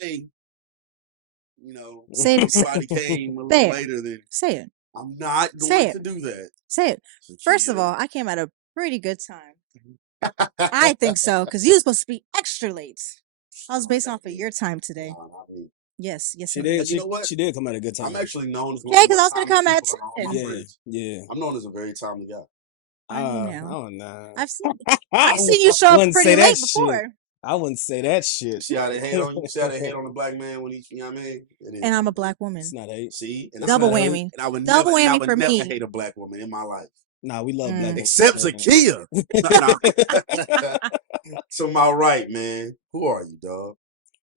hey, you know, Say it. somebody came a Say little it. later, then Say it. I'm not Say going it. to do that. Say it. So, First of yeah. all, I came at a pretty good time. I think so, because you were supposed to be extra late. I was basing off of your time today. Yes, She indeed. did. You know what? She did come at a good time. I'm actually known as one Yeah, of the because I was most gonna come timely at people out of all my 10. friends. Yeah. I'm known as a very timely guy. Are you now? Oh no. I've seen you show up Wouldn't pretty say that late shit. before. I wouldn't say that shit. See how they hate on you? See how they hate on the black man when he, you know what I mean? It is. And I'm a black woman. It's not hate. See? And Double I, whammy. and I would Double never, and I whammy would for never me. hate a black woman in my life. Nah, we love black women. Except Zakia. To my right, man. Who are you, dog?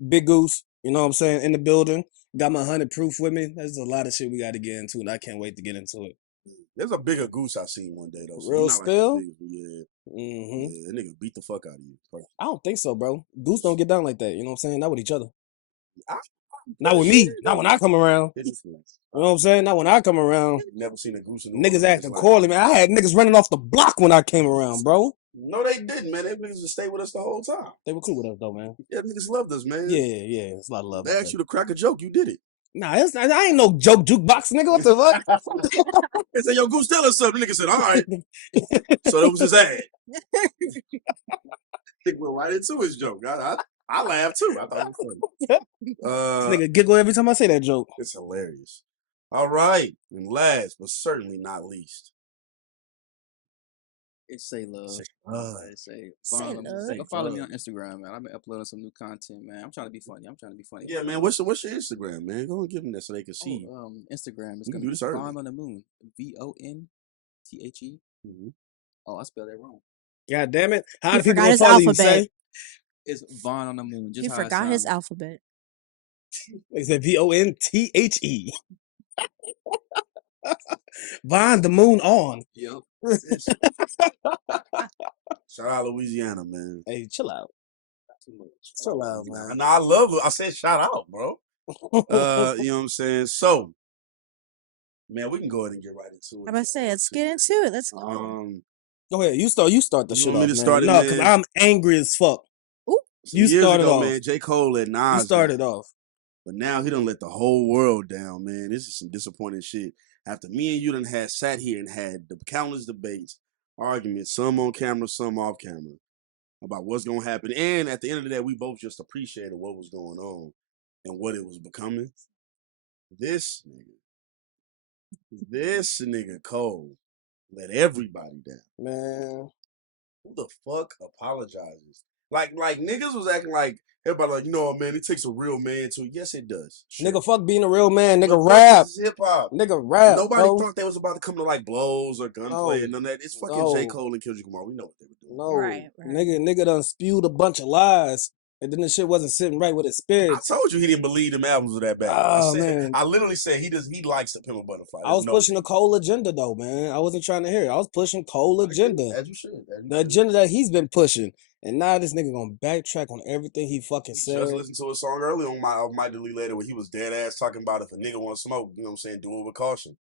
Big Goose, you know what I'm saying, in the building. Got my 100 proof with me. There's a lot of shit we got to get into, and I can't wait to get into it. There's a bigger Goose I seen one day, though. So Real not still? Like yeah. Yeah, that nigga beat the fuck out of you. I don't think so, bro. Goose don't get down like that. You know what I'm saying? Not with each other. Not with me. Not when I come around. You know what I'm saying? Not when I come around. Never seen a Goose in the niggas acting corny, man. I had niggas running off the block when I came around, bro. No, they didn't, man. They niggas just stayed with us the whole time. They were cool with us, though, man. Yeah, niggas loved us, man. Yeah. It's a lot of love. They asked you to crack a joke. You did it. Nah, I ain't no joke jukebox, nigga. What the fuck? They said, yo, Goose, tell us something. The nigga said, all right. So that was his ad. He went right into his joke. I laughed, too. I thought it was funny. Nigga giggle every time I say that joke. It's hilarious. All right. And last, but certainly not least. It's Say Love. Say Love. Follow me on Instagram, man. I've been uploading some new content, man. I'm trying to be funny. Yeah, man. What's your Instagram, man? Go and give them that so they can see. Instagram is going to be Vaughn on the Moon. VONTHE. Oh, I spelled that wrong. God damn it. How do people forgot his follow alphabet. You, say? It's Vaughn on the Moon. Just he forgot his alphabet. He said VONTHE. Vaughn the Moon on. Yep. Shout out Louisiana, man. Hey, chill out. Chill out, man. Nah, I love it. I said shout out, bro. You know what I'm saying? So, man, we can go ahead and get right into it. I'm about to say, let's get into it. Let's go. Go ahead. You start the shit off, man. Start it, no, because I'm angry as fuck. Ooh. You started off. Man, J. Cole let Nas. You started off. But now he done let the whole world down, man. This is some disappointing shit. After me and you done sat here and had the countless debates, arguments, some on camera, some off camera, about what's going to happen. And at the end of the day, we both just appreciated what was going on and what it was becoming. This nigga Cole let everybody down. Man. Who the fuck apologizes? Like niggas was acting like everybody like, you know what, man, it takes a real man to. Yes, it does. Sure. Nigga, fuck being a real man. Nigga, rap. Hip hop. Nigga, rap. Nobody thought they was about to come to like blows or gunplay and none of that. It's fucking J. Cole and Kendrick Lamar. We know what they were doing. No. Right. Nigga done spewed a bunch of lies. And then the shit wasn't sitting right with his spirit. I told you he didn't believe them albums were that bad. Oh, man. I literally said he likes the Pimp a Butterfly. I was pushing the Cole agenda, though, man. I wasn't trying to hear it. I was pushing Cole agenda. As you should. The agenda that he's been pushing. And now this nigga gonna backtrack on everything he fucking said. Just listened to a song earlier on my delete later where he was dead ass talking about if a nigga want to smoke, you know what I'm saying, do it with caution.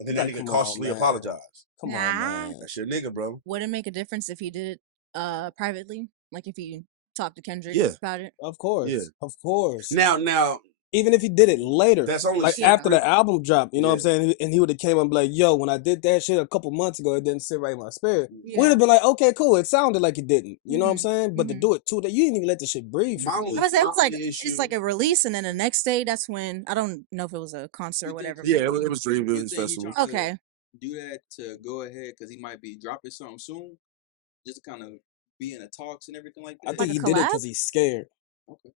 And then that nigga cautiously apologized. Come on, man. That's your nigga, bro. Would it make a difference if he did it privately? Like if he talked to Kendrick about it? Of course. Yeah. Of course. Now even if he did it later, that's only like after the album dropped, you know what I'm saying? And he would have came up and be like, yo, when I did that shit a couple months ago, it didn't sit right in my spirit. We'd have been like, okay, cool. It sounded like it didn't. You know what I'm saying? But to do it 2 days, you didn't even let the shit breathe. I was saying, it's like a release, and then the next day, that's when, I don't know if it was a concert or whatever. Yeah, it was Dream Business Festival. Okay. Do that to go ahead because he might be dropping something soon, just to kind of be in the talks and everything like that. I think he did it because he's scared. Okay.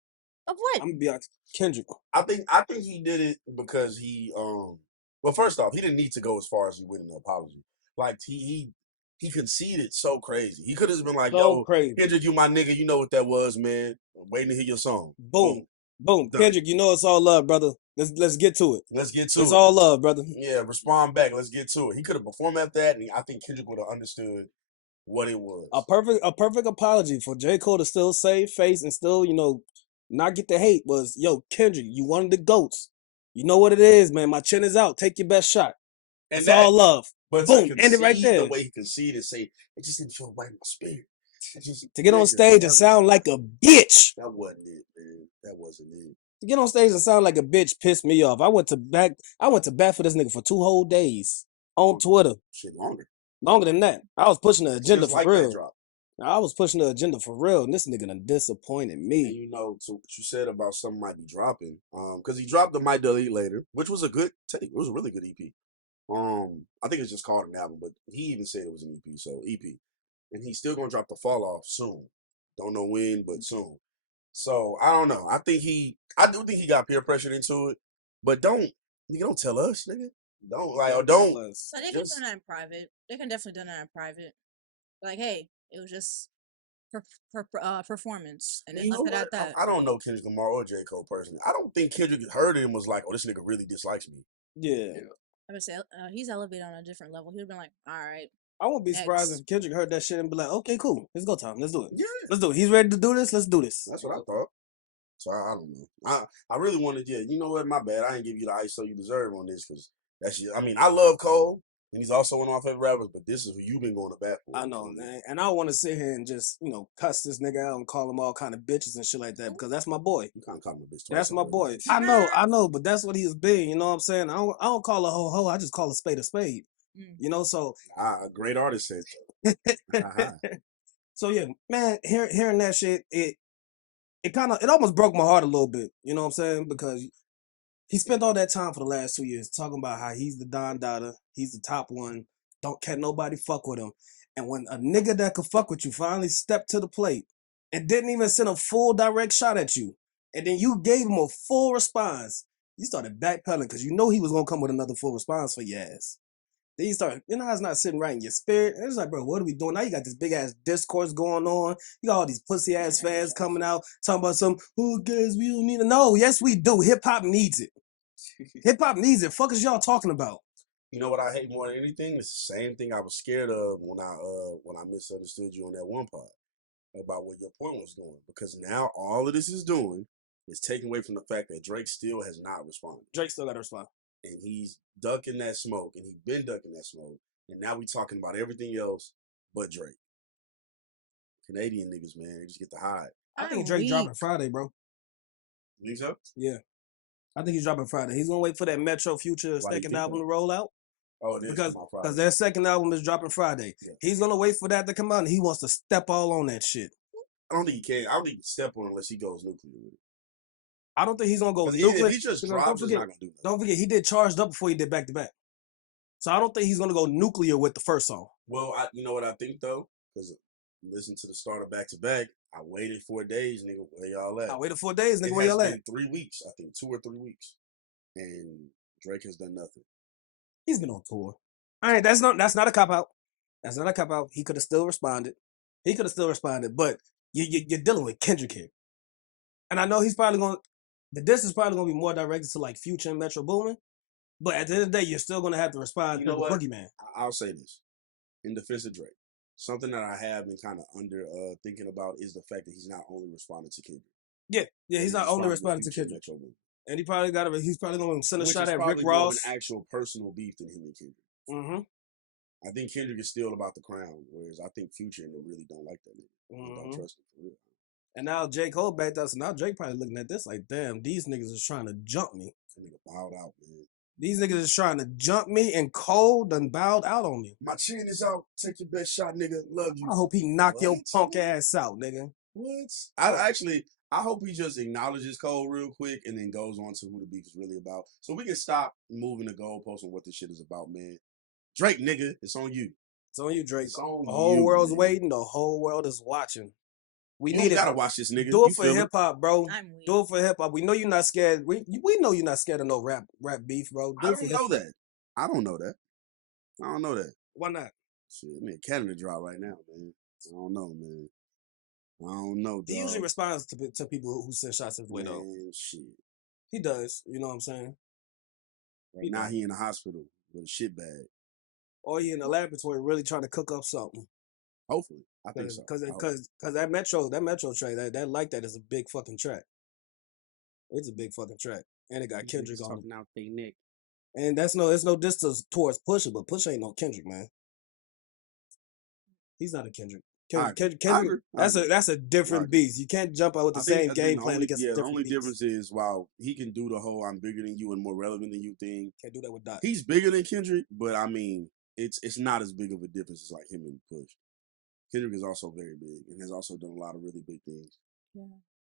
Of what? I'm gonna be honest, Kendrick. I think he did it because he well, first off, he didn't need to go as far as he went in the apology. Like he conceded so crazy. He could have been like, yo, crazy. Kendrick, you my nigga, you know what that was, man. I'm waiting to hear your song. Boom. Kendrick, you know it's all love, brother. Let's get to it. It's all love, brother. Yeah, respond back. Let's get to it. He could have performed after that, and I think Kendrick would have understood what it was. A perfect apology for J. Cole to still save face and still, not get the hate was, yo, Kendrick, you one of the GOATs. You know what it is, man. My chin is out. Take your best shot. It's all love. But boom, end it right there. The way he conceded, say, it just didn't feel right in my spirit. To get on stage and sound like a bitch. That wasn't it, man. That wasn't it. To get on stage and sound like a bitch pissed me off. I went to bat for this nigga for 2 whole days on Twitter. Shit, longer. Longer than that. I was pushing the agenda Just for like that real. drop. I was pushing the agenda for real, and this nigga done disappointed And me. you know, so what you said about something might be dropping, because he dropped the Might Delete Later, which was a good tape. It was a really good EP. I think it's just called an album, but he even said it was an EP, so EP. And he's still gonna drop the Fall Off soon. Don't know when, but soon. So I don't know. I do think he got peer pressured into it, but don't tell us, nigga. Don't like or don't. So they can Just- do that in private. They can definitely do that in private. Like, hey, it was just performance, and then You know left it at what? that. I don't know Kendrick Lamar or J. Cole personally. I don't think Kendrick heard it and was like, "Oh, this nigga really dislikes me." Yeah. I would say he's elevated on a different level. He'd been like, all right, I won't be surprised Next. if Kendrick heard that shit and be like, okay, cool. Let's go time. Let's do it. Yeah, Let's do it. He's ready to do this. Let's do this. that's what I thought. So I don't know. I really wanted. Yeah, you know what? My bad. I didn't give you the ice so you deserve on this because that's. I mean, I love Cole and he's also one of my favorite rappers, but this is who you've been going to bat for. I know, man. And I don't want to sit here and just, cuss this nigga out and call him all kind of bitches and shit like that because that's my boy. You kind of called him a bitch. That's twice my already. boy. I know, but that's what he's been. You know what I'm saying? I don't call a hoe. I just call a spade a spade. So A great artist said so. so yeah, man, hearing that shit, it almost broke my heart a little bit. You know what I'm saying? Because he spent all that time for the last 2 years talking about how he's the Don Dada, he's the top one, can't nobody fuck with him. And when a nigga that could fuck with you finally stepped to the plate and didn't even send a full direct shot at you, and then you gave him a full response, you started backpedaling because you know he was gonna come with another full response for your ass. Then you start, how it's not sitting right in your spirit. And it's like, bro, what are we doing? Now you got this big ass discourse going on. You got all these pussy ass fans coming out talking about some, who cares? We don't need it. No, yes, we do. Hip hop needs it. Hip hop needs it. Fuck is y'all talking about? You know what I hate more than anything? It's the same thing I was scared of when I misunderstood you on that one part about where your point was going. Because now all of this is doing is taking away from the fact that Drake still has not responded. Drake still got to respond. And he's ducking that smoke, and he's been ducking that smoke. And now we talking about everything else but Drake. Canadian niggas, man, they just get to hide. I think Drake dropping Friday, bro. You think so? Yeah. I think he's dropping Friday. He's gonna wait for that Metro Future second album to roll out. Oh, it is because their second album is dropping Friday. Yeah. He's gonna wait for that to come out, and he wants to step all on that shit. I don't think he can. I don't think he can step on it unless he goes nuclear with it. I don't think he's gonna go nuclear. If he just drops, it's not gonna do nothing. Don't forget, he did Charged Up before he did Back to Back. So I don't think he's gonna go nuclear with the first song. Well, you know what I think though, because listen to the start of Back to Back. I waited 4 days, nigga. Where y'all at? I waited 4 days, nigga. Where y'all at? 3 weeks, I think 2 or 3 weeks, and Drake has done nothing. He's been on tour. All right, that's not a cop out. That's not a cop out. He could have still responded. But you're dealing with Kendrick here, and I know he's probably going. The diss is probably going to be more directed to like Future and Metro Boomin. But at the end of the day, you're still going to have to respond to the boogeyman. I'll say this in defense of Drake. Something that I have been kind of under thinking about is the fact that he's not only responding to Kendrick. Yeah, he's not only responding to Kendrick. And he's probably going to send a shot at Rick Ross. An actual personal beef than him and Kendrick. Mm-hmm. I think Kendrick is still about the crown, whereas I think Future and them really don't like that nigga. They don't trust him for real. And now J. Cole backed us, and now Drake probably looking at this like, damn, these niggas is trying to jump me. That nigga bowed out, man. These niggas is trying to jump me, and Cole done bowed out on me. My chin is out. Take your best shot, nigga. Love you. I hope he knock your punk ass out, nigga. What? I hope he just acknowledges Cole real quick and then goes on to who the beef is really about. So we can stop moving the goalposts on what this shit is about, man. Drake, nigga, it's on you. It's on you, Drake. It's on the whole world's man. waiting. The whole world is watching. We you need it. Gotta watch this, nigga. Do it for hip hop, bro. I'm weak. Do it for hip hop. We know you're not scared. We know you're not scared of no rap beef, bro. I don't know that. I don't know that. Why not? Shit, I mean, Canada drop right now, man. I don't know, man. I don't know, dog. He usually responds to people who send shots his way, though. Shit. He does. You know what I'm saying? Right now he in the hospital with a shit bag. Or he in the laboratory really trying to cook up something. Hopefully. I think so. Because that Metro track, that like that is a big fucking track. It's a big fucking track. And it got Kendrick on it. Out they neck. And it's no distance towards Pusha, but Pusha ain't no Kendrick, man. He's not a Kendrick. Kendrick, agree. that's a different beast. You can't jump out with the same game plan against a the different only beast. difference is while he can do the whole "I'm bigger than you and more relevant than you" thing, Can't do that with Dot. he's bigger than Kendrick, but I mean, it's not as big of a difference as like him and Push. Kendrick is also very big and has also done a lot of really big things. Yeah.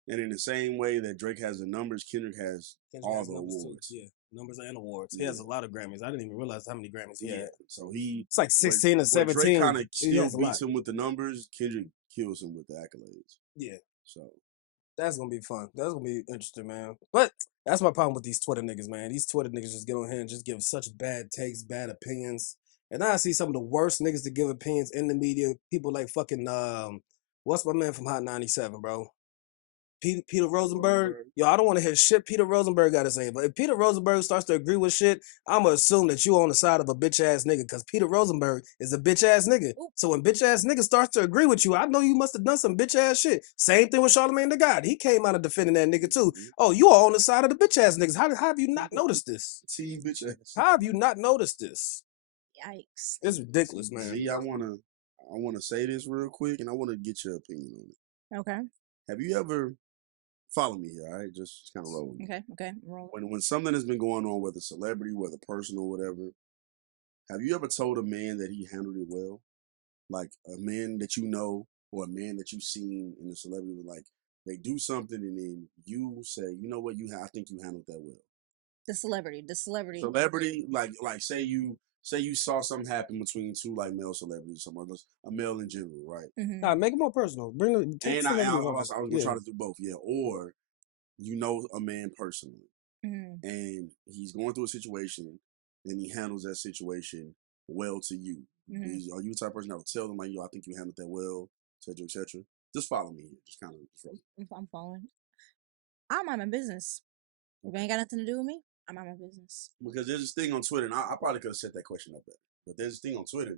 And in the same way that Drake has the numbers, Kendrick has all the awards. Yeah, numbers and awards. He has a lot of Grammys. I didn't even realize how many Grammys he had. So it's like 16 or 17. Drake kind of still beats him with the numbers. Kendrick kills him with the accolades. Yeah. So that's gonna be fun. That's gonna be interesting, man. But that's my problem with these Twitter niggas, man. These Twitter niggas just get on here and just give such bad takes, bad opinions. And now I see some of the worst niggas to give opinions in the media. People like fucking what's my man from Hot 97, bro? Peter Rosenberg. Yo, I don't want to hear shit Peter Rosenberg got to say. But if Peter Rosenberg starts to agree with shit, I'm going to assume that you on the side of a bitch-ass nigga because Peter Rosenberg is a bitch-ass nigga. So when bitch-ass nigga starts to agree with you, I know you must have done some bitch-ass shit. Same thing with Charlamagne the God. He came out of defending that nigga too. Oh, you are on the side of the bitch-ass niggas. How have you not noticed this? See, bitch-ass. How have you not noticed this? Yikes. It's ridiculous, man. See, I want to say this real quick, and I want to get your opinion on it. Okay. Have you ever... Follow me here, all right? Just kind of roll. Okay. Roll. When something has been going on, whether celebrity, whether personal, whatever, have you ever told a man that he handled it well? Like a man that you know or a man that you've seen in the celebrity, like they do something and then you say, you know what, I think you handled that well. The celebrity. Celebrity, like say you saw something happen between two like male celebrities, someone else, a male in general, right? Mm-hmm. Nah, make it more personal. I was gonna try to do both, yeah. Or you know a man personally, and he's going through a situation, and he handles that situation well to you. Are you the type of person that will tell them like, yo, I think you handled that well, etc., etc.? Just follow me here. Just kind of. I'm following. I'm on my business. If it ain't got nothing to do with me, I'm on my business. Because there's this thing on Twitter, and I probably could have set that question up better, but there's this thing on Twitter,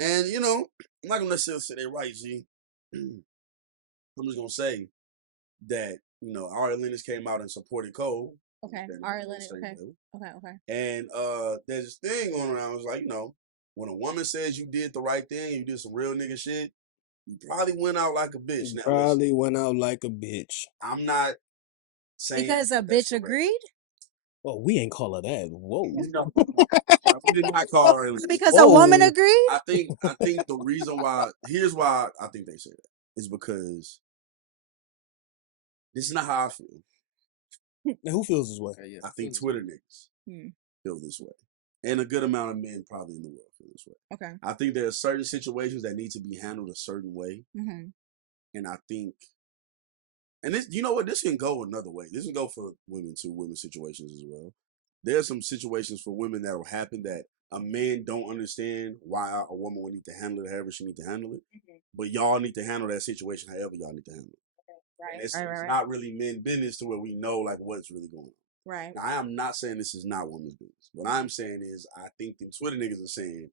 and you know, I'm not gonna necessarily say they're right, G. I'm just gonna say that, you know, Ari Lennox came out and supported Cole. Okay, Ari Lennox. Okay. And there's this thing going around. It was like, you know, when a woman says you did the right thing, you did some real nigga shit, you probably went out like a bitch. Went out like a bitch. I'm not saying because a bitch agreed. Well, we ain't call her that. Whoa. No, we did not call her. Because a woman agreed. I think the reason why, here's why I think they say that, is because this is not how I feel. Now, who feels this way? I think Twitter niggas feel this way. And a good amount of men probably in the world feel this way. Okay. I think there are certain situations that need to be handled a certain way. And I think, and this, you know what, this can go another way. This can go for women too, women's situations as well. There are some situations for women that will happen that a man don't understand why a woman would need to handle it however she need to handle it. But y'all need to handle that situation however y'all need to handle it. Right. It's not really men business to where we know like what's really going on. Right. Now, I am not saying this is not women's business. What I'm saying is I think the Twitter niggas are saying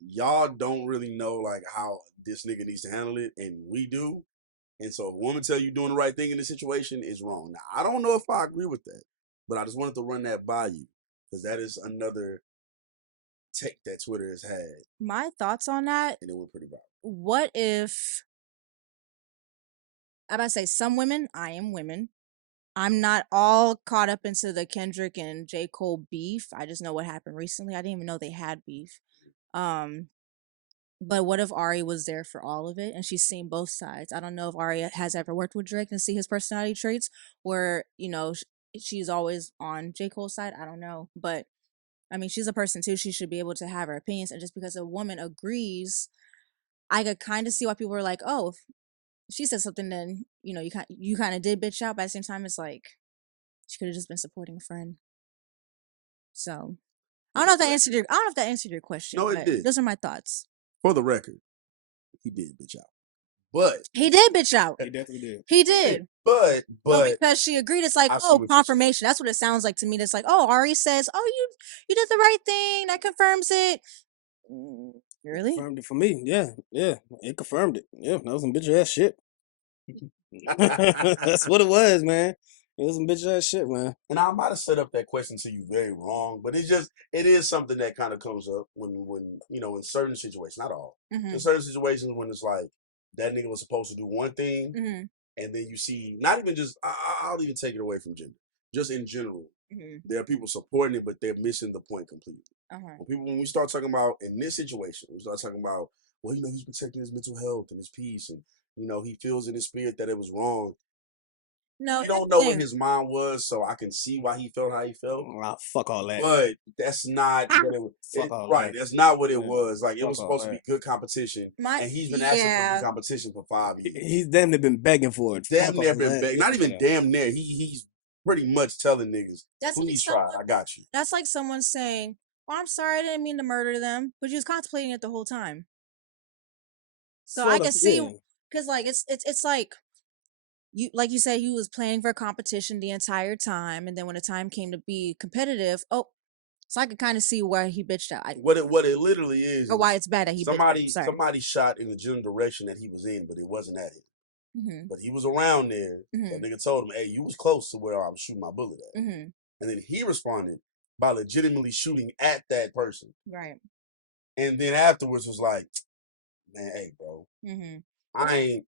y'all don't really know like how this nigga needs to handle it, and we do. And so if a woman tell you doing the right thing in this situation, is wrong. Now, I don't know if I agree with that, but I just wanted to run that by you because that is another take that Twitter has had. My thoughts on that, and it went pretty bad. What if, I'm about to say some women, I am women. I'm not all caught up into the Kendrick and J. Cole beef. I just know what happened recently. I didn't even know they had beef. But what if Ari was there for all of it and she's seen both sides? I don't know if Ari has ever worked with Drake and see his personality traits where, you know, she's always on J. Cole's side. I don't know. But, I mean, she's a person too. She should be able to have her opinions. And just because a woman agrees, I could kind of see why people are like, oh, she said something, then you know you kind of did bitch out. But at the same time, it's like she could have just been supporting a friend. So I don't know if that answered your question. No, it did. Those are my thoughts. For the record, he did bitch out, but he did bitch out. He definitely did. He did. But because she agreed, it's like, oh, confirmation. That's what it sounds like to me. It's like, oh, Ari says, oh, you did the right thing. That confirms it. Really? Confirmed it for me. Yeah. It confirmed it. Yeah, that was some bitch ass shit. That's what it was, man. It was some bitch ass shit, man. And I might have set up that question to you very wrong, but it is something that kind of comes up when you know, in certain situations, not all, in certain situations when it's like that nigga was supposed to do one thing, and then you see not even just I'll even take it away from gender, just in general. There are people supporting it, but they're missing the point completely. When we start talking about in this situation, we start talking about, well, he's protecting his mental health and his peace, and he feels in his spirit that it was wrong. No, we don't know what his mind was, so I can see why he felt how he felt. Fuck all that. But that's not what it was. Right, that's not what it was. Like, it was supposed to be good competition, and he's been asking for good competition for 5 years. He's damn near been begging for it. Damn near been begging. Not even damn near. He's pretty much telling niggas, please try. I got you. That's like someone saying, "Oh, I'm sorry, I didn't mean to murder them," but you was contemplating it the whole time. So I can see, because like it's like like you said, he was planning for a competition the entire time, and then when the time came to be competitive, so I could kind of see why he bitched out. What it literally is, or why it's bad that he somebody shot in the general direction that he was in, but it wasn't at him. But he was around there. So nigga told him, "Hey, you was close to where I was shooting my bullet at." And then he responded by legitimately shooting at that person. Right. And then afterwards was like, "Man, hey, bro, I ain't."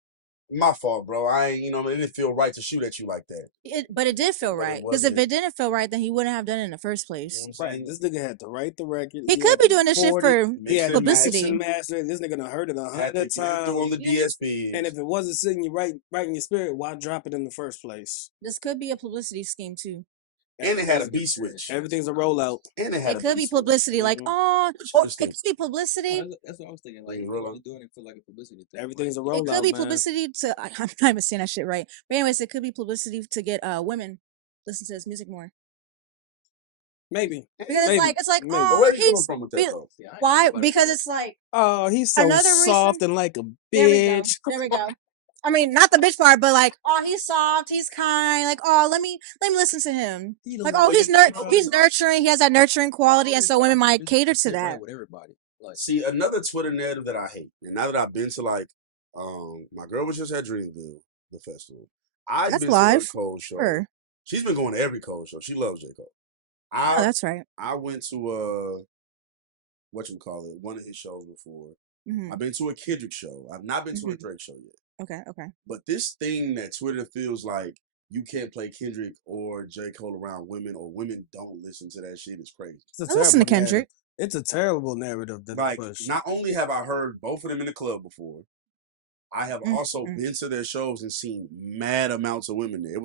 My fault, bro. I ain't, it didn't feel right to shoot at you like that. But it did feel right. Because if it didn't feel right, then he wouldn't have done it in the first place. Right. This nigga had to write the record. He could be doing this shit for publicity. Master. This nigga done heard it 100 times. On the DSP. And if it wasn't sitting you right in your spirit, why drop it in the first place? This could be a publicity scheme too. And it had a B switch. Everything's a rollout. And it could be publicity, like, it could be publicity. That's what I was thinking. Like, really doing it for like a publicity thing. Everything's a rollout. It could be publicity to. I'm not even saying that shit right. But anyways, it could be publicity to get women listen to his music more. Maybe. Because it's like where are you coming from with that, though? Why? Because it's like, oh, he's so soft and like a bitch. There we go. I mean, not the bitch part, but like, oh, he's soft, he's kind. Like, oh, let me listen to him. Like, oh, he's nurturing. He has that nurturing quality, and so women might cater to that. With everybody. Like, see, another Twitter narrative that I hate, and now that I've been to like, my girl was just at Dreamville, the festival. I've been to a Cole show. Sure. She's been going to every Cole show. She loves J. Cole. Oh, that's right. I went to one of his shows before. I've been to a Kendrick show. I've not been to a Drake show yet. Okay. But this thing that Twitter feels like you can't play Kendrick or J. Cole around women, or women don't listen to that shit, is crazy. I listen to Kendrick. It's a terrible narrative. Not only have I heard both of them in the club before, I have also been to their shows and seen mad amounts of women there.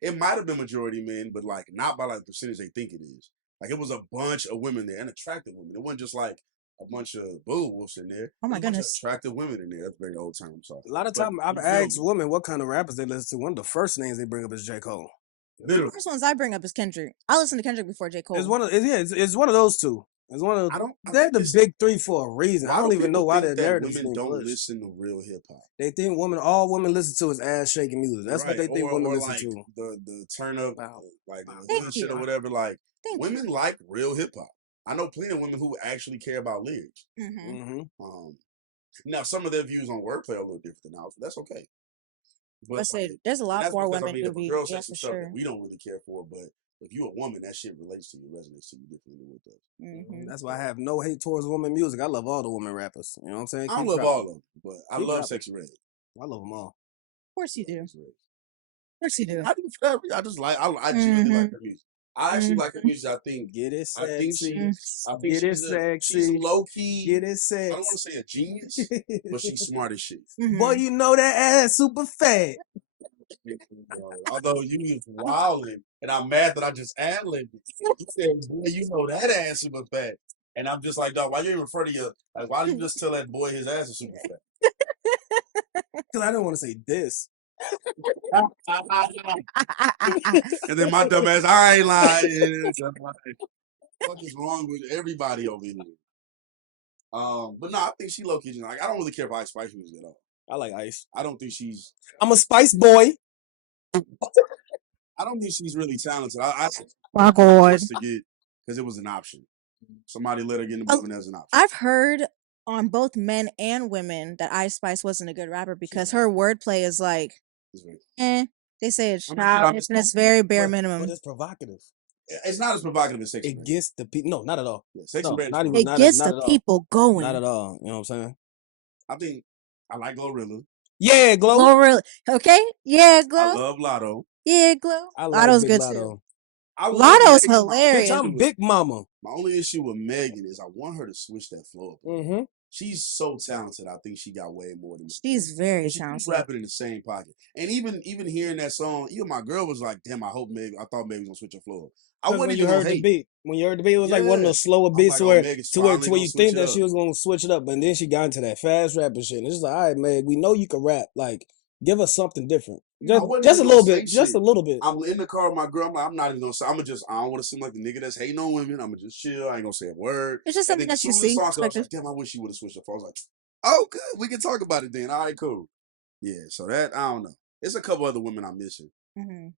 It might have been majority men, but like not by like the percentage they think it is. Like, it was a bunch of women there, and attractive women. It wasn't just like a bunch of bullwhips in there. Oh my goodness. Attractive women in there. That's very old time. I'm sorry. A lot of times I've asked women what kind of rappers they listen to. One of the first names they bring up is J. Cole. Literally. The first ones I bring up is Kendrick. I listen to Kendrick before J. Cole. It's one of those two. It's one of they're the big three for a reason. I don't even know why their narratives women don't listen to real hip hop. They think all women listen to is ass shaking music. That's what they think women listen to. The turn up, like the shit or whatever. Like, women like real hip hop. I know plenty of women who actually care about lyrics. Now, some of their views on wordplay are a little different than ours, but that's okay. But there's a lot more women who be for sure. We don't really care for, but if you're a woman, that shit relates to you, resonates to you differently than it does. That's why I have no hate towards women music. I love all the women rappers. You know what I'm saying? I love all of them, but I love Sexy Red. I love them all. Of course you do. Of course you do. I just like, I genuinely like her music. I actually like her music. I think get it sexy. I think get it sexy. She's low key. Get it sexy. I don't want to say a genius, but she's smart as shit. Boy, you know that ass super fat. Although you was wilding, and I'm mad that I just ad-libbed it. You said, boy, you know that ass super fat. And I'm just like, dog, why you even refer to your, like, why do you just tell that boy his ass is super fat? Because I didn't want to say this. And then my dumb ass, I ain't lying. What is wrong with everybody over here? But no, I think she low-key. Like, I don't really care for Ice Spice music at all. I like Ice. I don't think she's... I'm a Spice boy. I don't think she's really talented. I to get, because it was an option. Somebody let her get in the movement as an option. I've heard on both men and women that Ice Spice wasn't a good rapper because her wordplay is like, they say it's childish and it's very bare minimum. But it's provocative. It's not as provocative as Sexy Red. It gets the people. No, not at all. Yeah, Sexy Red. It gets the people going. Not at all. You know what I'm saying? I think I like Glorilla. Yeah, Glow. Glow, okay, yeah, I Glow, love Lotto. yeah, Glow. I like Lotto's Big good Lotto. too. I love Lotto's Megan. hilarious. Bitch, I'm Big Mama. My only issue with Megan is I want her to switch that flow up. Mm-hmm. She's so talented. I think she got way more than me. She's very And she keeps talented. rapping in the same pocket. And even hearing that song, even my girl was like, "Damn, I thought Megan was gonna switch her flow up." I wasn't When even you heard gonna the hate. beat, it was like one of Yeah. those slower I'm beats like, to oh, where Megan's to where finally gonna you switch think it that up. she was gonna switch it up, but then she got into that fast rap and shit. And it's just like, all right, Meg, we know you can rap. Like, give us something different. Just a little bit. Just a little bit. I'm in the car with my girl. I'm like, I'm not even gonna say. I don't want to seem like the nigga that's hating on women. I'm gonna just chill. I ain't gonna say a word. It's just And something then that you as soon as see. the song comes, I was Expected. like, damn, I wish you would have switched up. I was like, oh, good. We can talk about it then. All right, cool. Yeah. So that I don't know. There's a couple other women I'm missing. Mm-hmm.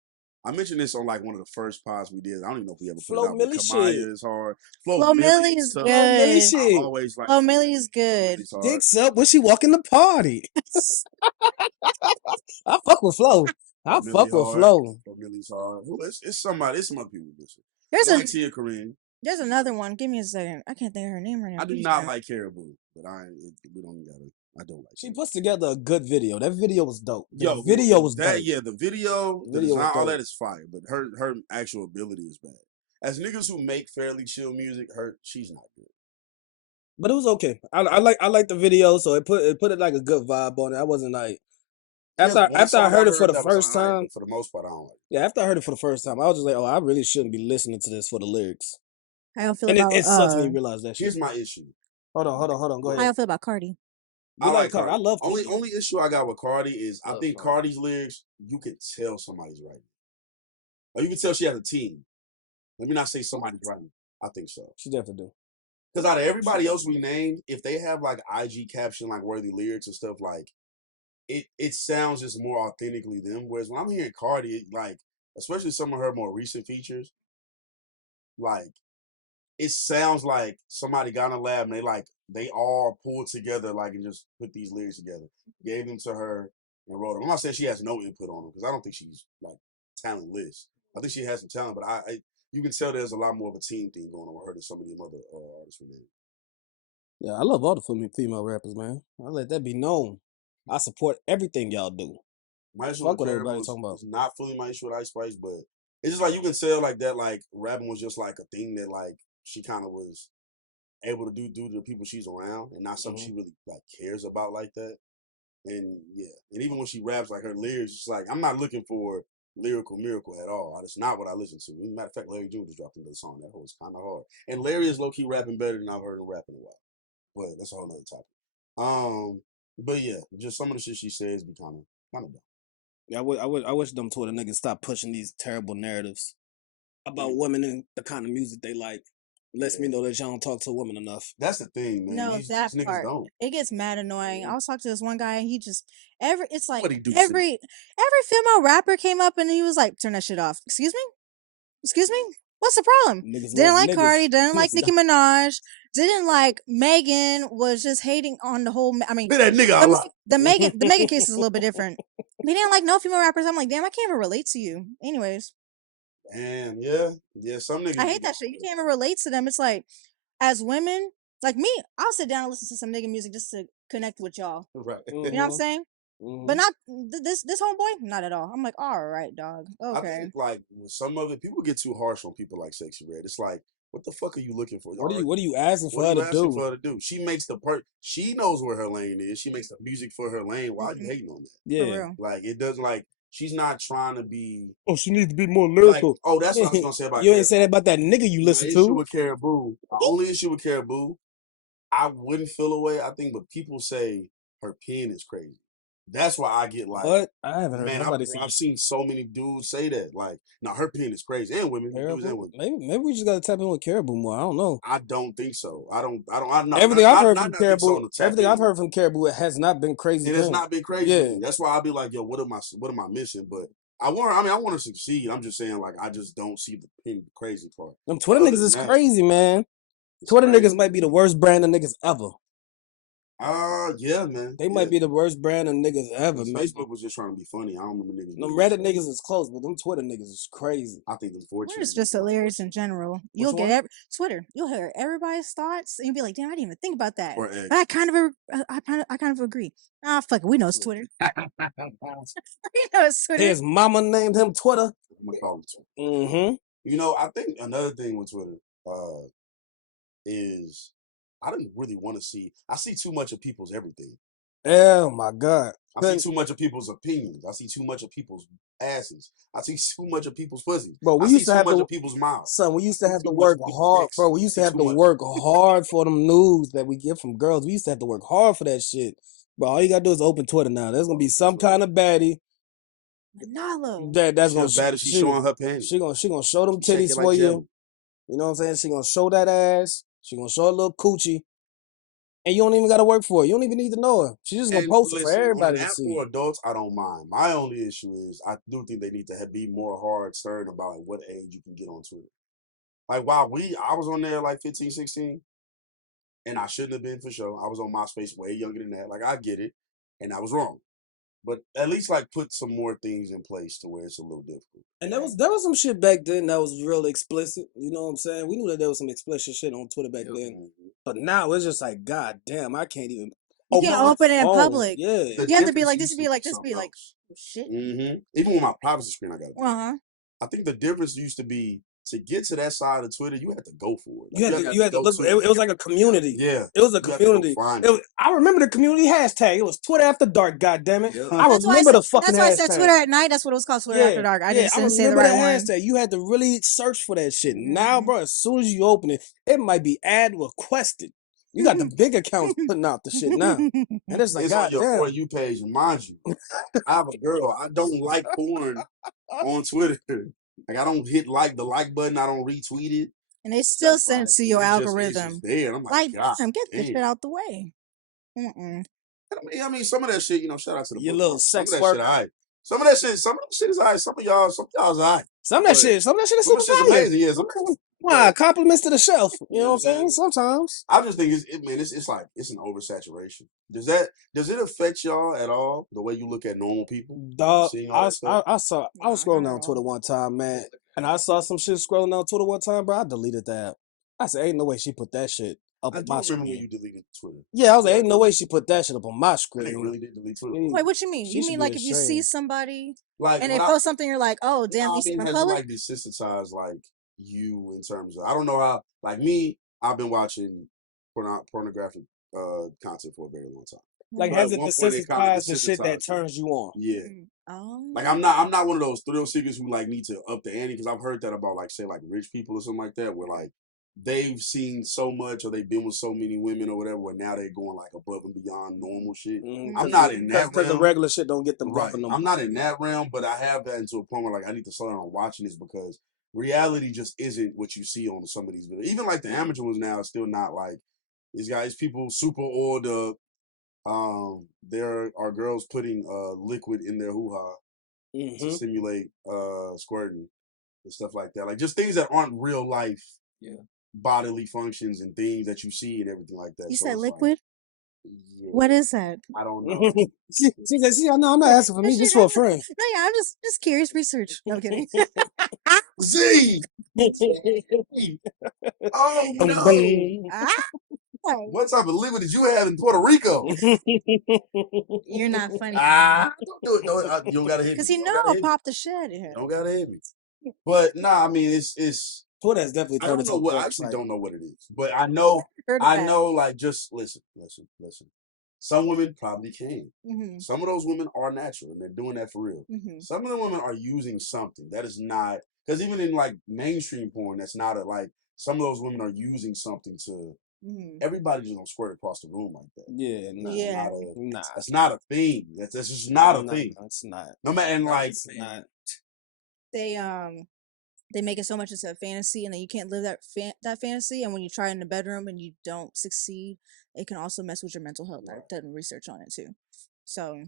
I mentioned this on like one of the first pods we did. I don't even know if we ever put Flo it out. But Milli Kamaya shit. is hard. Flo Milli is tough. Flo Milli good. shit. I always like Flo Milli is good. Milli's hard. Dicks up when she walk in the party. I fuck with Flo. I Milli fuck with hard. Flo. Flo Milli's hard. Well, it's somebody. It's some other people missing. There's I like Tia Corinne. There's another one. Give me a second. I can't think of her name right now. I do not like Caribou, but we don't gotta. I don't like. She puts together a good video. That video was dope. The The video was that. dope. Yeah, the video, the Video was design, all dope. that is fire. But her actual ability is bad. As niggas who make fairly chill music, she's not good. But it was okay. I like the video, so it put it like a good vibe on it. I wasn't like after I heard it for the first time. For the most part, I don't like it. Yeah, after I heard it for the first time, I was just like, oh, I really shouldn't be listening to this for the lyrics. How y'all feel And about it sucks when you realize that shit. Here's my issue. Hold on. Go how ahead. y'all feel about Cardi? I like Cardi. I love Cardi. Only issue I got with Cardi is I think Cardi's lyrics, you can tell somebody's writing. Or you can tell she has a team. Let me not say somebody's writing. I think so. She definitely do. Because out of everybody else we named, if they have like IG caption like worthy lyrics and stuff, like it sounds just more authentically them. Whereas when I'm hearing Cardi, like especially some of her more recent features, like it sounds like somebody got in a lab and they all pulled together like and just put these lyrics together, gave them to her and wrote them. I'm not saying she has no input on them because I don't think she's like talentless. I think she has some talent, but I you can tell there's a lot more of a team thing going on with her than some of the other artists we named. Yeah, I love all the female rappers, man. I let that be known. I support everything y'all do. My issue Fuck with what everybody's Caribou talking about. is not fully my issue with Ice Spice, but it's just like you can tell like that like rapping was just like a thing that like she kind of was able to do due to the people she's around and not something she really like cares about like that. And yeah, and even when she raps, like her lyrics, it's like I'm not looking for lyrical miracle at all. That's not what I listen to. As a matter of fact, Larry June just dropped another song. That was kind of hard. And Larry is low key rapping better than I've heard him rap in a while. But that's a whole nother topic. But yeah, just some of the shit she says be kind of dumb. Yeah, I wish them Twitter niggas stop pushing these terrible narratives about women and the kind of music they like. Lets me know that y'all don't talk to women enough. That's the thing, man. No, these that part. don't. It gets mad annoying. I was talking to this one guy and he just it's like What'd he do, every female rapper came up and he was like, turn that shit off. Excuse me? What's the problem? Niggas Didn't love like niggas. Cardi, didn't like Nicki Minaj, didn't like Megan, was just hating on the whole I mean Leave that nigga alone. the Megan case is a little bit different. He didn't like no female rappers. I'm like, damn, I can't even relate to you. Anyways. Damn, yeah. Some niggas. I hate that shit. You can't even relate to them. It's like, as women, like me, I'll sit down and listen to some nigga music just to connect with y'all. Right. You know what I'm saying? But not this homeboy, not at all. I'm like, all right, dog. Okay. I think like with some of it, people get too harsh on people like Sexy Red. It's like, what the fuck are you looking for? What are you asking for her to do? She makes the she knows where her lane is. She makes the music for her lane. Why are you hating on that? Yeah. Like it doesn't like she's not trying to be. Oh, she needs to be more lyrical. Like, oh, that's what I was gonna say about you ain't say that about that nigga you listen to. My only issue with Caribou, I wouldn't feel away. I think, but people say her pen is crazy. That's why I get like. What? I haven't heard nobody I've seen so many dudes say that. Like, no, her pen is crazy, and women. Dudes and women. Maybe we just gotta tap in with Caribou more. I don't know. I don't think so. Everything I've heard from Caribou, everything I've heard from Caribou, it has not been crazy. It has not been crazy. Yeah. That's why I'll be like, yo, what am I missing? But I want her to succeed. I'm just saying, like, I just don't see the pen crazy part. Them Twitter niggas is crazy, man. Twitter niggas might be the worst brand of niggas ever. Yeah, man. They might be the worst brand of niggas ever, 'Cause man. Facebook was just trying to be funny. I don't remember niggas. Them Being Reddit serious. niggas is close, but them Twitter niggas is crazy. I think Twitter's unfortunately. just hilarious in general. You'll one? get Twitter. You'll hear everybody's thoughts, and you'll be like, "Damn, I didn't even think about that." Or But I X. kind of, I kind of agree. Ah, fuck it, we know it's Twitter. We know it's Twitter. His mama named him Twitter. I'm gonna call him Twitter. Mm-hmm. You know, I think another thing with Twitter is I didn't really want to see. I see too much of people's everything. Oh my God. I see too much of people's opinions. I see too much of people's asses. I see too much of people's pussies. Bro, we I see used to too have much to, of people's mouths. son, we used to I see have to too much work of people's hard, dicks. bro. We used to I see have too to much. work hard for them news that we get from girls. We used to have to work hard for that shit. Bro, all you gotta do is open Twitter now. There's gonna be some kind of baddie Manalo. that's She gonna as bad as she's showing her panties. she gonna show them She shake titties it for like you. jelly. You know what I'm saying? She gonna show that ass. She gonna show a little coochie. And you don't even gotta work for it. You don't even need to know her. She's just gonna And post it for listen, on everybody an to app see. for adults, I don't mind. My only issue is I do think they need to be more hard stern about what age you can get on Twitter. Like, I was on there like 15, 16, and I shouldn't have been for sure. I was on MySpace way younger than that. Like, I get it, and I was wrong. But at least like put some more things in place to where it's a little difficult. And there was some shit back then that was real explicit. You know what I'm saying? We knew that there was some explicit shit on Twitter back then. Mm-hmm. But now it's just like, God damn, I can't even. You can't open it in phone. public. Yeah. The You have to be difference like, this used be to like, this something be like, else. oh, shit. Mm-hmm. Even with my privacy screen, I got to do. Uh-huh. I think the difference used to be to get to that side of Twitter, you had to go for it. Like, You had to look. It was like a community. Yeah. It was a You had to go community. find it. I remember the community hashtag. It was Twitter After Dark. God damn it! Yep. I That's why remember the fucking that's why I hashtag. said Twitter at night. That's what it was called, Twitter After Dark. I just didn't say the remember right one. hashtag. You had to really search for that shit. Mhm. Now, bro, as soon as you open it, it might be ad requested. You got the big accounts putting out the shit now, and it's like, It's God on your damn. For You page. And mind you, I have a girl. I don't like porn on Twitter. Like, I don't hit the like button. I don't retweet it. And they still That's send it like- to your It's algorithm. just there. And I'm Like, like, God, damn, get this damn. shit out the way. Mm-mm. I mean, some of that shit, shout out to the Your book little mark. sex Some of that work. shit, alright. Some of that shit is alright. Some of y'all's alright. Some of that shit is Some super of shit's fire. amazing. Yeah, Nah, compliments to the shelf. You know what I'm saying? Sometimes. I just think it's like it's an oversaturation. Does it affect y'all at all? The way you look at normal people? Dog, Seeing all that stuff? I was scrolling down Twitter one time, man, and I saw some shit scrolling down Twitter one time, bro. I deleted that app. I said, ain't no way she put that shit up I on do my remember when screen. you deleted Twitter. Yeah, I was like, ain't no way she put that shit up on my I screen. think really did delete Twitter. Wait, what you mean? She You should mean be like if you see ashamed. somebody Like and they when post something, you're like, oh, damn, I these mean, from has it public? like desensitized like you in terms of I don't know how like me, I've been watching pornographic content for a very long time. Like, But has at it one point it kinda desensitized the shit that desensitized me. turns you on? Yeah. Oh. Like I'm not one of those thrill seekers who like need to up the ante because I've heard that about like say like rich people or something like that where like they've seen so much or they've been with so many women or whatever where now they're going like above and beyond normal shit. I'm not in that because the realm. regular shit don't get them Right. bumping them. I'm not in that realm, but I have gotten to a point where like I need to slow down on watching this because reality just isn't what you see on some of these videos. Even like the amateur ones now is still not like these guys, people super oiled up. There are girls putting liquid in their hoo-ha to simulate squirting and stuff like that. Like just things that aren't real life bodily functions and things that you see and everything like that. You So said it's liquid? Like, What is that? I don't know. She said, see, I know I'm not asking for me, just for a friend. No, yeah, I'm just curious research. No, I'm kidding. Z! Oh no! What type of liquid did you have in Puerto Rico? You're not funny. Don't do it. You don't gotta hit me. Because you know I'll pop the shit out of You him. don't gotta hit me. But nah, I mean it's Twitter has definitely I don't know what I actually don't know what it is. But I know like just listen. Some women probably can. Mm-hmm. Some of those women are natural and they're doing that for real. Mm-hmm. Some of the women are using something that is not because even in like mainstream porn, that's not like some of those women are using something to everybody just don't squirt across the room like that. Yeah, that's not a thing. That's just not a thing. It's not. No matter and like it's not. They make it so much into a fantasy, and then you can't live that fantasy. And when you try in the bedroom and you don't succeed, it can also mess with your mental health. I've done research on it too. So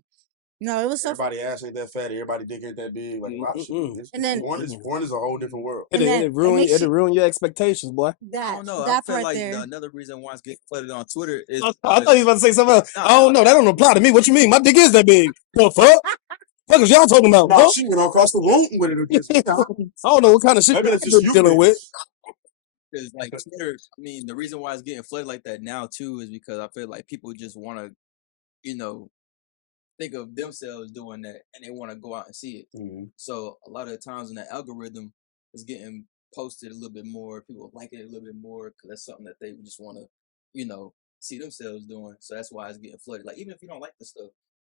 No, it was so. Everybody ass ain't that fat. Everybody dick ain't that big. Like a lot of shit. And then Porn is a whole different world. And then It ruin makes you ruin your expectations, boy. I that don't know. I that feel part like there. another reason why it's getting flooded on Twitter is I thought you was about to say something else. Nah, I don't know. That don't apply to me. What you mean? My dick is that big. The fuck? What is y'all talking about? No, Huh? she went across the room with it against me. I don't know what kind of shit Maybe y'all that's just you dealing with. because like Twitter. I mean, the reason why it's getting flooded like that now too is because I feel like people just want to, you know, think of themselves doing that and they want to go out and see it. Mm-hmm. So a lot of the times in the algorithm is getting posted a little bit more. People like it a little bit more because that's something that they just want to, you know, see themselves doing. So that's why it's getting flooded. Like even if you don't like the stuff,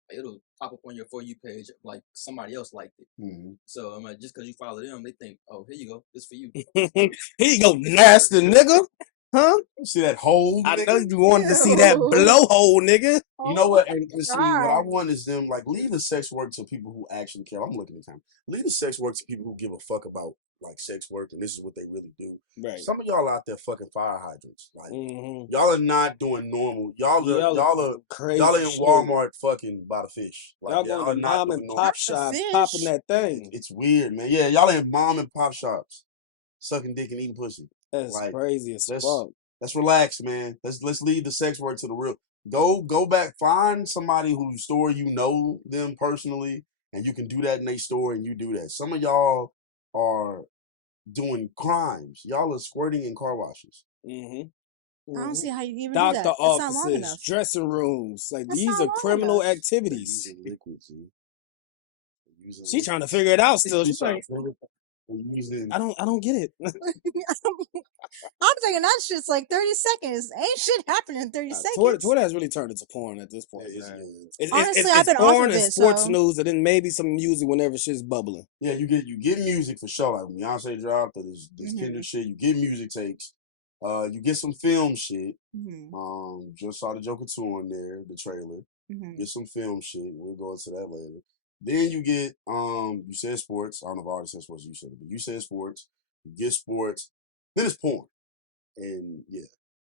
like, it'll pop up on your For You page like somebody else liked it. Mm-hmm. So I'm like, just because you follow them, they think, oh, here you go, this for you. Here you go, nasty nigga. Huh? You see that hole? I nigga? know you wanted to see that Ew. blowhole, nigga. You know what? And see, what I God. want is them like leave the sex work to people who actually care. I'm looking at time. Leave the sex work to people who give a fuck about like sex work and this is what they really do. Right. Some of y'all out there fucking fire hydrants. Like Mm-hmm. y'all are not doing normal. Y'all are crazy. y'all are in shit. Walmart fucking by the fish. Like Y'all y'all going are to not mom doing and normal. pop shops, popping that thing. It's weird, man. Yeah, y'all in mom and pop shops, sucking dick and eating pussy. That's Like, crazy as fuck. Let's relax, man. Let's leave the sex work to the real. Go back, find somebody whose store you know them personally, and you can do that in their store, and you do that. Some of y'all are doing crimes. Y'all are squirting in car washes. Mm-hmm. I don't see how you even do Doctor that. That's not long offices, enough. dressing rooms. Like That's these not are long criminal enough. activities. Using liquids, see? She trying to figure it out still. She's like, using. I don't get it. I'm thinking that shit's like 30 seconds. Ain't shit happening in 30 seconds. Twitter has really turned into porn at this point. Honestly, I've been porn off of and it, sports so. news, and then maybe some music whenever shit's bubbling. Yeah, you get music for sure. Like when Beyonce dropped or this Kendrick shit, you get music takes. You get some film shit. Just saw the Joker 2 on there, the trailer. Get some film shit. We'll go into that later. Then you get you said sports. I don't know if I already said sports. You said it, but you said sports. You get sports. Then it's porn, and yeah,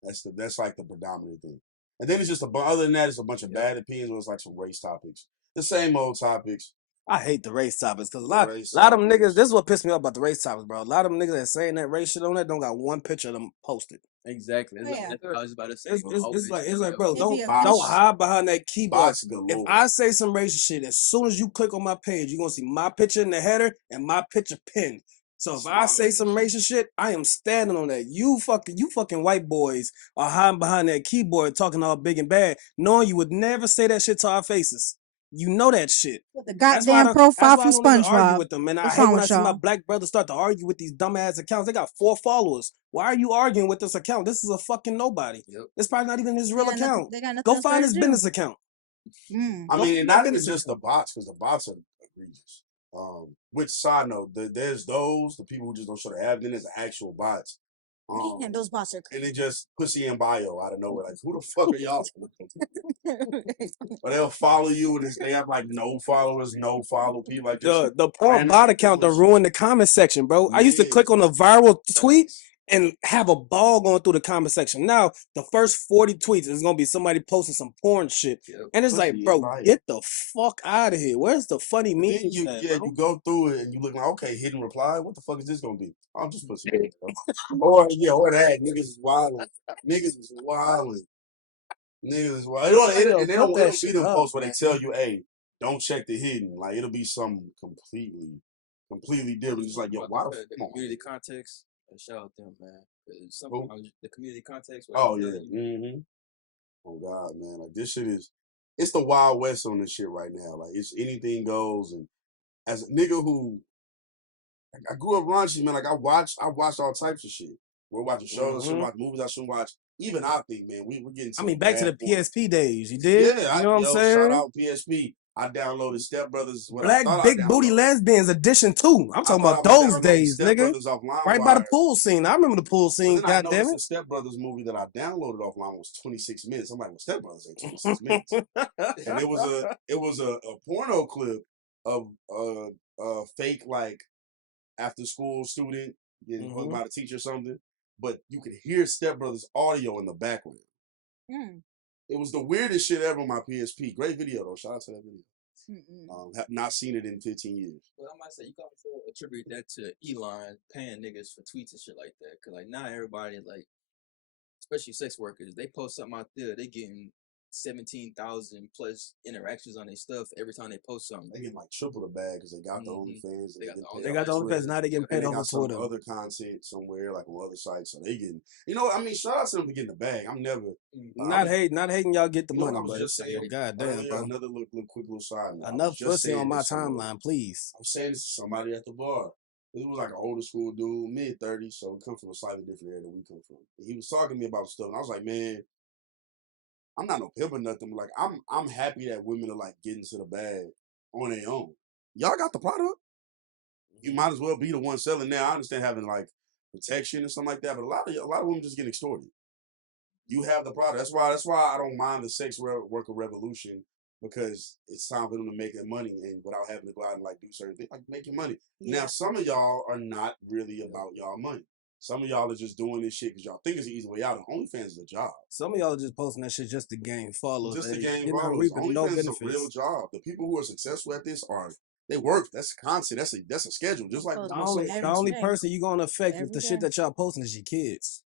that's like the predominant thing. And then it's just other than that, it's a bunch of bad opinions. Where it's like some race topics, the same old topics. I hate the race topics because a lot of them niggas. This is what pissed me off about the race topics, bro. A lot of them niggas that saying that race shit on that don't got one picture of them posted. Exactly. That's what I was about to say. It's like, bro, don't Don't hide behind that keyboard. If galore. I say some racist shit, as soon as you click on my page, you're gonna see my picture in the header and my picture pinned. So if I say some racist shit, I am standing on that. You fucking white boys are hiding behind that keyboard talking all big and bad, knowing you would never say that shit to our faces. You know that shit. The goddamn profile from SpongeBob. Argue SpongeBob. with them, man. I What's hate wrong when I with see my y'all? black brothers start to argue with these dumbass accounts. They got 4 followers. Why are you arguing with this account? This is a fucking nobody. It's probably not even his real account. They got nothing Go else find better his to do. business account. I mean, not even just the bots, because the bots are egregious. Which side note, there's the people who just don't show the app. Then there's the actual bots. Man, those bots are and they just pussy in bio out of nowhere. Like, who the fuck are y'all? Or they'll follow you and they have like no followers, no follow people. Like the porn bot account to ruin the comment section, bro. I used to click on a viral tweet and have a ball going through the comment section. Now the first 40 tweets is gonna be somebody posting some porn shit, and it's like, bro, get the fuck out of here. Where's the funny memes? You go through it and you look like, okay, hidden reply. What the fuck is this gonna be? I'll just put some. or that niggas is wilding. Niggas is wilding. Niggas is wild. They don't see them posts where they tell you, hey, don't check the hidden. Like it'll be something completely different. It's like, yo, why the community context? Shout out them, man. The community context. Oh yeah. Oh God, man. Like this shit it's the Wild West on this shit right now. Like it's anything goes. And as a nigga who I grew up raunchy, man. Like I watched all types of shit. We're watching shows, I shouldn't watch movies, I shouldn't watch. Even I think, man, we're getting to back to the PSP days. You did? Yeah, you know what I'm saying? Shout out PSP. I downloaded Step Brothers. Black Big Booty Lesbians edition 2. I'm talking about those days, nigga. Right by the pool scene. I remember the pool scene. Then goddamn it. The Step Brothers movie that I downloaded offline was 26 minutes. I'm like, well, Step Brothers ain't 26 minutes. And it was a porno clip of a fake like after school student getting fucked by the teacher or something, but you could hear Step Brothers audio in the background. It was the weirdest shit ever on my PSP. Great video though. Shout out to that video. Have not seen it in 15 years. Well, I might say you can also attribute that to Elon paying niggas for tweets and shit like that. Cause like now everybody like, especially sex workers, they post something out there, they getting 17,000 plus interactions on their stuff every time they post something. They get like triple the bag because they got the OnlyFans. They got the OnlyFans. Now they getting paid over some Twitter. Other content somewhere like on other sites, so they getting. You know, I mean, shout out to them for getting the bag. I'm never not hating. Y'all get the money, I was just saying, goddamn, bro. Another quick little side note. Enough pussy on my timeline, please. I'm saying this to somebody at the bar. It was like an older school dude, mid-30s, so we come from a slightly different area than we come from. And he was talking to me about stuff, and I was like, man, I'm not no pimp or nothing. But like, I'm happy that women are like getting to the bag on their own. Y'all got the product. You might as well be the one selling now. I understand having like protection and something like that, but a lot of women just get extorted. You have the product. That's why I don't mind the sex worker revolution, because it's time for them to make their money and without having to go out and like do certain things, like making money. Yeah. Now, some of y'all are not really about y'all money. Some of y'all are just doing this shit because y'all think it's the easy way out. OnlyFans is a job. Some of y'all are just posting that shit just to gain followers. Just to gain followers. OnlyFans is a real job. The people who are successful at this they work. That's constant. That's a schedule. Just like the only person you're gonna affect with the shit that y'all posting is your kids.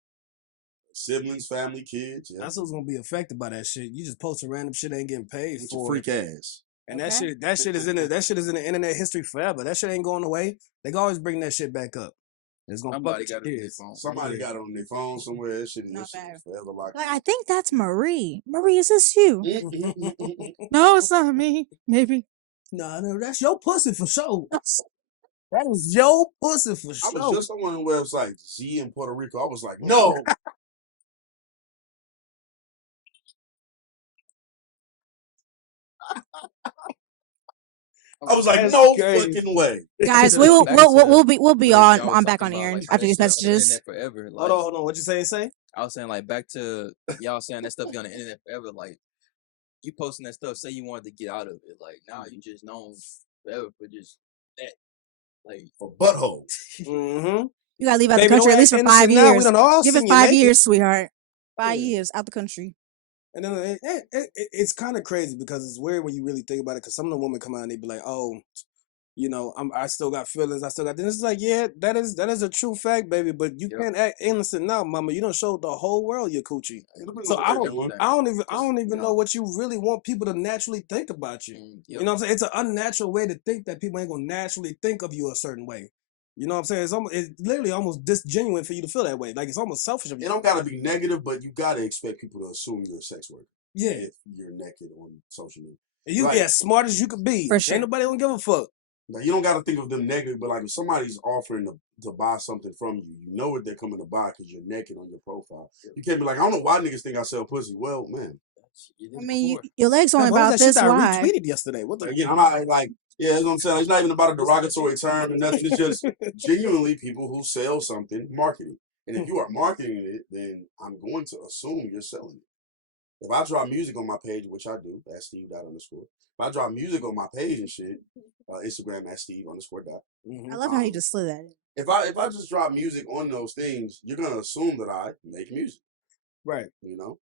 Siblings, family, kids. Yeah. That's what's gonna be affected by that shit. You just posting random shit, ain't getting paid it's for. A freak ass. And that shit is in the internet history forever. That shit ain't going away. They can always bring that shit back up. It's gonna Somebody got it on their phone. Somebody got it on their phone somewhere. That shit is forever locked. Like, I think that's Marie. Marie, is this you? No, it's not me. Maybe. No, that's your pussy for sure. That is your pussy for sure. I was just on one of the websites, Z in Puerto Rico. I was like, no. I was like, no fucking way, guys. We'll be on back on air after these messages. Forever. Like, hold on. What you say? I was saying like back to y'all saying that stuff be on the internet forever. Like you posting that stuff, say you wanted to get out of it. Like now you just known forever for just that. Like for butthole. You gotta leave out the country at least for 5 years. Give it 5 years, sweetheart. 5 years out the country. And then it's kind of crazy because it's weird when you really think about it. Because some of the women come out and they be like, "Oh, you know, I still got feelings. I still got this." It's like, yeah, that is a true fact, baby. But you can't act innocent now, mama. You don't show the whole world your coochie. So I don't even know what you really want people to naturally think about you. You know what I'm saying? It's an unnatural way to think that people ain't gonna naturally think of you a certain way. You know what I'm saying? It's literally almost disgenuine for you to feel that way. Like, it's almost selfish of you. It don't gotta be negative, but you gotta expect people to assume you're a sex worker. Yeah. If you're naked on social media. And you be as smart as you could be. For sure. Ain't nobody gonna give a fuck. Like, you don't gotta think of them negative, but like if somebody's offering to buy something from you, you know what they're coming to buy because you're naked on your profile. You can't be like, I don't know why niggas think I sell pussy. Well, man. I mean, your legs only about this wide. I retweeted yesterday. What the? Again, I'm not like, yeah, that's what I'm saying. It's not even about a derogatory term and nothing. It's just genuinely people who sell something, marketing. And if you are marketing it, then I'm going to assume you're selling it. If I drop music on my page, which I do, at Steve._. If I drop music on my page and shit, Instagram at Steve_. I love how he just slid that in. If I just drop music on those things, you're gonna assume that I make music. Right. You know?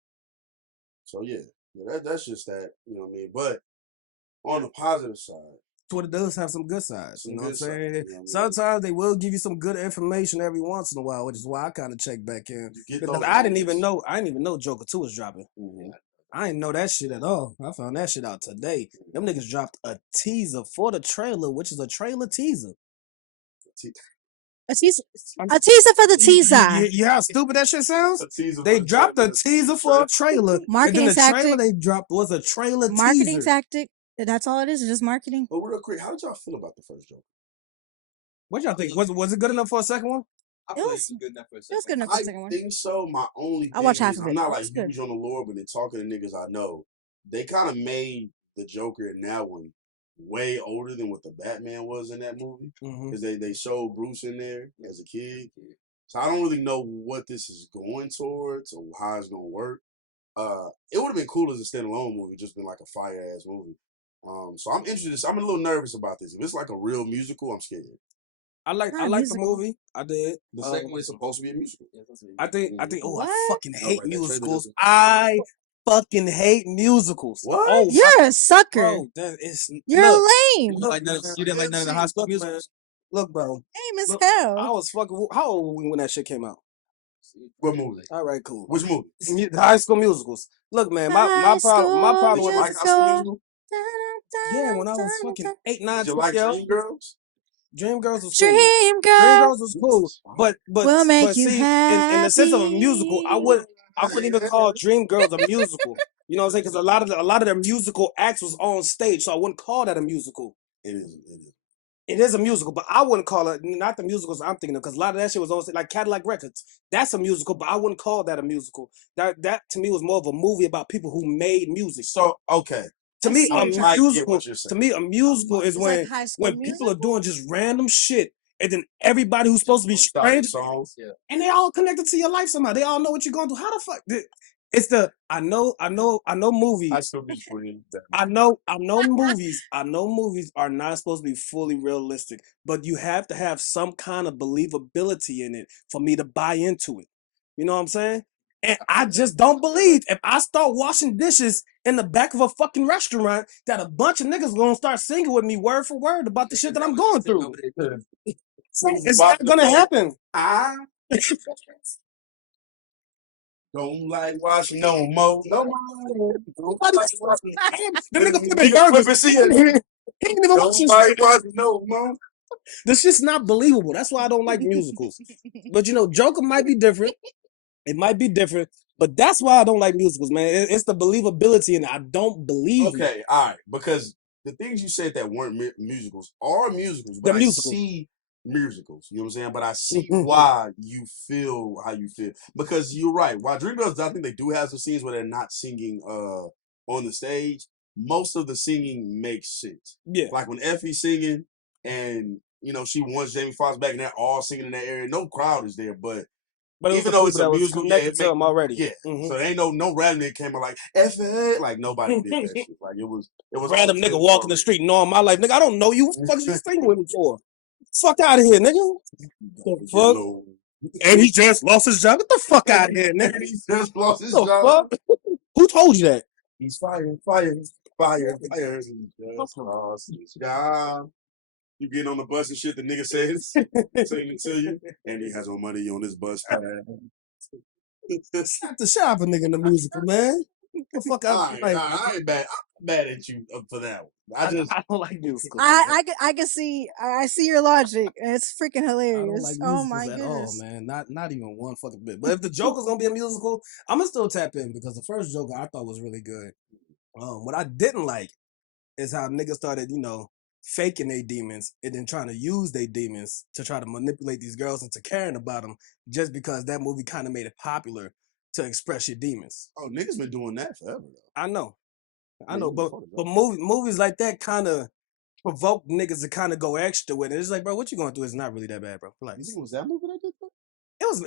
So yeah, that's just that, you know what I mean? But on the positive side, Twitter does have some good sides. You know what I'm saying? Sometimes they will give you some good information every once in a while, which is why I kind of check back in. Because I didn't even know Joker 2 was dropping. Mm-hmm. I didn't know that shit at all. I found that shit out today. Them niggas dropped a teaser for the trailer, which is a trailer teaser. A teaser for the teaser. You how stupid that shit sounds? They dropped a teaser for a trailer. Marketing and then the tactic. trailer they dropped was a trailer marketing teaser. Tactic. That's all it is. It's just marketing. But real quick, how did y'all feel about the first Joker? What y'all think? Was it good enough for a second one? I feel like it was good enough for a second one. It was good enough for a second one. I think so. My only thing I watched half of it. I'm not like huge on the lore, but in talking to niggas I know, they kind of made the Joker in that one way older than what the Batman was in that movie. Because they showed Bruce in there as a kid. So I don't really know what this is going towards or how it's going to work. It would have been cool as a standalone movie, just been like a fire-ass movie. So I'm interested. I'm a little nervous about this. If it's like a real musical, I'm scared. I like the movie. I did. The second one is supposed to be a musical. I think. Oh, what? I fucking hate musicals. I fucking hate musicals. What? Oh, You're a sucker. bro, You're look, lame. look, You didn't like none of the high school look, musicals? Look, bro. Lame as Look, hell. I was fucking. How old were we when that shit came out? What movie? All right, cool. Which movie? High School Musicals. Look, man, my problem Did with you like High School Musical? yeah, when I was fucking 8, 9, Did you 10 like years old, Dreamgirls? Dreamgirls was cool. Dream girl. Dreamgirls was cool, but We'll make you see, in the sense of a musical, I wouldn't even call Dreamgirls a musical. You know what I'm saying? Because a lot of their musical acts was on stage, so I wouldn't call that a musical. It is. It is a musical, but I wouldn't call it, not the musicals I'm thinking of, because a lot of that shit was on stage, like Cadillac Records. That's a musical, but I wouldn't call that a musical. That to me was more of a movie about people who made music. So, okay. To me, see a what you're I get musical. what you're saying. To me, a musical is It's like when High School people are Musical? doing just random shit, and then everybody who's supposed to be Started strangers, songs. Yeah. and they all connected to your life somehow. They all know what you're going through. How the fuck? It's the I know movies. High School Musical. I know movies. I know movies are not supposed to be fully realistic, but you have to have some kind of believability in it for me to buy into it. You know what I'm saying? And I just don't believe if I start washing dishes in the back of a fucking restaurant that a bunch of niggas gonna start singing with me word for word about the shit that I'm going through. It's not gonna happen. I don't like watching no more. No more. The nigga flipping burgers. He ain't even watching Don't like shit. watching no more. This shit's not believable. That's why I don't like musicals. But you know, Joker might be different. It might be different, but that's why I don't like musicals, man. It's the believability, and I don't believe it. Okay, all right. Because the things you said that weren't musicals are musicals, but They're I musicals. see musicals. You know what I'm saying? But I see why you feel how you feel. Because you're right. While Dreamgirls, I think they do have some scenes where they're not singing on the stage. Most of the singing makes sense. Yeah. Like when Effie's singing and she wants Jamie Foxx back and they're all singing in that area. No crowd is there, but it was even the though people it's a that was musical, connected to them already. Yeah. So there ain't no random nigga came out like F it. Like nobody did that shit. Like it was Random all nigga good walking the already. street knowing my life. Nigga, I don't know you. What the fuck is you singing with me for? Fuck out of here, nigga. The fuck? And he just lost his job. Get the fuck out of here, nigga. He just lost his The job. fuck? Who told you that? He's fired. He just lost his job. You get on the bus and shit, the nigga says, saying it to you, and he has no money on his bus pass. Slap the shit out of a nigga in the musical, man. Get the fuck out. I ain't bad. I'm mad at you for that one. I don't like musicals. I can see I see your logic. It's freaking I hilarious. don't like Oh musicals my at goodness. all, man. Not even one fucking bit. But if the Joker's gonna be a musical, I'm gonna still tap in because the first Joker I thought was really good. What I didn't like is how niggas started, faking their demons and then trying to use their demons to try to manipulate these girls into caring about them just because that movie kind of made it popular to express your demons. Oh, niggas been doing that forever though. I know, Yeah, but movies like that kind of provoke niggas to kind of go extra with it. It's like, bro, what you going through is not really that bad, bro. Like, You think it was that movie that did that?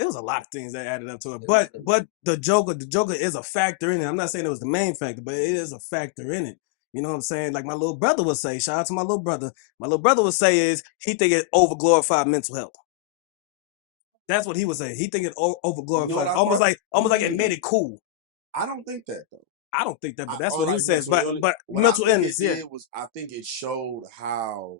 It was a lot of things that added up to it. But the Joker is a factor in it. I'm not saying it was the main factor, but it is a factor in it. You know what I'm saying? Like my little brother would say, shout out to my little brother. My little brother would say is he think it overglorified mental health. That's what he would say. He think it overglorified, almost like it made it cool. I don't think that though. I don't think that, but that's what he says. But mental illness, I think it showed how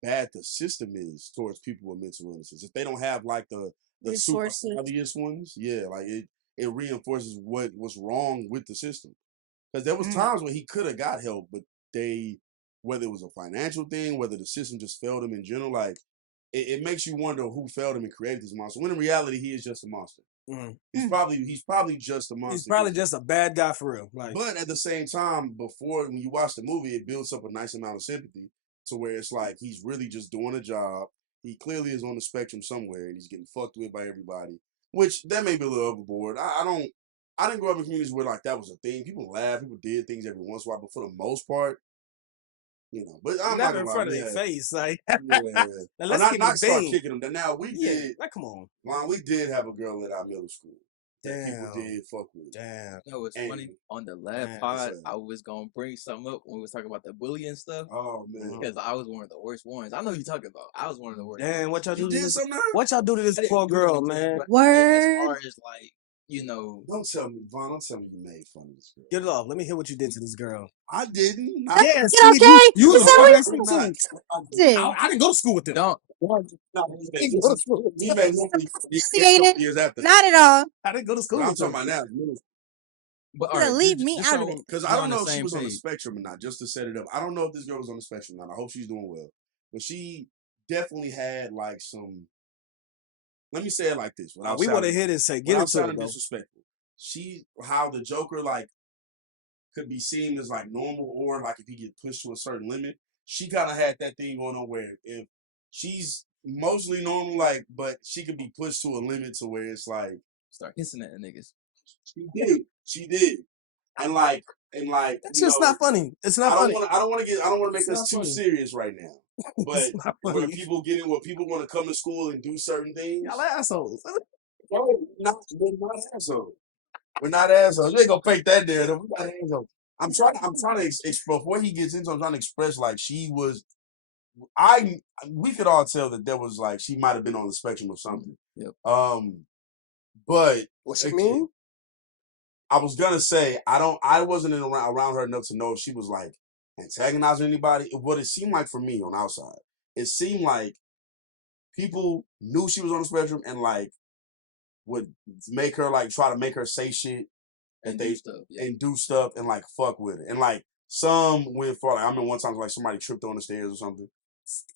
bad the system is towards people with mental illnesses. If they don't have like the super obvious ones, yeah, like it reinforces what's wrong with the system. Because there was times when he could have got help, but whether it was a financial thing, whether the system just failed him in general, like it makes you wonder who failed him and created this monster. When in reality, he is just a monster. Mm-hmm. He's probably just a monster. He's probably just a bad guy for real. Like, but at the same time, when you watch the movie, it builds up a nice amount of sympathy to where it's like he's really just doing a job. He clearly is on the spectrum somewhere, and he's getting fucked with by everybody. Which that may be a little overboard. I didn't grow up in communities where like that was a thing. People laughed, people did things every once in a while, but for the most part, but I'm not in front of their face, like yeah. Now, let's not start kicking them. Now we did. Like, come on, we did have a girl at our middle school. Damn. People did fuck with. Damn. You know what's funny? On the last pod, I was gonna bring something up when we was talking about the bullying stuff. Oh man, because I was one of the worst ones. I know you're talking about. I was one of the worst. Damn, what y'all do? You did something? What y'all do to this poor girl, man? Word. As far as like Don't tell me, Vaughn. Don't tell me you made fun of this girl. Get it off. Let me hear what you did to this girl. I didn't. Yes, Get okay. you was Is that what a you part of did? I didn't go to school with them. Don't. He made a Investigated. couple years after that. Not at all. I didn't go to school But I'm with them. talking about now. But You all gotta right, leave me out of it. Because I don't know if she was on the spectrum or not, just to set it up. I don't know if this girl was on the spectrum or not. I hope she's doing well. But she definitely had like some, let me say it like this. We want to hear this say, get into it, disrespectful. How the Joker like could be seen as like normal, or like if he get pushed to a certain limit, she kind of had that thing going on where if she's mostly normal, like, but she could be pushed to a limit to where it's like start hissing at the niggas. She did, and like it's just not funny. It's not funny. I don't want to make us too serious right now. But where people want to come to school and do certain things, y'all assholes. No, we're not assholes. We're not assholes. You ain't gonna fake that there. We're not assholes. I'm trying to before he gets into, I'm trying to express like she was. We could all tell that there was like she might have been on the spectrum of something. Yep. But what you mean? I was gonna say I wasn't around her enough to know if she was like antagonizing anybody. What it seemed like for me on outside, it seemed like people knew she was on the spectrum and like would make her like try to make her say shit and do stuff and like fuck with it. And like some went for like I remember one time like somebody tripped on the stairs or something.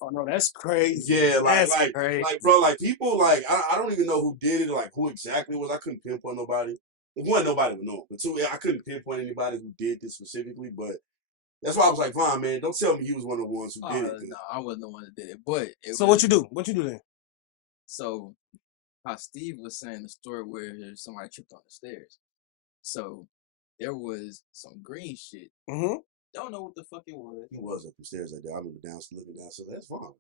Oh no, that's crazy. Yeah, that's crazy. Like bro, like people like I don't even know who did it, like who exactly it was. I couldn't pinpoint nobody. It wasn't nobody we know. But two, I couldn't pinpoint anybody who did this specifically, but that's why I was like, fine, man, don't tell me you was one of the ones who did it. No, I wasn't the one that did it. But so what you do? What you do then? So how Steve was saying the story where somebody tripped on the stairs. So there was some green shit. Mm-hmm. Don't know what the fuck it was. He was up the stairs like that. I remember looking down, so that's fine.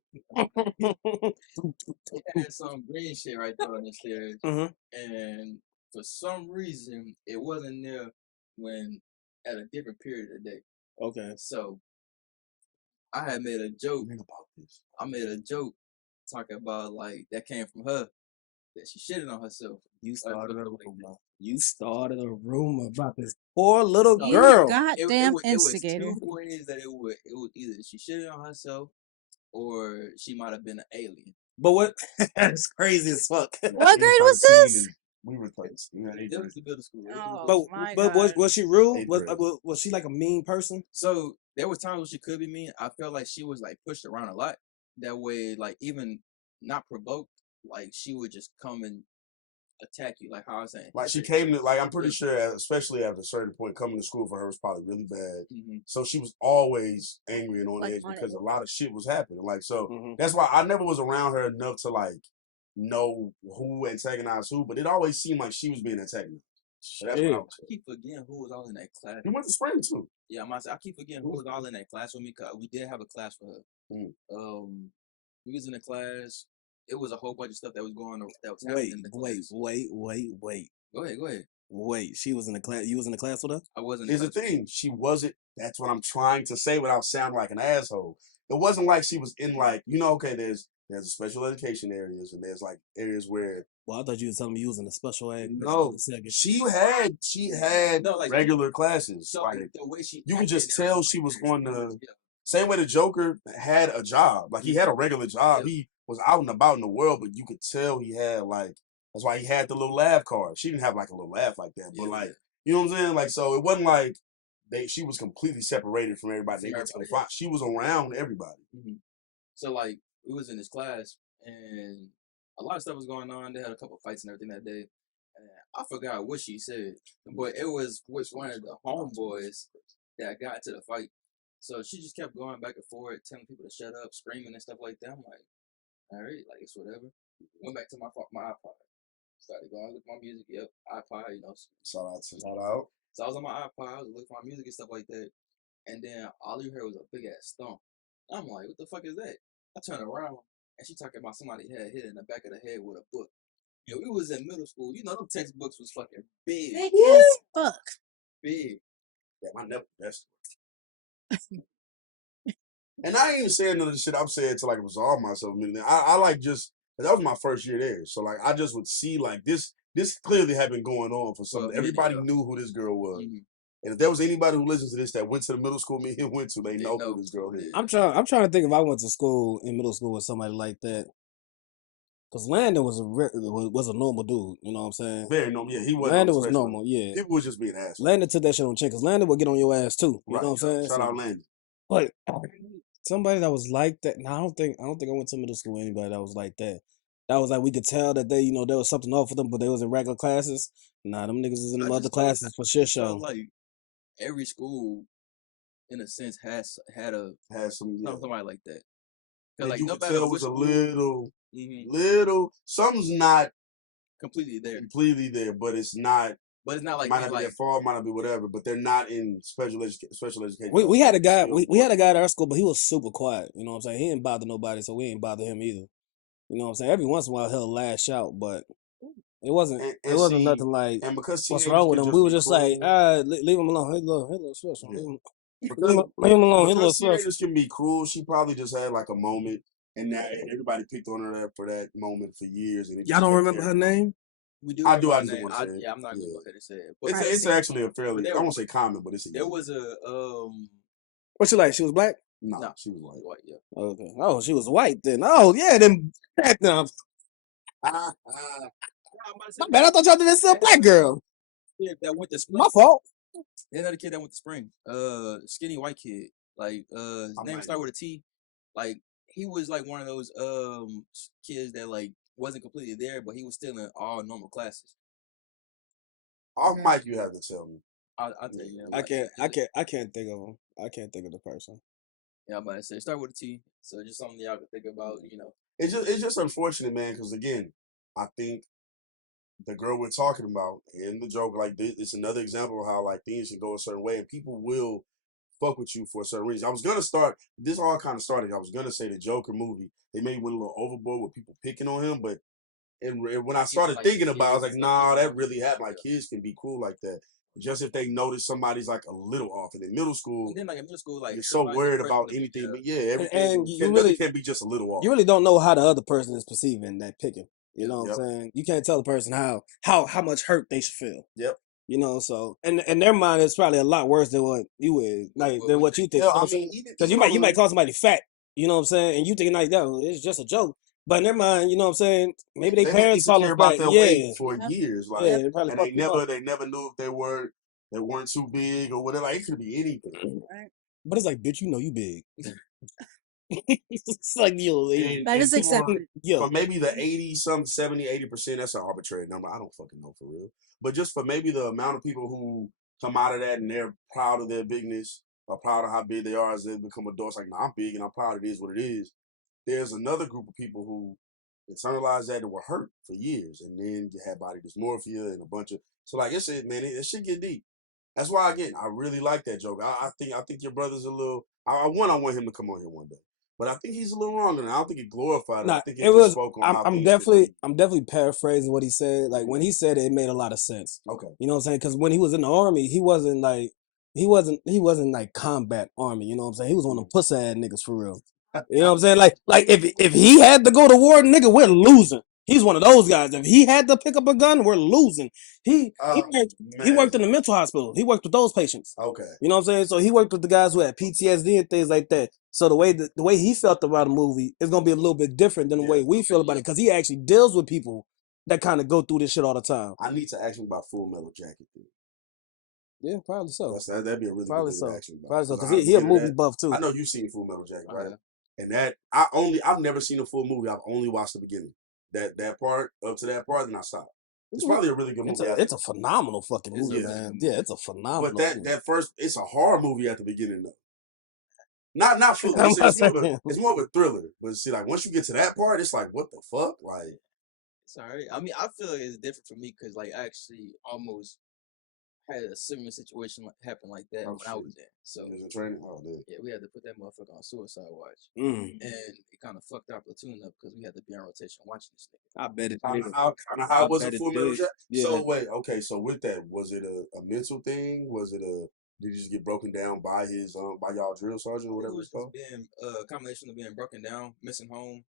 It had some green shit right there on the stairs. Mm-hmm. And for some reason, it wasn't there when at a different period of the day. Okay. So I had made a joke about this. I made a joke talking about like that came from her, that she shitted on herself. You started a rumor. You started a rumor about this poor little girl. Goddamn instigator. It was 2 ways that it was either she shitted on herself or she might have been an alien. But what? That's crazy as fuck. What grade was this? We replaced. It was the middle school. But was she rude? Was she like a mean person? So there was times when she could be mean. I felt like she was like pushed around a lot. That way, like even not provoked, like she would just come and attack you, like how I was saying. Like she came to, like I'm pretty sure, especially after a certain point, coming to school for her was probably really bad. Mm-hmm. So she was always angry and on edge because a lot of shit was happening. Like that's why I never was around her enough to like know who antagonized who, but it always seemed like she was being antagonized. So that's what I keep forgetting who was all in that class. You went to spring too. Yeah, I keep forgetting who was all in that class with me because we did have a class for her. We was in a class. It was a whole bunch of stuff that was going on. That was happening in the class. Wait. Go ahead. Wait, she was in the class. You was in the class with her? I wasn't. Here's the thing. She wasn't. That's what I'm trying to say without sounding like an asshole. It wasn't like she was in like, okay, there's special education areas and there's like areas where. Well, I thought you were telling me you was in a special ed. No, she had regular classes. So like the way you could just tell she was on the same way the Joker had a job. Like he had a regular job. He was out and about in the world, but you could tell he had like, that's why he had the little laugh card. She didn't have like a little laugh like that, but like, you know what I'm saying? Like, so it wasn't like she was completely separated from everybody. She was around everybody. Mm-hmm. So like, we was in this class and a lot of stuff was going on. They had a couple of fights and everything that day. And I forgot what she said, but it was one of the homeboys that got to the fight. So she just kept going back and forth, telling people to shut up, screaming and stuff like that. I'm like, all right, like it's whatever. Went back to my iPod. Started going, look at my music. Yep, iPod, Shout out. So I was on my iPod, I was looking for my music and stuff like that. And then all you heard was a big ass stomp. I'm like, what the fuck is that? I turned around and she talking about somebody had hit in the back of the head with a book. We was in middle school. Them textbooks was fucking big. Big as fuck. Big. Yeah, my nephew, that's and I ain't even saying none of the shit I'm saying to like resolve myself. I like just, that was my first year there. So like I just would see like this this clearly had been going on for some. For a minute, Everybody yeah. knew who this girl was. Mhm. And if there was anybody who listens to this that went to the middle school me and him went to, they know who this girl is. I'm trying to think if I went to school in middle school with somebody like that. Cause Landon was a normal dude, you know what I'm saying? Very normal. Yeah, he wasn't. Landon was normal, yeah. People was just being assholes. Landon took that shit on chin, cause Landon would get on your ass too. You Right. know what I'm saying? Shout out Landon. But somebody that was like that. No, I don't think I went to middle school with anybody that was like that. That was like we could tell that they, there was something off with them, but they was in regular classes. Nah, them niggas was in them other classes for shit show. Like every school, in a sense, had somebody like that. And like you no could matter tell it was a little. Something's not completely there, but it's not. But it's not like might not be their fault, might not be whatever, but they're not in special education. We had a guy we had a guy at our school, but he was super quiet. You know what I'm saying? He didn't bother nobody, so we didn't bother him either. You know what I'm saying? Every once in a while he'll lash out, but it wasn't nothing like and because what's wrong with him. We were just like, leave him alone. He little special. Leave him alone. He little special. Teenagers can be cruel. She probably just had like a moment, and that everybody picked on her for that moment for years. And y'all don't remember her name? We do. I do. I just don't want to say it. Yeah, I'm not gonna go ahead and say it. But it's actually a fairly. I won't say common, but it's. There was a What's she like? She was black? No, she was white. Yeah. Okay. Oh, she was white then. Oh yeah, then back then. My bad. I thought y'all did this to a black girl. Yeah, that went to spring. My fault. There's another kid that went to spring. Skinny white kid. Like his name started with a T. Like he was like one of those kids that like wasn't completely there, but he was still in all normal classes. Off mic, you have to tell me. I'll tell you. I can't think of him. I can't think of the person. Yeah, I'm about to say start with a T. So just something y'all can think about. It's just unfortunate, man. Because again, I think the girl we're talking about and the joke like this, it's another example of how like things can go a certain way, and people will fuck with you for a certain reason. I was gonna start. This all kind of started. I was gonna say the Joker movie. They maybe went a little overboard with people picking on him, but and when I started thinking about it, I was like, nah, that really happened. Like kids can be cool like that. Just if they notice somebody's like a little off. And in middle school, and then like in middle school, like you're so worried about anything. But yeah, everything and you really can't be just a little off. You really don't know how the other person is perceiving that picking. You know what I'm saying? You can't tell the person how much hurt they should feel. Yep. You know, so and their mind is probably a lot worse than what you is, like than what you think. Yeah, I mean, because you might call somebody fat. You know what I'm saying? And you thinking like, no, it's just a joke. But in their mind, you know what I'm saying? Maybe they parents call them about fat. their weight for years, like, yeah, and they never knew if they weren't too big or whatever. Like, it could be anything. But it's like, bitch, you know you big. It's like that is accepted. For maybe the 80%, that's an arbitrary number. I don't fucking know for real. But just for maybe the amount of people who come out of that and they're proud of their bigness or proud of how big they are as they become adults, like, nah, I'm big and I'm proud it is what it is. There's another group of people who internalized that and were hurt for years, and then you had body dysmorphia and a bunch of. So like I said, man, it should get deep. That's why again, I really like that joke. I think your brother's a little. I want him to come on here one day. But I think he's a little wrong, and I don't think he glorified it. I think he just spoke on how I'm definitely paraphrasing what he said. Like when he said it, it made a lot of sense. Okay, you know what I'm saying? Because when he was in the army, he wasn't like combat army. You know what I'm saying? He was one of them pussy ass niggas for real. You know what I'm saying? Like if he had to go to war, nigga, we're losing. He's one of those guys. If he had to pick up a gun, we're losing. He worked in the mental hospital. He worked with those patients. Okay. You know what I'm saying? So he worked with the guys who had PTSD and things like that. So the way he felt about a movie is gonna be a little bit different than the way we feel about it, because he actually deals with people that kind of go through this shit all the time. I need to ask him about Full Metal Jacket. Yeah, probably so. That'd be a really good movie to ask him about. Probably so, because he a movie buff too. I know you've seen Full Metal Jacket, right? And that I've never seen a full movie. I've only watched the beginning. That part up to that part, then I stopped. It's probably a really good movie. It's a phenomenal fucking movie, man. Yeah, it's a phenomenal. But that first, it's a horror movie at the beginning though. Not full. It's more of a thriller. But see, like once you get to that part, it's like, what the fuck, like. Sorry, I mean, I feel like it's different for me because like I actually almost had a similar situation happen like that when I was there. So it was a training. Oh, dude. Yeah, we had to put that motherfucker on suicide watch, and it kind of fucked our platoon up because we had to be on rotation watching this nigga. I bet it. How was it Full Metal Jacket? Yeah. So wait, okay. So with that, was it a mental thing? Was it a Did he just get broken down by his by y'all drill sergeant or whatever It was it's called? just being a combination of being broken down, missing home,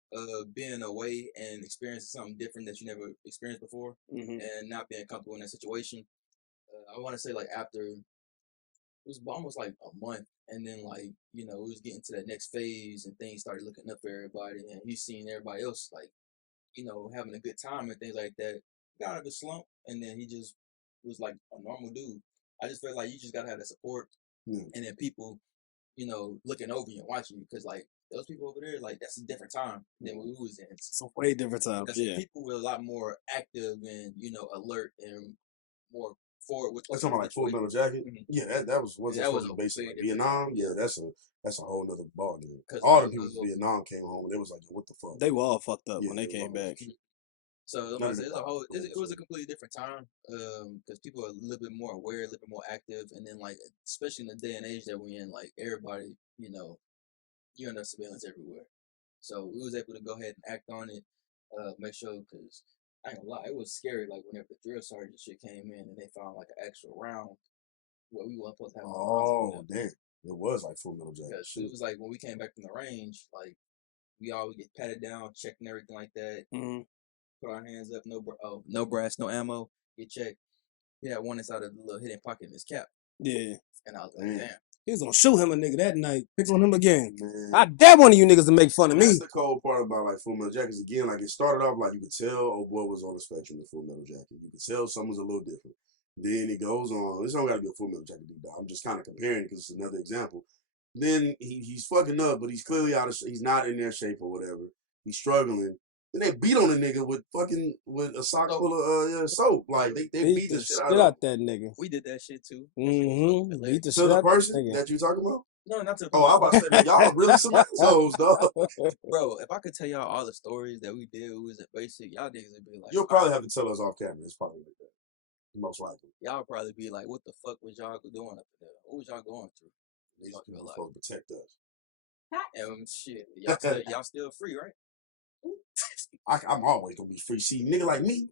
being away and experiencing something different that you never experienced before, and not being comfortable in that situation. I want to say like after it was almost like a month, and then like we was getting to that next phase, and things started looking up for everybody, and he's seeing everybody else like having a good time and things like that. Got out of the slump, and then he just was like a normal dude. I just felt like you just gotta have that support, and then people, looking over you and watching you, because like those people over there, like that's a different time than what we was in. It's a way different time. Because Yeah. people were a lot more active and alert and more forward with. That's talking about like Full Metal Jacket. Yeah, that was based in like Vietnam. Yeah, that's a whole nother ball game. All the people from Vietnam came home and it was like, what the fuck? They were all fucked up when they came back. So it was a completely different time because people are a little bit more aware, a little bit more active, and then like especially in the day and age that we're in, like everybody, you under surveillance everywhere. So we was able to go ahead and act on it, make sure, because I ain't gonna lie, it was scary. Like whenever the drill sergeant shit came in and they found like an actual round where we weren't supposed to have. Oh damn! It was like Full Metal Jacket. It was like when we came back from the range, like we always get patted down, checked and everything like that. Put our hands up, no brass, no ammo. Get checked. He had one inside of the little hidden pocket in his cap. Yeah. And I was like, damn. He was gonna shoot him a nigga that night. Pick on him again. Man. I dare one of you niggas to make fun of me. That's the cold part about like Full Metal Jackets. Again, like it started off like you could tell old boy was on the spectrum in Full Metal Jacket. You could tell something was a little different. Then it goes on. This don't gotta be a Full Metal Jacket dude. I'm just kind of comparing because it's another example. Then he's fucking up, but he's clearly he's not in their shape or whatever. He's struggling. Then they beat on the nigga with a sock full of soap. Like they beat the shit out that nigga. We did that shit too. Beat the shit out the person that you talking about? No, not to the person. Oh, I about to say, man, y'all really some assholes, dog. Bro, if I could tell y'all all the stories that we did, we was at basic, y'all niggas would be like, you'll probably have to tell us off camera. It's probably like that. Most likely. Y'all probably be like, what the fuck was y'all doing up there? What was y'all going through? These people supposed to protect us. And shit, y'all still free, right? I'm always gonna be free. See, nigga like me.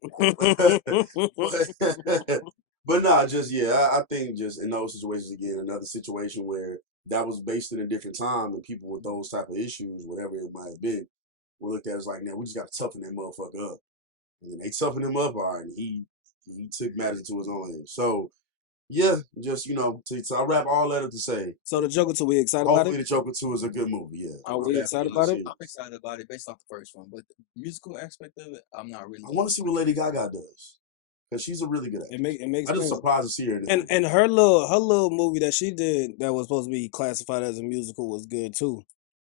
But nah, just I think just in those situations again, another situation where that was based in a different time and people with those type of issues, whatever it might have been, we looked at it as like, now we just gotta toughen that motherfucker up. And then they toughened him up, all right, and he took matters into his own hands. So yeah, just so I wrap all that up to say. So the Joker 2, we excited about it? Hopefully the Joker 2 is a good movie, yeah. Are we excited about it? I'm excited about it based off the first one, but the musical aspect of it, I'm not really. I want to see what Lady Gaga does. Because she's a really good actress. It makes I'm just surprised to see her in and her little movie that she did that was supposed to be classified as a musical was good too.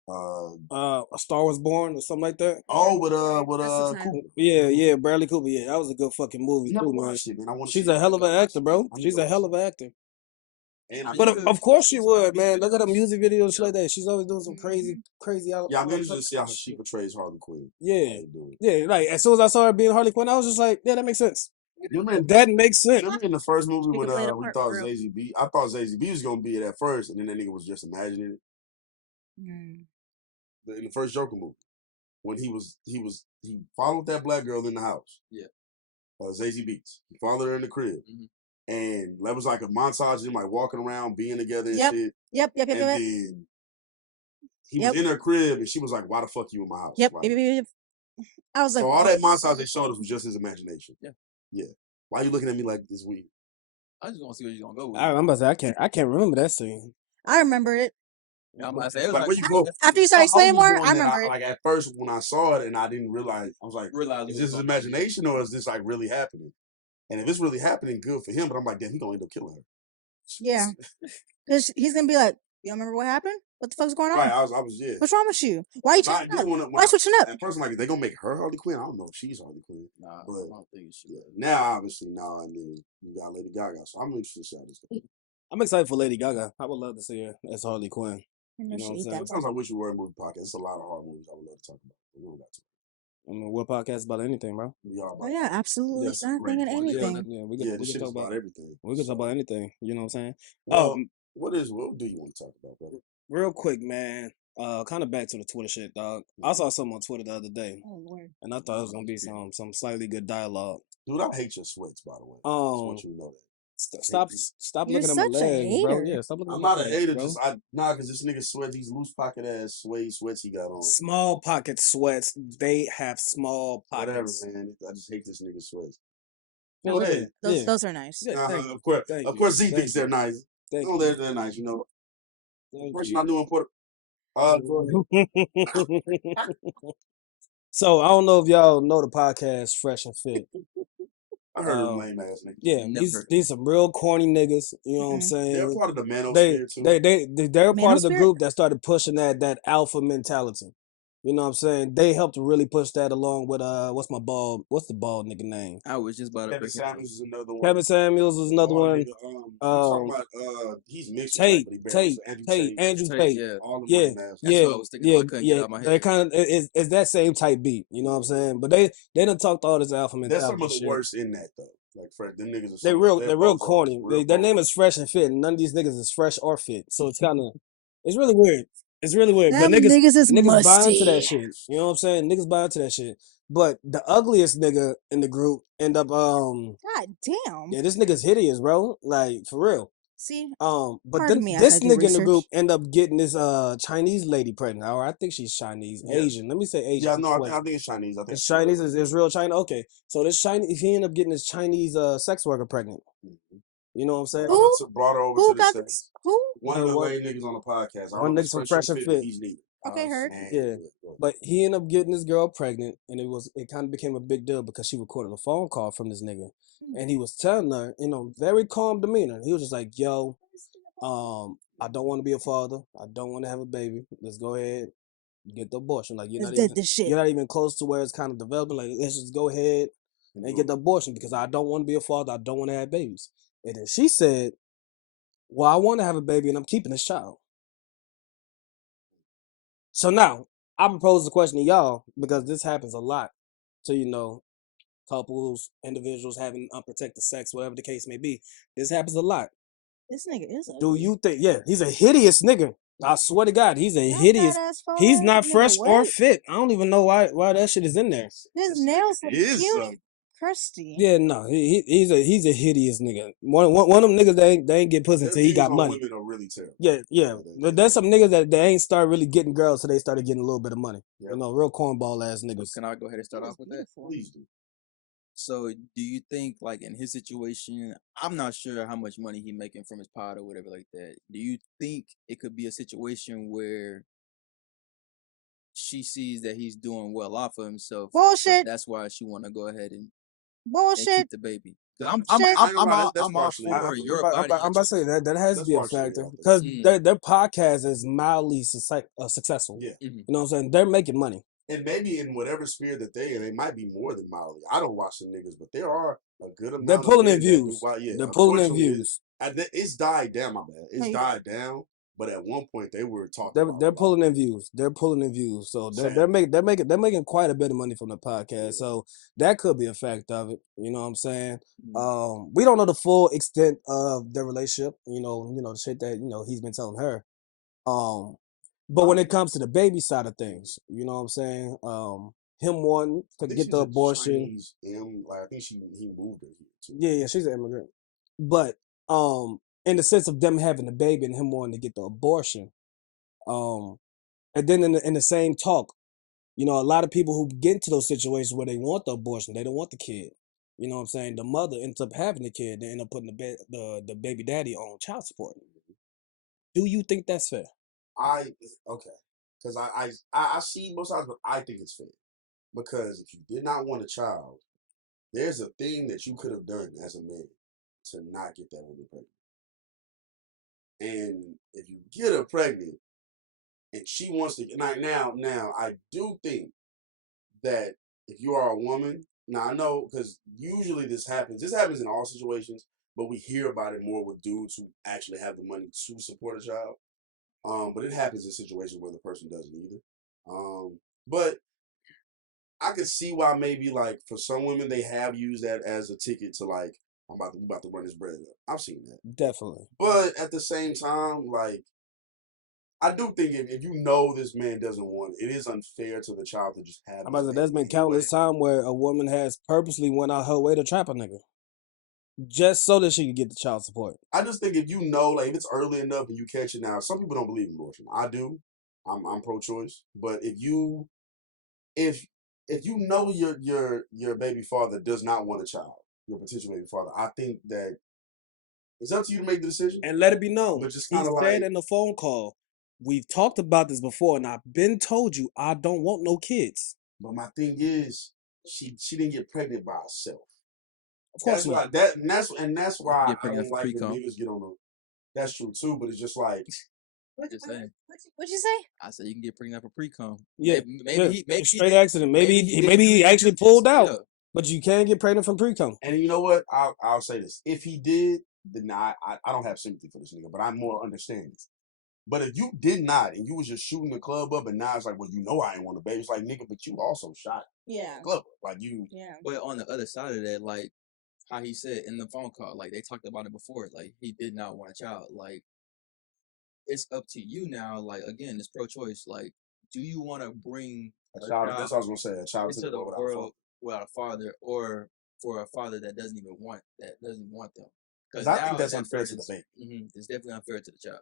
A Star Was Born or something like that. Oh, with Cooper. Yeah, Bradley Cooper. Yeah, that was a good fucking movie too, man. She's a hell of an actor, bro. She's a hell of an actor. But of course she would, man. Look at her music videos like that. She's always doing some crazy. Yeah, I'm interested to see how she portrays Harley Quinn. Yeah. Like as soon as I saw her being Harley Quinn, I was just like, yeah, that makes sense. That makes sense. Remember in the first movie when we thought Zazie B, I thought Zazie B was gonna be it at first, and then that nigga was just imagining it. In the first Joker movie, when he followed that black girl in the house. Yeah. Zazie Beetz. He followed her in the crib. And that was like a montage of them like walking around, being together and shit. Yep. And then he was in her crib and she was like, why the fuck you in my house? Yep. Like, I was like, so all that montage they showed us was just his imagination. Yeah. Why are you looking at me like this weird? I just want to see where you're gonna go with. I'm about to say I can't remember that scene. I remember it. I'm about to say, after you started explaining more, I remember it. Like at first when I saw it and I didn't realize, I was like, is this his imagination or is this like really happening? And if it's really happening, good for him. But I'm like, damn, he gonna end up killing her. Yeah, because he's gonna be like, you don't remember what happened? What the fuck's going on? Right, I was What's wrong with you? Why are you switching up? Why switching up? At first, I'm like, they gonna make her Harley Quinn? I don't know if she's Harley Quinn. Nah, but I don't think she. Now, obviously, and then you got Lady Gaga. So I'm interested to see how this goes. I'm excited for Lady Gaga. I would love to see her as Harley Quinn. You know what I'm saying? Sometimes I wish we were a movie podcast. It's a lot of horror movies I would love to talk about. But we don't got to. I mean, what podcast about anything, bro? Oh yeah, absolutely. Anything and anything. Yeah, we can talk about everything. We can talk about anything. You know what I'm saying? Well, what do you want to talk about, brother? Real quick, man. Kind of back to the Twitter shit, dog. I saw something on Twitter the other day, and I thought it was gonna be some slightly good dialogue. Dude, I hate your sweats, by the way. I just want you to know that. Stop You're looking at my such a legs, bro. hater. Yeah, stop looking I'm at my not a legs, hater, bro. just because this nigga sweat these loose pocket ass suede sweats he got on. Small pocket sweats. They have small Whatever, pockets. man. I just hate this nigga sweats. Yeah, Go ahead. Those are nice. Yeah, thank you. Of course, Thank of you. course, Z Thank thinks they're you. nice. Thank No, you. they're nice. You know, Thank person you. I knew in Puerto. Go ahead. So I don't know if y'all know the podcast Fresh and Fit. I heard them lame ass niggas. Yeah, Never. these some real corny niggas. You know what I'm Mm-mm. saying? They're part of the manosphere too. They're part of the Manosphere? group that started pushing that alpha mentality. You know what I'm saying? They helped to really push that along with what's the bald nigga name? I was just about to Kevin break Samuels is another one. Kevin Samuels is another Bald one. nigga, you talking about he's mixed with Tate, but he barely Andrew Tate. Yeah. All them Yeah, lame ass. That's what I was thinking. I couldn't get it out of my They head. kind of is that same type beat. You know what I'm saying? But they done talked all this alpha mentality. They're some of the shit. worst in that though. Like Fred, them niggas are They're they're real both corny. real Their name corny. is Fresh and Fit, and none of these niggas is fresh or fit. So it's kind of it's really weird. It's really weird. But Them niggas is niggas buy into that musty. shit. You know what I'm saying? Niggas buy into that shit. But the ugliest nigga in the group end up God damn. yeah, this nigga's hideous, bro. Like for real. See, But pardon then me as this I do nigga in the group research. end up getting this Chinese lady pregnant, or I think she's Chinese, Yeah. Asian. Let me say Asian. Yeah, no, I think it's Chinese. I think It's Chinese. It's real China. Okay, so this Chinese, he ended up getting this Chinese sex worker pregnant. Mhm. You know what I'm saying? Brought her over Who to the got States. who? One of the lame niggas on the podcast. I One don't know nigga if from he's Fresh and but Fit. he's neither. Okay, heard. Yeah. But he ended up getting this girl pregnant, and it kind of became a big deal because she recorded a phone call from this nigga, and he was telling her, very calm demeanor. He was just like, "Yo, I don't want to be a father. I don't want to have a baby. Let's go ahead, get the abortion. Like Let's did this shit. you're not even close to where it's kind of developing. Like let's just go ahead and get the abortion because I don't want to be a father. I don't want to have babies." And then she said, "Well, I want to have a baby, and I'm keeping this child." So now I propose the question to y'all because this happens a lot to couples, individuals having unprotected sex, whatever the case may be. This happens a lot. This nigga is ugly. Do you think? Yeah, he's a hideous nigga. I swear to God, he's a That hideous. fat ass forehead, He's not nigga, fresh or what? fit. I don't even know why that shit is in there. His nails look Is cute, crusty. Yeah, no, he's a hideous nigga. One of them niggas they ain't get pussy Their until he views got on money. women are really terrible. Yeah. But there's some niggas that they ain't start really getting girls till they started getting a little bit of money. Yep. Real cornball ass niggas. Can I go ahead and start off with that? Please do. So, do you think, like in his situation, I'm not sure how much money he making from his pod or whatever like that. Do you think it could be a situation where she sees that he's doing well off of himself? So Bullshit. that's why she want to go ahead and Bullshit. keep the baby. 'Cause Shit. I'm all for your body. I'm about to say that has to be a partially factor it, I think. because their podcast is mildly successful. Yeah. You know what I'm saying? They're making money. And maybe in whatever sphere that they in, they might be more than mildly. I don't watch the niggas, but there are a good amount. They're pulling in of men that views. do, yeah, They're pulling in unfortunately, views. It's died down. My bad. It's Hey. died down. But at one point they were talking. They're pulling in views. They're pulling in views. So they're making quite a bit of money from the podcast. Yeah. So that could be a fact of it. You know what I'm saying? We don't know the full extent of their relationship. You know the shit that he's been telling her. But when it comes to the baby side of things, you know what I'm saying? Him wanting to get the abortion. Chinese I think he moved her here too. Yeah, she's an immigrant. But in the sense of them having the baby and him wanting to get the abortion, and then in the same talk, a lot of people who get into those situations where they want the abortion, they don't want the kid. You know what I'm saying? The mother ends up having the kid, they end up putting the baby daddy on child support. Do you think that's fair? Because I see most times, but I think it's fair because if you did not want a child, there's a thing that you could have done as a man to not get that woman pregnant. And if you get her pregnant and she wants to now I do think that if you are a woman, now I know because usually this happens in all situations, but we hear about it more with dudes who actually have the money to support a child. But it happens in situations where the person doesn't either. But I could see why maybe like for some women they have used that as a ticket to like we about to run this bread up. I've seen that. Definitely. But at the same time, like I do think if you know this man doesn't want it, it is unfair to the child to just have. There's been countless time where a woman has purposely went out her way to trap a nigga. just so that she could get the child support. I just think if you know, like if it's early enough and you catch it now, some people don't believe in abortion. I do. I'm pro-choice, but if you know your baby father does not want a child, your potential baby father, I think that it's up to you to make the decision. And let it be known, But just he kind of said like, in the phone call, we've talked about this before, and I've been told you I don't want no kids. but my thing is, she didn't get pregnant by herself. Of course That's not. why that's why Get I pregnant don't for like when pre-cum. niggas get on the. That's true too, but it's just like Just saying. What'd you say? I said you can get pregnant for pre-cum. Yeah, Maybe he straight did- accident. Maybe he he did actually due pulled diligence, out, yeah. but you can get pregnant from pre-cum. And you know what? I'll say this: if he did, then I don't have sympathy for this nigga, but I'm more understanding. But if you did not, and you was just shooting the club up, and now it's like, well, you know, I ain't want a baby. It's like, nigga, but you also shot Yeah. the club up. Like you. Yeah. But on the other side of that, like how he said in the phone call, like they talked about it before, like he did not want a child. Like it's up to you now. Like again, it's pro-choice. Like, do you want to bring A child. That's what I was gonna say. A child to into the the world without a father. world without a father, or for a father that doesn't even want them? Because I think that's unfair to the baby. It's definitely unfair to the child.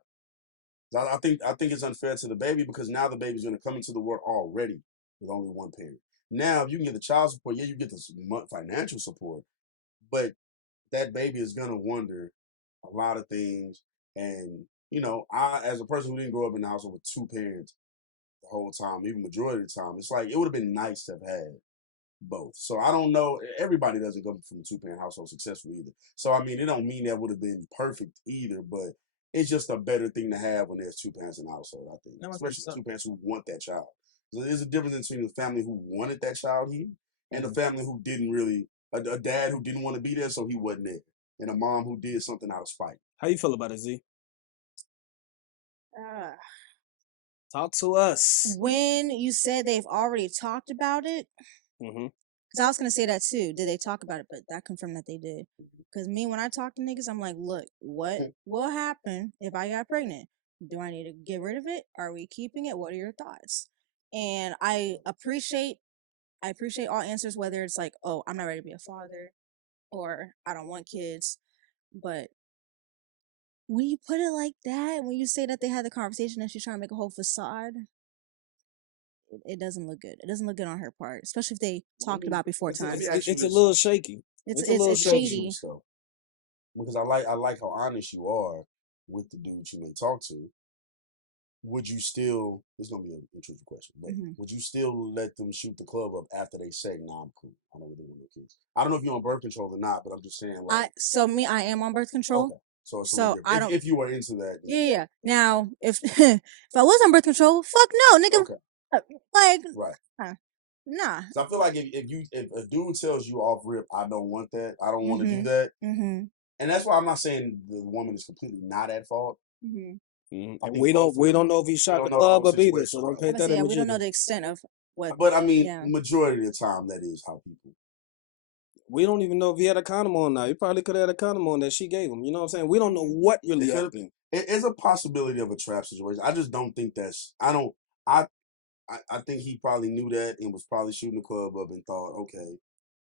I think it's unfair to the baby because now the baby's gonna come into the world already with only one parent. Now, if you can get the child support, yeah, you get the financial support, but that baby is gonna wonder a lot of things. And you know, I, as a person who didn't grow up in the household with two parents the whole time, even majority of the time, it's like it would have been nice to have had both. So I don't know. Everybody doesn't come from a two-parent household successfully either. So I mean, it don't mean that would have been perfect either, but it's just a better thing to have when there's two parents in the household. I think, No, I think especially so. two parents who want that child. So there's a difference between the family who wanted that child here and the family who didn't really. A dad who didn't want to be there, so he wasn't there, and a mom who did something out of spite. How you feel about it, Z? Uh, Talk to us. when you said they've already talked about it, Mm-hmm. because I was gonna say that too. Did they talk about it? But that confirmed that they did. Because me, when I talk to niggas, I'm like, look, what will happen if I got pregnant? Do I need to get rid of it? Are we keeping it? What are your thoughts? And I appreciate all answers, whether it's like, oh, I'm not ready to be a father, or I don't want kids. But when you put it like that, when you say that they had the conversation and she's trying to make a whole facade, it doesn't look good. It doesn't look good on her part, especially if they talked about before let me time. ask you It's a this. little shaky. It's a little shaky. shady. Though, because I like how honest you are with the dude you may talk to. Would you still? This is gonna be an intrusive question, but would you still let them shoot the club up after they say, "Nah, I'm cool. I don't really want no kids." I don't know if you're on birth control or not, but I'm just saying, like, I am on birth control. okay, so it's a So little different. I don't. If you were into that, Yeah. Now, if if I was on birth control, fuck no, nigga. okay, Like, right. nah. So I feel like if a dude tells you off rip, I don't want that, I don't want to do Mhm. that, Mhm. and that's why I'm not saying the woman is completely not at fault. Mhm. I And think we both of don't them. know if he We shot don't the know the whole club up either, situation, so don't right? paint that Yeah, we image don't know either. the extent of what. But I mean, Yeah. majority of the time, that is how people. We don't even know if he had a condom on now. He probably could have had a condom on that she gave him. You know what I'm saying? We don't know what really happened. It is a possibility of a trap situation. I just don't think that's. I don't. I think he probably knew that and was probably shooting the club up and thought, okay,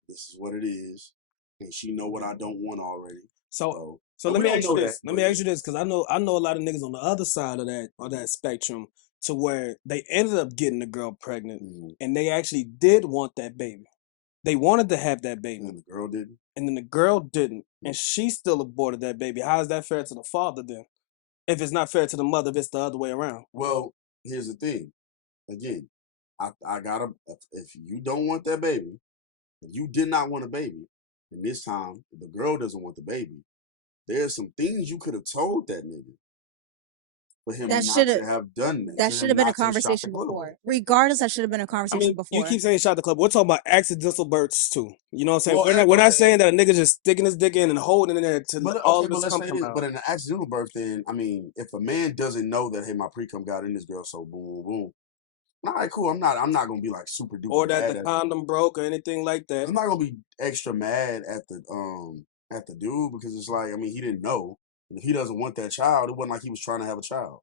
this is what it is, and she know what I don't want already. So but let we me don't ask know you that. this. Let me ask you this, because I know a lot of niggas on the other side of that spectrum, to where they ended up getting the girl pregnant, and they actually did want that baby. They wanted to have that baby, And the girl didn't. and then the girl didn't, and she still aborted that baby. How is that fair to the father then? If it's not fair to the mother, if it's the other way around. Well, here's the thing. Again, I gotta. If you don't want that baby, if you did not want a baby, and this time the girl doesn't want the baby, there's some things you could have told that nigga for him That not should to have. have done that. That For should him have been a not to have shot the conversation club up. before. Regardless, that should have been a I conversation mean, before. you keep saying shot the club. We're talking about accidental births too. You know what I'm saying? Well, we're not okay. saying that a nigga just sticking his dick in and holding it in there to all But this let's come say from this. out. But in an accidental birth, then I mean, if a man doesn't know that, hey, my pre-cum got in this girl, so boom, boom. All right, cool. I'm not gonna be like super duper Or that mad the at. condom broke or anything like that. I'm not gonna be extra mad at the dude because it's like, I mean, he didn't know, and if he doesn't want that child, it wasn't like he was trying to have a child.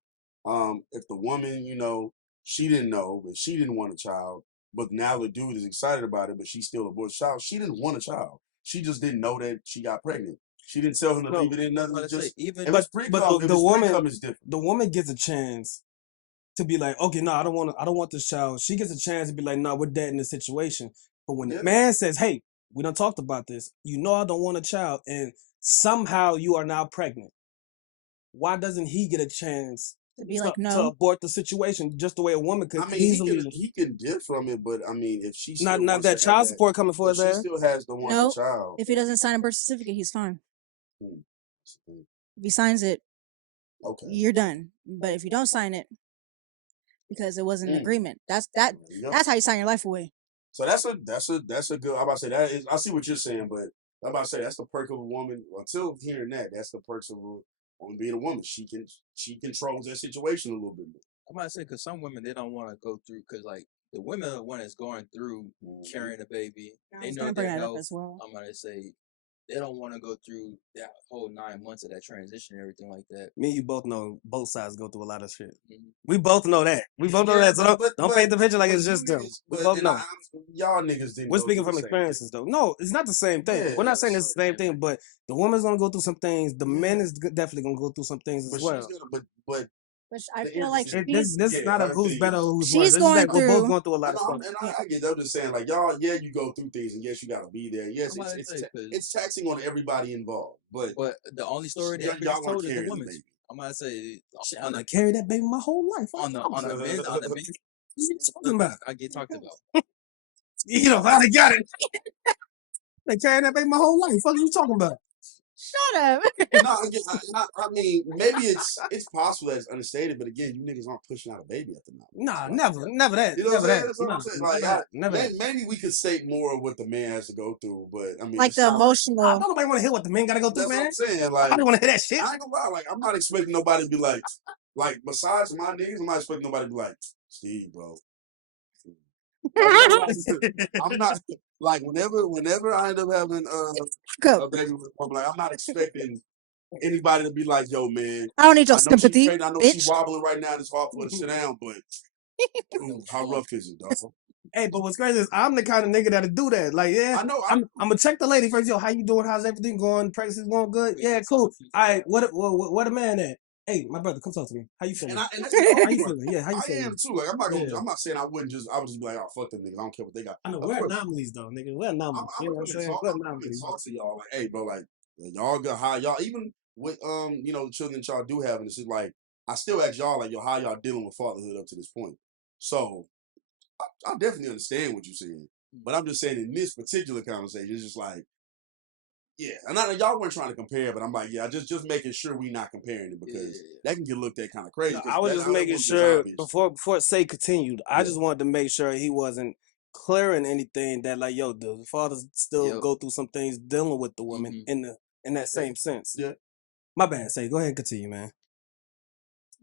If the woman, you know, she didn't know, but she didn't want a child, but now the dude is excited about it, but she still aborts a child. She didn't want a child. She just didn't know that she got pregnant. She didn't tell him to No, leave it in nothing. Let's say, Just even if it's pre-cum, if it's pre-cum, it's different. the woman gets a chance to be like, okay, no, I don't want this child. She gets a chance to be like, no, we're dead in this situation. But when the man says, hey, we done talked about this, you know I don't want a child, and somehow you are now pregnant. Why doesn't he get a chance To be to, like, to no. abort the situation just the way a woman could I mean, easily? he can dip from it, but I mean, if she still Not wants that to have child that, support coming for if his she ass. still has the want the No, child. if he doesn't sign a birth certificate, he's fine. That's the thing. If he signs it, Okay. you're done. But if you don't sign it, because it wasn't an agreement, that's There you go. that's how you sign your life away. So that's a good. I'm about to say that is. I see what you're saying, but I'm about to say that's the perk of a woman. Until hearing that, that's the perks of a woman being a woman. She controls that situation a little bit more. I might say because some women they don't want to go through because like the women are the one that's going through carrying a baby. I They was know gonna their bring that up health. as well. I'm gonna say they don't want to go through that whole 9 months of that transition and everything like that. Me and you both know both sides go through a lot of shit. Mm-hmm. We both know that. We both know that. So don't paint the picture like it's just them. We both know. Y'all niggas didn't. We're speaking from experiences, though. No, it's not the same thing. Yeah, We're not saying it's the same thing, but the woman's gonna go through some things. The man is definitely gonna go through some things as well. But But I feel like this is not a who's better or who's worse. she's This is going that we're both through. going through a lot of And stuff. I get that. I'm just saying, like y'all, yeah, you go through things, and yes, you got to be there. Yes, I'm gonna say, it's taxing on everybody involved. But the only story that y'all told is carry the the woman. baby. I'm gonna say I'm gonna carry that baby my whole life. on the men, on the men. What you talking about? I get talked about. You know, finally got it. They carrying that baby my whole life. What are you talking about? Shut up. No, I mean, maybe it's possible that it's understated, but again, you niggas aren't pushing out a baby at the moment. Nah, never that. You know what I'm saying? That's what Nah, I'm saying. never Like, that. maybe we could state more of what the man has to go through, but I mean, Like the emotional. I don't nobody want to hear what the men got to go through, that's man. what I'm saying. I Like, don't want to hear that shit. I ain't gonna lie. Like, I'm not expecting nobody to be like, besides my niggas, I'm not expecting nobody to be like, Steve, bro. I'm not like whenever I end up having a baby with a like, I'm not expecting anybody to be like, yo, man. I don't need your I know sympathy. I know bitch. she's wobbling right now. It's hard for her to sit down, but ooh, how rough is it, dog? Hey, but what's crazy is I'm the kind of nigga that'll do that. Like, yeah, I know. I'm gonna check the lady first. Yo, how you doing? How's everything going? Pregnancy's going good? Yeah, cool. All right, what a man at? Hey, my brother, come talk to me. How you feeling? And that's how you feeling? Yeah, how you I feeling? am too. Like I'm not saying I wouldn't just. I would just be like, oh fuck them niggas. I don't care what they got. I know we're anomalies though, nigga. We're anomalies. You know what I'm saying? We're anomalies. Talk to y'all like, hey, bro, like y'all got how y'all even with you know the children that y'all do have, and it's just like I still ask y'all like, yo, how y'all dealing with fatherhood up to this point? So I definitely understand what you're saying, but I'm just saying in this particular conversation, it's just like. Yeah, and y'all weren't trying to compare, but I'm like, yeah, just making sure we not comparing it because that can get looked at kind of crazy. No, I was just making sure before it say continued. I just wanted to make sure he wasn't clearing anything that like, yo, the fathers still go through some things dealing with the women in that same sense. Yeah, my bad. Say, go ahead and continue, man.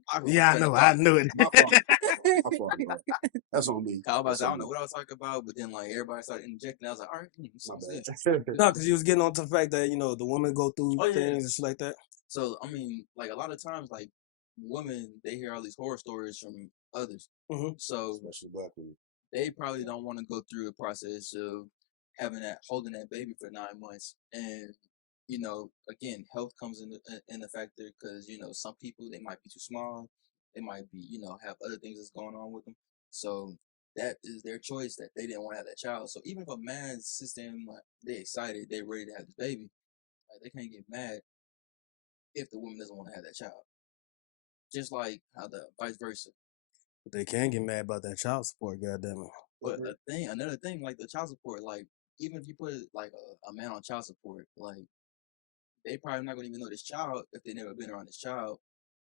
I knew it. My fault, bro. That's on me. I don't know what I was talking about, but then like everybody started injecting. I was like, all right, my bad. No, because you was getting onto the fact that the women go through things and shit like that. So I mean, like a lot of times, like women, they hear all these horror stories from others. So especially black women, they probably don't want to go through the process of holding that baby for 9 months, and again, health comes in the factor because some people they might be too small, they might be have other things that's going on with them. So that is their choice that they didn't want to have that child. So even if a man sits there and like they excited, they ready to have this baby, like they can't get mad if the woman doesn't want to have that child. Just like how the vice versa. But they can get mad about that child support, goddamn it. But another thing, like the child support, like even if you put like a man on child support, like they probably not gonna even know this child if they never been around this child,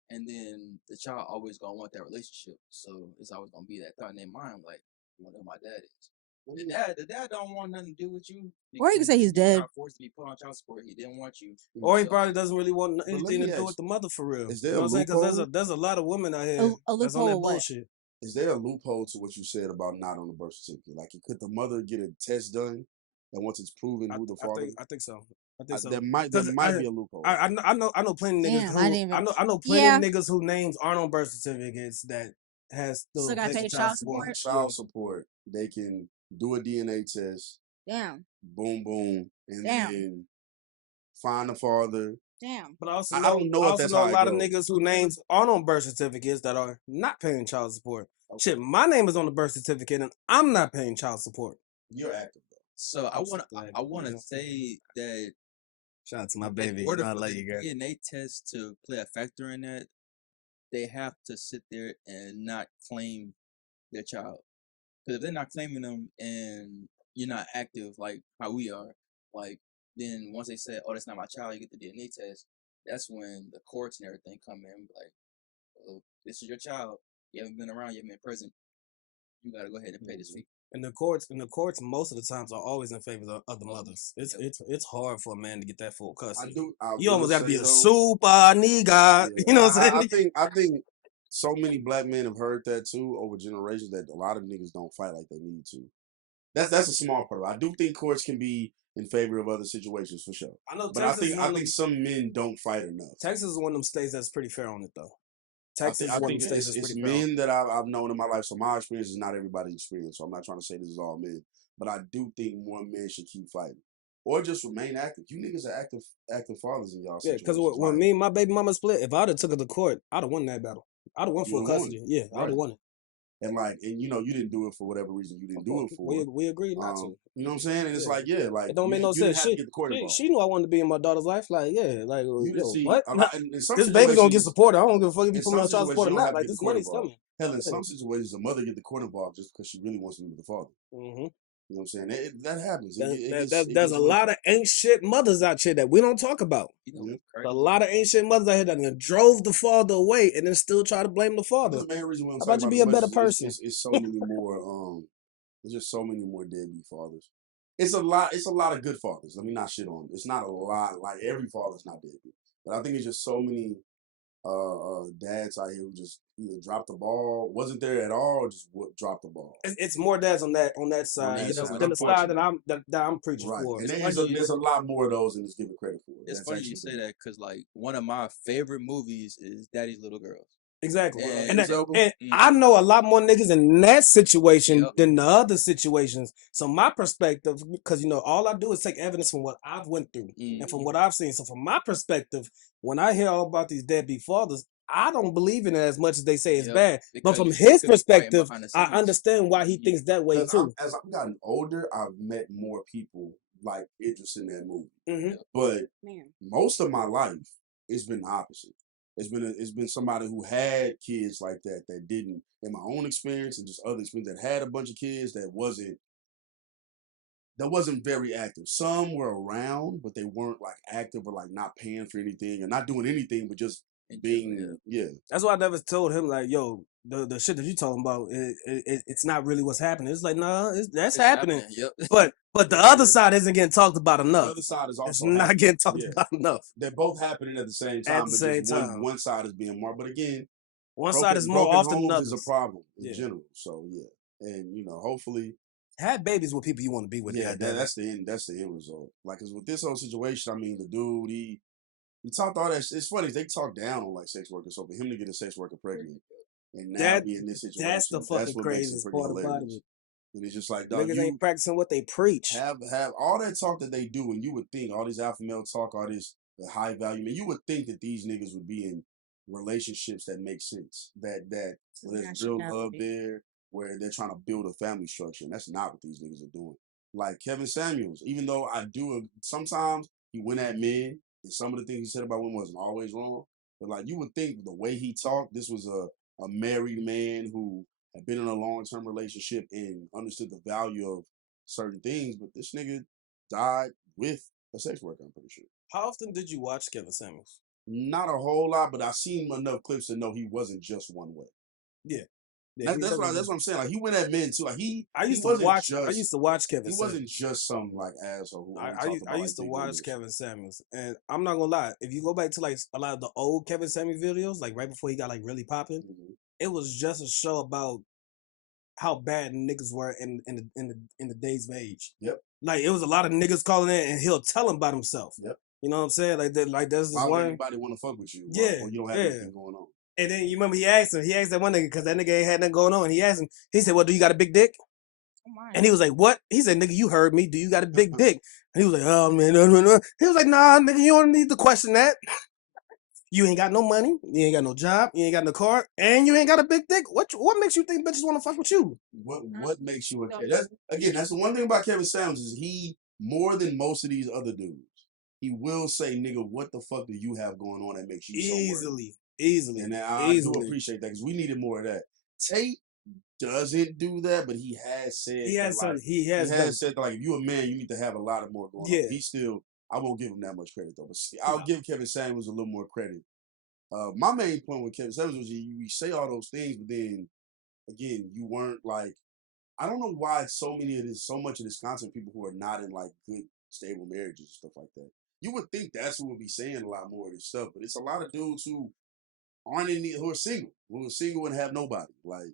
and then the child always gonna want that relationship. So it's always gonna be that thought in their mind, like, I wonder who my dad is. Well, the dad don't want nothing to do with you. Or you can say he's dead. Forced to be put on child support. He didn't want you. Or he probably doesn't really want anything to do with the mother for real. Is there a loophole? Because there's a lot of women out here that's on that bullshit. Is there a loophole to what you said about not on the birth certificate? Like, could the mother get a test done, and once it's proven who the father is? I think so. I think so. There might be a loophole. I know plenty of niggas I know plenty of niggas whose names aren't on birth certificates that has still got to pay child support. Child support. They can do a DNA test. Damn. Boom, boom, and then find a father. Damn. But I also I know, don't know if that's a how it lot of goes. niggas who names aren't on birth certificates that are not paying child support. Shit, my name is on the birth certificate and I'm not paying child support. You're active though. So I wanna say that Shout out to my in baby. order I'll for let the you go. DNA test to play a factor in that, they have to sit there and not claim their child. Because if they're not claiming them and you're not active like how we are, like then once they say, "Oh, that's not my child," you get the DNA test. That's when the courts and everything come in. And be like, "Oh, this is your child. You haven't been around. You haven't been present. You got to go ahead and pay this fee." And the courts, most of the times are always in favor of the mothers. It's hard for a man to get that full custody. You almost got to be a super nigga. Yeah, you know what I'm saying? I think so many black men have heard that too over generations that a lot of niggas don't fight like they need to. That's a small part of it. I do think courts can be in favor of other situations for sure. I know, but I think some men don't fight enough. Texas is one of them states that's pretty fair on it though. Texas is one of them states that's pretty fair. It's men that I've known in my life, so my experience is not everybody's experience. So I'm not trying to say this is all men, but I do think more men should keep fighting. Or just remain active. You niggas are active fathers in y'all situations. Yeah, because when me and my baby mama split, if I'd have took her to court, I'd have won that battle. I'd have won full custody. Yeah, I'd have won it. And you didn't do it for whatever reason you didn't do it for. We agreed not to. You know what I'm saying? And it's like, it don't make no sense. She knew I wanted to be in my daughter's life. Like, yeah, like, what? This baby gonna get supported. I don't give a fuck if you put me on child support or not. Like, this money's coming. Hell, in some situations, the mother get the court involved just because she really wants to be with the father. Mm-hmm. You know what I'm saying? That happens. There's a lot of ain't shit mothers out here that we don't talk about. A lot of ain't shit mothers out here that drove the father away and then still try to blame the father. The main reason why I'm How about you be a better person? It's so many more. There's just so many more deadbeat fathers. It's a lot of good fathers. Let me not shit on. It's not a lot. Like every father's not deadbeat, but I think it's just so many dads out here who just either dropped the ball, wasn't there at all, or just dropped the ball. It's more dads on that side than the side that I'm preaching for. And there's a lot more of those, and it's given credit for. It's funny you say that because like one of my favorite movies is Daddy's Little Girls. Exactly. And I know a lot more niggas in that situation than the other situations. So my perspective, because all I do is take evidence from what I've went through and from what I've seen. So from my perspective, when I hear all about these deadbeat fathers, I don't believe in it as much as they say it's bad. But from his perspective, I understand why he thinks that way too. As I've gotten older, I've met more people like interested in that movie. Mm-hmm. But most of my life, it's been the opposite. It's been somebody who had kids like that didn't, in my own experience and just other experience, that had a bunch of kids that wasn't very active. Some were around, but they weren't like active or like not paying for anything or not doing anything, but just being That's why I never told him like, yo, the shit that you talking about, it's not really what's happening. It's like, nah, that's happening. Yep. But the other side isn't getting talked about enough. The other side is also not getting talked about enough. They're both happening at the same time. One side is being more, but again, one side is more often than others. Is a problem in general. So and hopefully have babies with people you want to be with. Yeah, that's the end. That's the end result. Like, cause with this whole situation, I mean, the dude he talked all that. It's funny they talk down on like sex workers. So for him to get a sex worker pregnant and now be in this situation, that's the fucking craziest part about it. And it's just like, dog, niggas ain't practicing what they preach. Have all that talk that they do, and you would think all these alpha male talk, all this the high value, man. You would think that these niggas would be in relationships that make sense. That where there's real love there, where they're trying to build a family structure, and that's not what these niggas are doing. Like Kevin Samuels, even though I do sometimes he went at men, and some of the things he said about women wasn't always wrong. But like you would think the way he talked, this was a married man who had been in a long-term relationship and understood the value of certain things, but this nigga died with a sex worker, I'm pretty sure. How often did you watch Kevin Samuels? Not a whole lot, but I've seen enough clips to know he wasn't just one way. Yeah. That's what I'm saying. Like he went at men too. Like I used to watch Kevin. He wasn't just some like asshole. I used to watch Kevin Samuels, and I'm not gonna lie. If you go back to like a lot of the old Kevin Samuels videos, like right before he got like really popping, it was just a show about how bad niggas were in the days of age. Yep. Like it was a lot of niggas calling in, and he'll tell them about himself. Yep. You know what I'm saying? Like that. Like there's this Why one. would anybody want to fuck with you? Yeah. When you don't have anything going on. And then you remember he asked that one nigga because that nigga ain't had nothing going on. And he asked him. He said, "Well, do you got a big dick?" Oh my. And he was like, "What?" He said, "Nigga, you heard me. Do you got a big dick?" And he was like, oh man, no. He was like, nah, nigga, you don't need to question that. You ain't got no money, you ain't got no job, you ain't got no car, and you ain't got a big dick. What makes you think bitches want to fuck with you? What makes you okay? That's the one thing about Kevin Samuels is he more than most of these other dudes. He will say, "Nigga, what the fuck do you have going on that makes you so worried?" Easily, And I do appreciate that because we needed more of that. Tate doesn't do that, but he has said He has that, said that, like, if you a man, you need to have a lot of more going on. He still, I won't give him that much credit though, but I'll give Kevin Samuels a little more credit. My main point with Kevin Samuels was you say all those things, but then again, you weren't like, I don't know why so much of this content people who are not in like good stable marriages and stuff like that. You would think that's who would be saying a lot more of this stuff, but it's a lot of dudes who aren't who are single and have nobody. Like,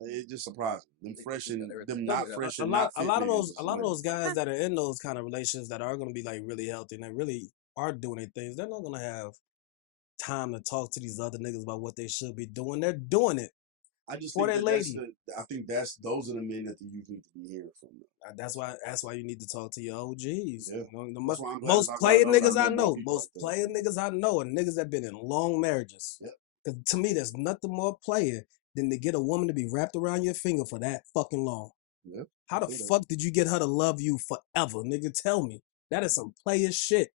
it's just surprising. Them not fresh and not fit. A lot of those guys that are in those kind of relationships that are going to be like really healthy and that really are doing their things, they're not going to have time to talk to these other niggas about what they should be doing. They're doing it. I just think I think those are the men that the youth need to be hearing from. That's why you need to talk to your OGs. Yeah. You know, most player niggas I know, and niggas that been in long marriages. Yep. Because to me, there's nothing more player than to get a woman to be wrapped around your finger for that fucking long. Yep. How the fuck did you get her to love you forever, nigga? Tell me. That is some player shit.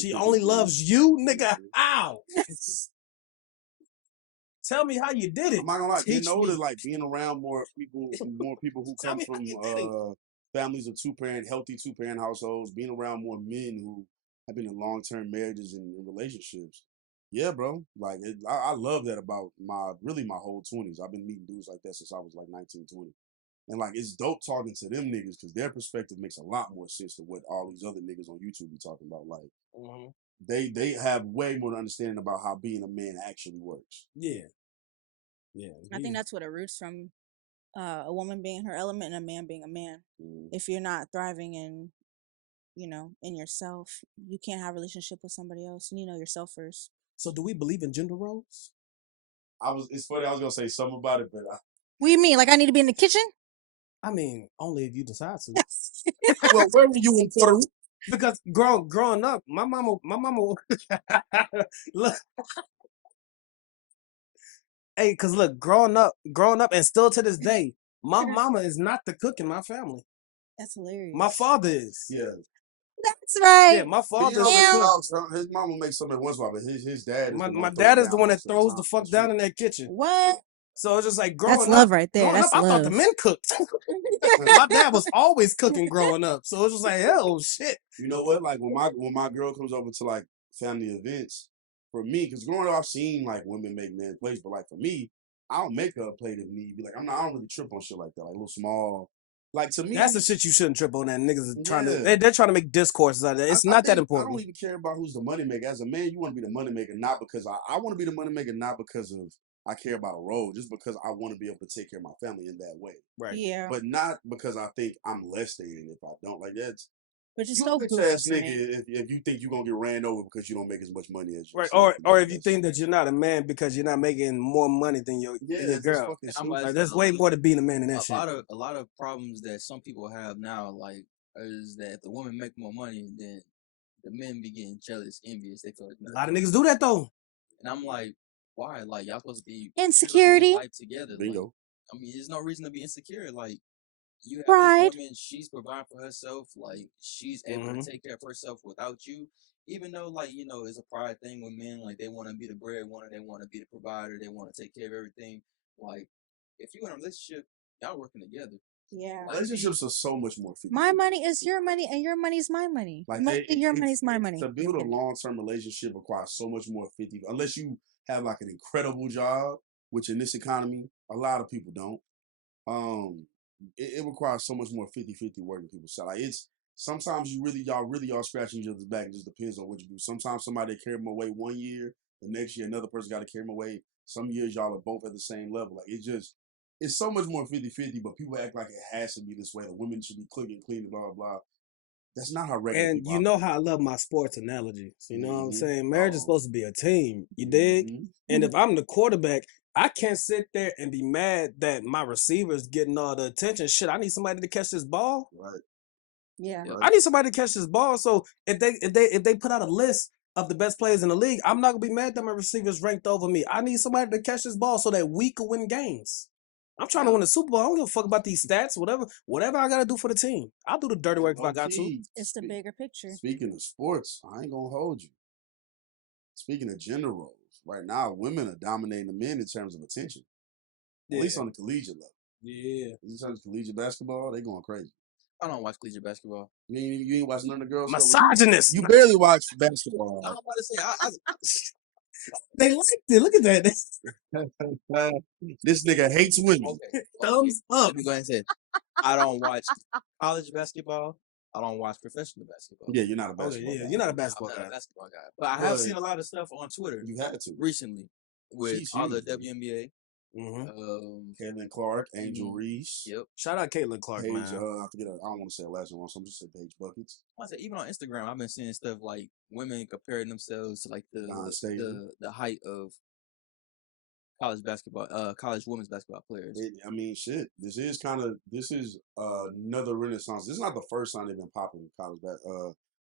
She only loves you, nigga. How? Tell me how you did it. I'm not gonna lie, getting older, like being around more people who come from families of healthy two-parent households, being around more men who have been in long-term marriages and relationships. Yeah, bro. Like, I love that about my whole 20s. I've been meeting dudes like that since I was like 19, 20. And like, it's dope talking to them niggas because their perspective makes a lot more sense than what all these other niggas on YouTube be talking about. Like, they have way more understanding about how being a man actually works. Yeah. I think that's what it roots from. A woman being her element and a man being a man. If you're not thriving in, in yourself, you can't have a relationship with somebody else. You need to know yourself first. So do we believe in gender roles? It's funny, I was gonna say something about it, but what do you mean? Like I need to be in the kitchen? I mean, only if you decide to. Well, where were you in Puerto Rico? Because growing up, my mama look. Hey, cause look, growing up, and still to this day, my mama is not the cook in my family. That's hilarious. My father is. Yeah. That's right. Yeah, my father is the cook. His mama makes something once while, but his dad is my dad is the one that throws the fuck down in that kitchen. What? So it's just like growing That's up. love right there. Growing That's up, love. I thought the men cooked. My dad was always cooking growing up. So it's just like, oh shit. You know what? Like when my girl comes over to like family events, for me, because growing up I've seen like women make men plates, but like for me, I don't make her a plate if need be. Like I don't really trip on shit like that. Like a little small. Like to me, that's the shit you shouldn't trip on. That niggas are trying to they're trying to make discourses out of that. It's not that important. I don't even care about who's the moneymaker. As a man, you want to be the moneymaker, not because I want to be the moneymaker, not because of I care about a role, just because I want to be able to take care of my family in that way. Right. Yeah. But not because I think I'm less than if I don't. Like that's. But you're so bitch ass nigga if you think you're gonna get ran over because you don't make as much money as you. Right. Or if you think that you're not a man because you're not making more money than your girl. Like, there's way more to being a man than that shit. A lot of problems that some people have now, like, is that if the women make more money, then the men be getting jealous, envious. They feel like a lot of niggas do that though. And I'm like, why? Like, y'all supposed to be insecurity life together. Like, I mean, there's no reason to be insecure. Like, you have this woman, she's providing for herself. Like, she's able to take care of herself without you. Even though, like, it's a pride thing with men. Like, they want to be the breadwinner. They want to be the provider. They want to take care of everything. Like, if you're in a relationship, y'all working together. Yeah. Relationships are so much more 50. My money is your money and your money's my money. Like, your money's my money. To build a long-term relationship requires so much more 50. Unless you have like an incredible job, which in this economy, a lot of people don't. It requires so much more 50-50 working people. So like it's sometimes y'all really are scratching each other's back. It just depends on what you do. Sometimes somebody carry them away one year, the next year another person got to carry them away. Some years y'all are both at the same level. Like it's so much more 50-50, but people act like it has to be this way. The women should be cooking, cleaning, blah, blah, blah. That's not how regular and people you know how I love my sports analogies. You know what I'm saying? Marriage is supposed to be a team. You dig? And if I'm the quarterback, I can't sit there and be mad that my receiver's getting all the attention. Shit, I need somebody to catch this ball. Right. Yeah. Yep. I need somebody to catch this ball. So if they put out a list of the best players in the league, I'm not gonna be mad that my receivers ranked over me. I need somebody to catch this ball so that we can win games. I'm trying to win a Super Bowl. I don't give a fuck about these stats. Whatever I gotta do for the team, I'll do the dirty work if I got to. Low-key, It's the bigger picture. Speaking of sports, I ain't gonna hold you. Speaking of gender roles, right now women are dominating the men in terms of attention. At least on the collegiate level. Yeah. In terms of collegiate basketball, they going crazy. I don't watch collegiate basketball. You ain't watching none of the girls. Misogynist. You barely watch basketball. I'm about to say, They liked it. Look at that. This nigga hates women. okay. Thumbs up. Let me go ahead and say, I don't watch college basketball. I don't watch professional basketball. Yeah, you're not a Okay, basketball yeah, guy. you're not a I'm basketball not guy. a basketball guy, but I have seen a lot of stuff on Twitter. You had to recently with She's all the huge, man. WNBA. Mm-hmm. Caitlin Clark, Angel Reese. Yep. Shout out Caitlin Clark, Paige, man. I forget. I don't want to say her last one, so I'm just saying Paige Buckets. I said even on Instagram, I've been seeing stuff like women comparing themselves to like the height of college basketball, college women's basketball players. I mean, shit. This is another renaissance. This is not the first time they've been popping.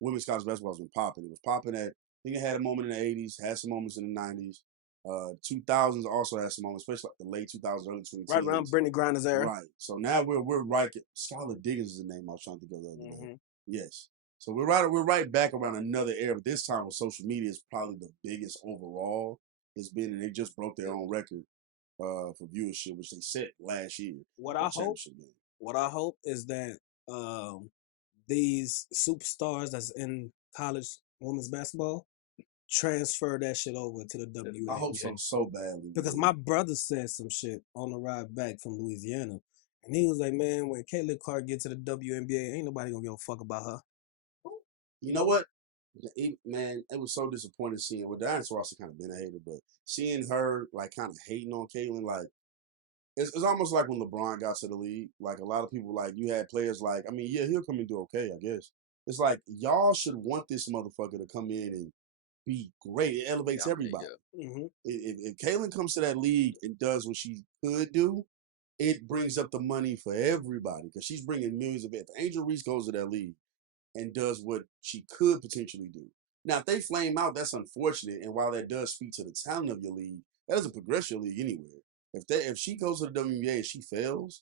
Women's college basketball has been popping. It was popping I think it had a moment in the '80s, had some moments in the '90s. 2000s also had some moments, especially like the late 2000s, early 2010s. Right around Brittany Griner's era. Right. So now we're right. Skylar Diggins is the name I was trying to think of the other day. Yes. So we're right back around another era, but this time with social media is probably the biggest overall it's been, and they just broke their own record for viewership, which they set last year. What I hope is that these superstars that's in college women's basketball transfer that shit over to the WNBA. I hope so badly. Because my brother said some shit on the ride back from Louisiana. And he was like, man, when Caitlin Clark gets to the WNBA, ain't nobody gonna give a fuck about her. You know what? Man, it was so disappointing seeing. Well, Diana Taurasi kind of been a hater, but seeing her like kind of hating on Caitlin, like it's almost like when LeBron got to the league. Like a lot of people, like you had players like, I mean, yeah, he'll come and do okay, I guess. It's like y'all should want this motherfucker to come in and be great. It elevates everybody. Yeah. Mm-hmm. If Caitlin comes to that league and does what she could do, it brings up the money for everybody because she's bringing millions of it. If Angel Reese goes to that league and does what she could potentially do. Now, if they flame out, that's unfortunate. And while that does speak to the talent of your league, that doesn't progress your league anywhere. If she goes to the WNBA and she fails,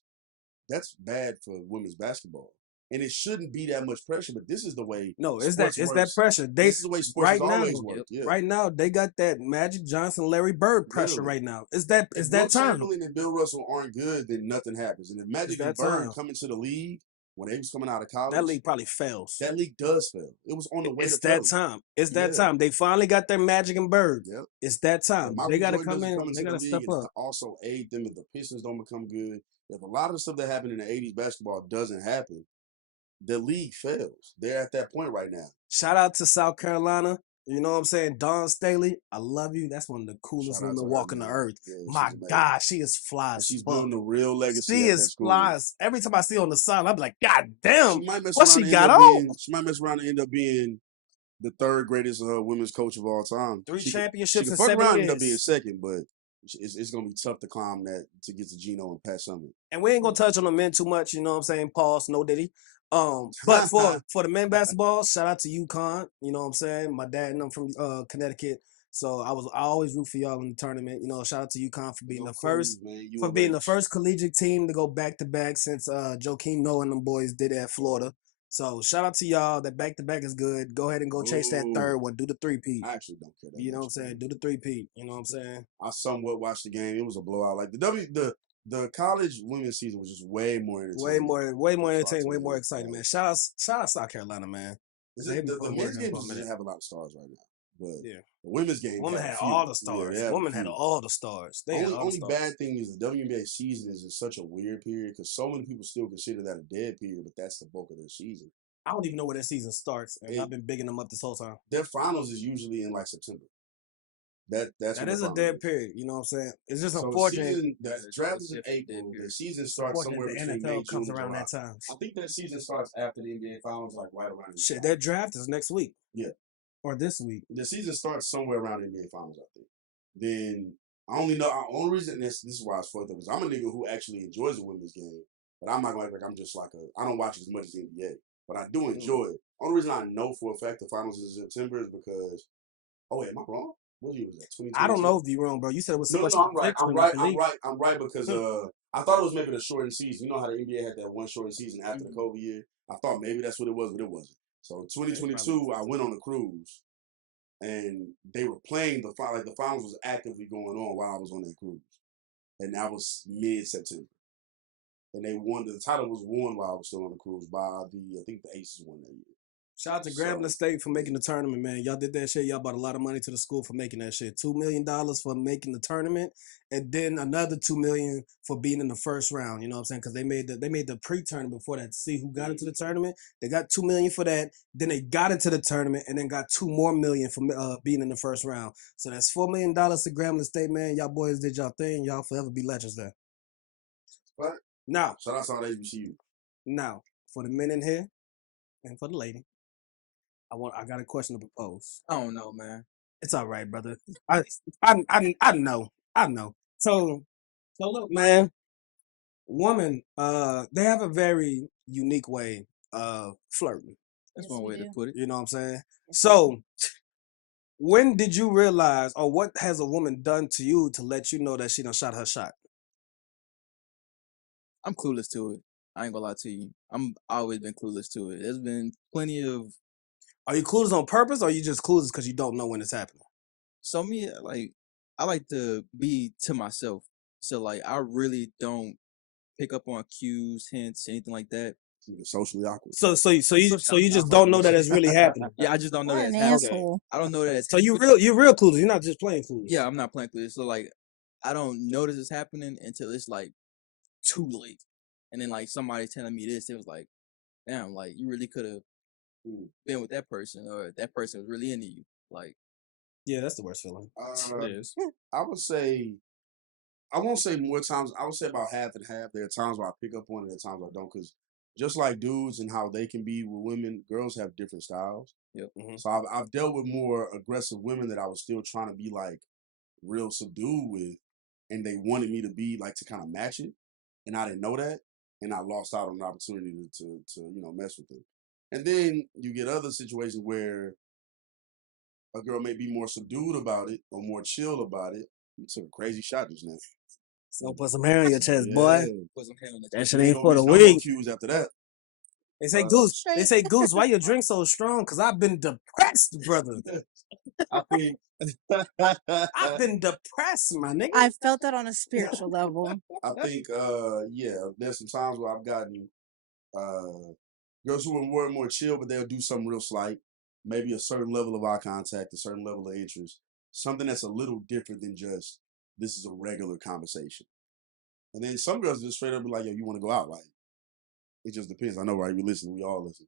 that's bad for women's basketball. And it shouldn't be that much pressure, but this is the way. No, it's that pressure. This is the way sports has always worked. Yeah. Right now, they got that Magic Johnson, Larry Bird pressure right now. It's that time. Chamberlain and Bill Russell aren't good, then nothing happens. And if Magic and Bird come into the league when they was coming out of college, that league probably fails. That league does fail. It was on the way to fail. It's that time. It's that time. They finally got their Magic and Bird. Yep. It's that time. They got to come in. They got to step up. To also aid them if the Pistons don't become good. If a lot of the stuff that happened in the 80s basketball doesn't happen, the league fails. They're at that point right now. Shout out to South Carolina. You know what I'm saying? Dawn Staley, I love you. That's one of the coolest women walking the earth. Yeah, my God, she is fly as she's building a real legacy. She is fly. Every time I see her on the side, I'm like, God damn, what she got on? She might mess around and end up being the third greatest women's coach of all time. 3 championships in 7 years. She could fuck around and end up being second, but it's going to be tough to climb that to get to Gino and Pat Summitt. And we ain't going to touch on the men too much, you know what I'm saying? Pause, no diddy. But for the men basketball, shout out to UConn. You know what I'm saying? My dad and I'm from Connecticut. So I always root for y'all in the tournament. You know, shout out to UConn for being the first collegiate team to go back to back since Joakim Noah and them boys did it at Florida. So shout out to y'all. That back to back is good. Go ahead and go chase that third one. Do the 3-peat. I actually don't care. You know what I'm saying? Do the 3-peat. You know what I'm saying? I somewhat watched the game. It was a blowout. Like the college women's season was just way more entertaining. Way more entertaining, way more exciting, man. Shout out South Carolina, man. The men's game doesn't have a lot of stars right now. But yeah. The women's game had all the stars. Women had all the stars. Only bad thing is the WNBA season is in such a weird period because so many people still consider that a dead period, but that's the bulk of their season. I don't even know where their season starts, and I've been bigging them up this whole time. Their finals is usually in like September. That is a dead period. You know what I'm saying? It's just unfortunate. The draft is in April. The season starts somewhere between May, comes June, around July. that time. I think that season starts after the NBA finals, like right around. Shit, their draft is next week. Yeah. Or this week. The season starts somewhere around the NBA finals, I think. Then I only know. The only reason this is why it's fucked up is I'm a nigga who actually enjoys the women's game, but I'm not going to act like I'm just like I don't watch as much as the NBA. but I do enjoy it. Only reason I know for a fact the finals is in September is because. Oh wait, am I wrong? What year was that? 2022. I don't know if you're wrong, bro. You said it was so much. I'm right. I'm right because I thought it was maybe the shortened season. You know how the NBA had that one shortened season after the COVID year. I thought maybe that's what it was, but it wasn't. So 2022, I went on a cruise, and they were playing the final. Like the finals was actively going on while I was on that cruise, and that was mid-September. And they won. The title was won while I was still on the cruise by I think the Aces won that year. Shout out to Grambling State for making the tournament, man. Y'all did that shit. Y'all brought a lot of money to the school for making that shit. $2 million for making the tournament, and then another $2 million for being in the first round. You know what I'm saying? Because they made the pre-tournament before that to see who got into the tournament. They got $2 million for that. Then they got into the tournament, and then got $2 more million for being in the first round. So that's $4 million to Grambling State, man. Y'all boys did y'all thing. Y'all forever be legends there. What? Now, shout out to HBCU. Now, for the men in here and for the lady. I got a question to propose. I don't know, man. It's all right, brother. I know. So look, man. Women, they have a very unique way of flirting. That's one way to put it. You know what I'm saying? So, when did you realize, or what has a woman done to you to let you know that she done shot her shot? I'm clueless to it. I ain't gonna lie to you. I'm always been clueless to it. There's been plenty of. Are you clueless on purpose, or are you just clueless because you don't know when it's happening? So me, I like to be to myself. So like, I really don't pick up on cues, hints, anything like that. Socially awkward. So you just don't know that it's really happening. Yeah, I just don't know that it's happening. I don't know that it's. So you're real clueless. You're not just playing clueless. Yeah, I'm not playing clueless. So like, I don't notice it's happening until it's like too late, and then like somebody telling me this, it was like, damn, like you really could have been with that person, or that person was really into you. Like, yeah, that's the worst feeling. It is. I would say, I won't say more times. I would say about half and half. There are times where I pick up on it, there are times I don't, because just like dudes and how they can be with women, girls have different styles. Yep. Mm-hmm. So I've dealt with more aggressive women that I was still trying to be like real subdued with, and they wanted me to be like to kind of match it, and I didn't know that, and I lost out on the opportunity to mess with them. And then you get other situations where a girl may be more subdued about it or more chill about it. You took a crazy shot just now. So put some hair on your chest, boy. Put some hair on the that chest. shit ain't for the weak. Cues after that. They say Goose. They say Goose. Why your drink so strong? Cause I've been depressed, brother. I think I've been depressed, my nigga. I felt that on a spiritual level. I think there's some times where I've gotten girls who are more chill, but they'll do something real slight. Maybe a certain level of eye contact, a certain level of interest. Something that's a little different than just this is a regular conversation. And then some girls just straight up be like, yo, you want to go out? Like, it just depends. I know, right? We listen, we all listen.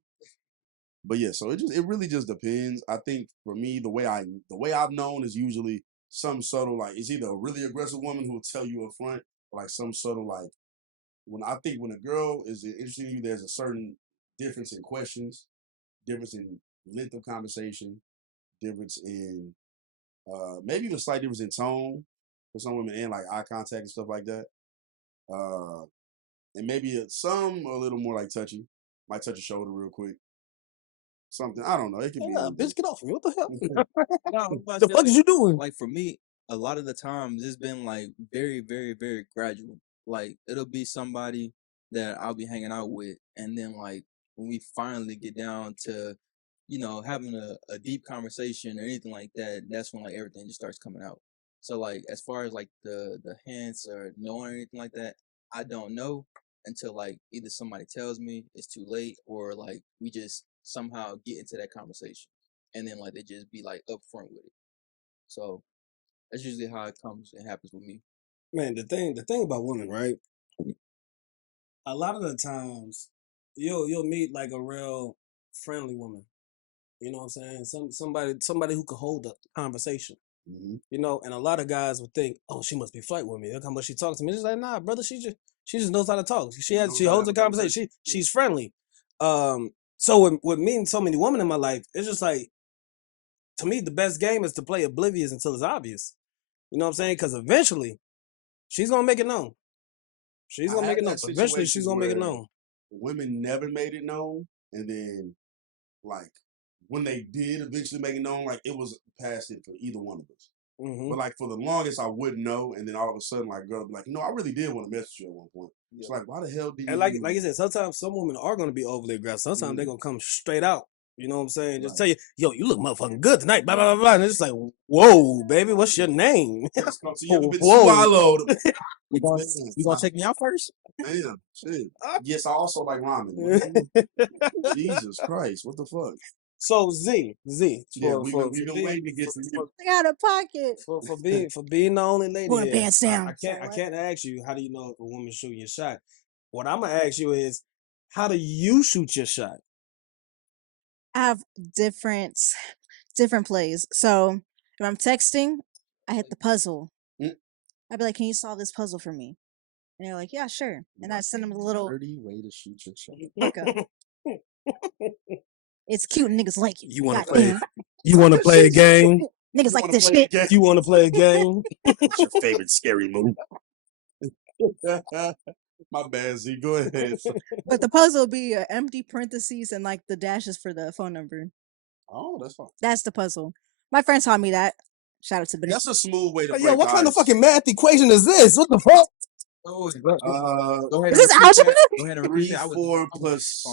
But yeah, so it really just depends. I think for me, the way I've known is usually some subtle, like it's either a really aggressive woman who will tell you up front, or like some subtle, like when a girl is interested in you, there's a certain difference in questions, difference in length of conversation, difference in maybe even a slight difference in tone for some women, and like eye contact and stuff like that. And maybe some a little more like touchy, might touch your shoulder real quick. Something, I don't know. It can be. Bitch, get off me. What the hell? No, the fuck is you doing? Like for me, a lot of the times it's been like very, very, very gradual. Like it'll be somebody that I'll be hanging out with, and then like when we finally get down to, having a deep conversation or anything like that, that's when like everything just starts coming out. So like as far as like the hints or knowing anything like that, I don't know until like either somebody tells me it's too late, or like we just somehow get into that conversation, and then like they just be like upfront with it. So that's usually how it happens with me. Man, the thing about women, right? A lot of the times, you'll meet like a real friendly woman. You know what I'm saying? Somebody who could hold the conversation. Mm-hmm. And a lot of guys would think, oh, she must be flirt with me. Look how much she talks to me. It's like, nah, brother, she just knows how to talk. She holds a conversation. She's friendly. So with me and so many women in my life, it's just like, to me, the best game is to play oblivious until it's obvious. You know what I'm saying? Because eventually, she's gonna make it known. She's gonna make it known. Eventually, she's gonna make it known. Women never made it known, and then like when they did eventually make it known, like it was past it for either one of us. Mm-hmm. But like for the longest, I wouldn't know, and then all of a sudden, like girl would be like, "No, I really did want to mess with you at one point." It's like, why the hell did you? And like you said, sometimes some women are gonna be overly aggressive. Sometimes they're gonna come straight out. You know what I'm saying? Just tell you, yo, you look motherfucking good tonight. Blah blah blah blah. And it's like, whoa, baby, what's your name? Swallow. You gonna take me out first? Damn, shit. Yes, I also like ramen. Jesus Christ, what the fuck? So Z, yeah, we've been waiting to get to out of pocket for being the only lady. Put pants down. I can't ask you how do you know if a woman's shooting your shot. What I'm gonna ask you is, how do you shoot your shot? I have different plays. So if I'm texting, I hit the puzzle. I'd be like, "Can you solve this puzzle for me?" And they're like, "Yeah, sure." And I send them a little dirty way to shoot your shot. Fuck up. It's cute and niggas like it. You want to play? You want to play a game? Niggas like this shit. You want to play a game? What's your favorite scary movie? My bad, Z. Go ahead. But the puzzle will be empty parentheses and like the dashes for the phone number. Oh, that's fine. That's the puzzle. My friend taught me that. Shout out to Benny. That's a smooth way to break Yo, what kind of ice. fucking math equation is this? What the fuck? Go ahead. Is this algebra? Go ahead and 3, repeat that. 4 plus.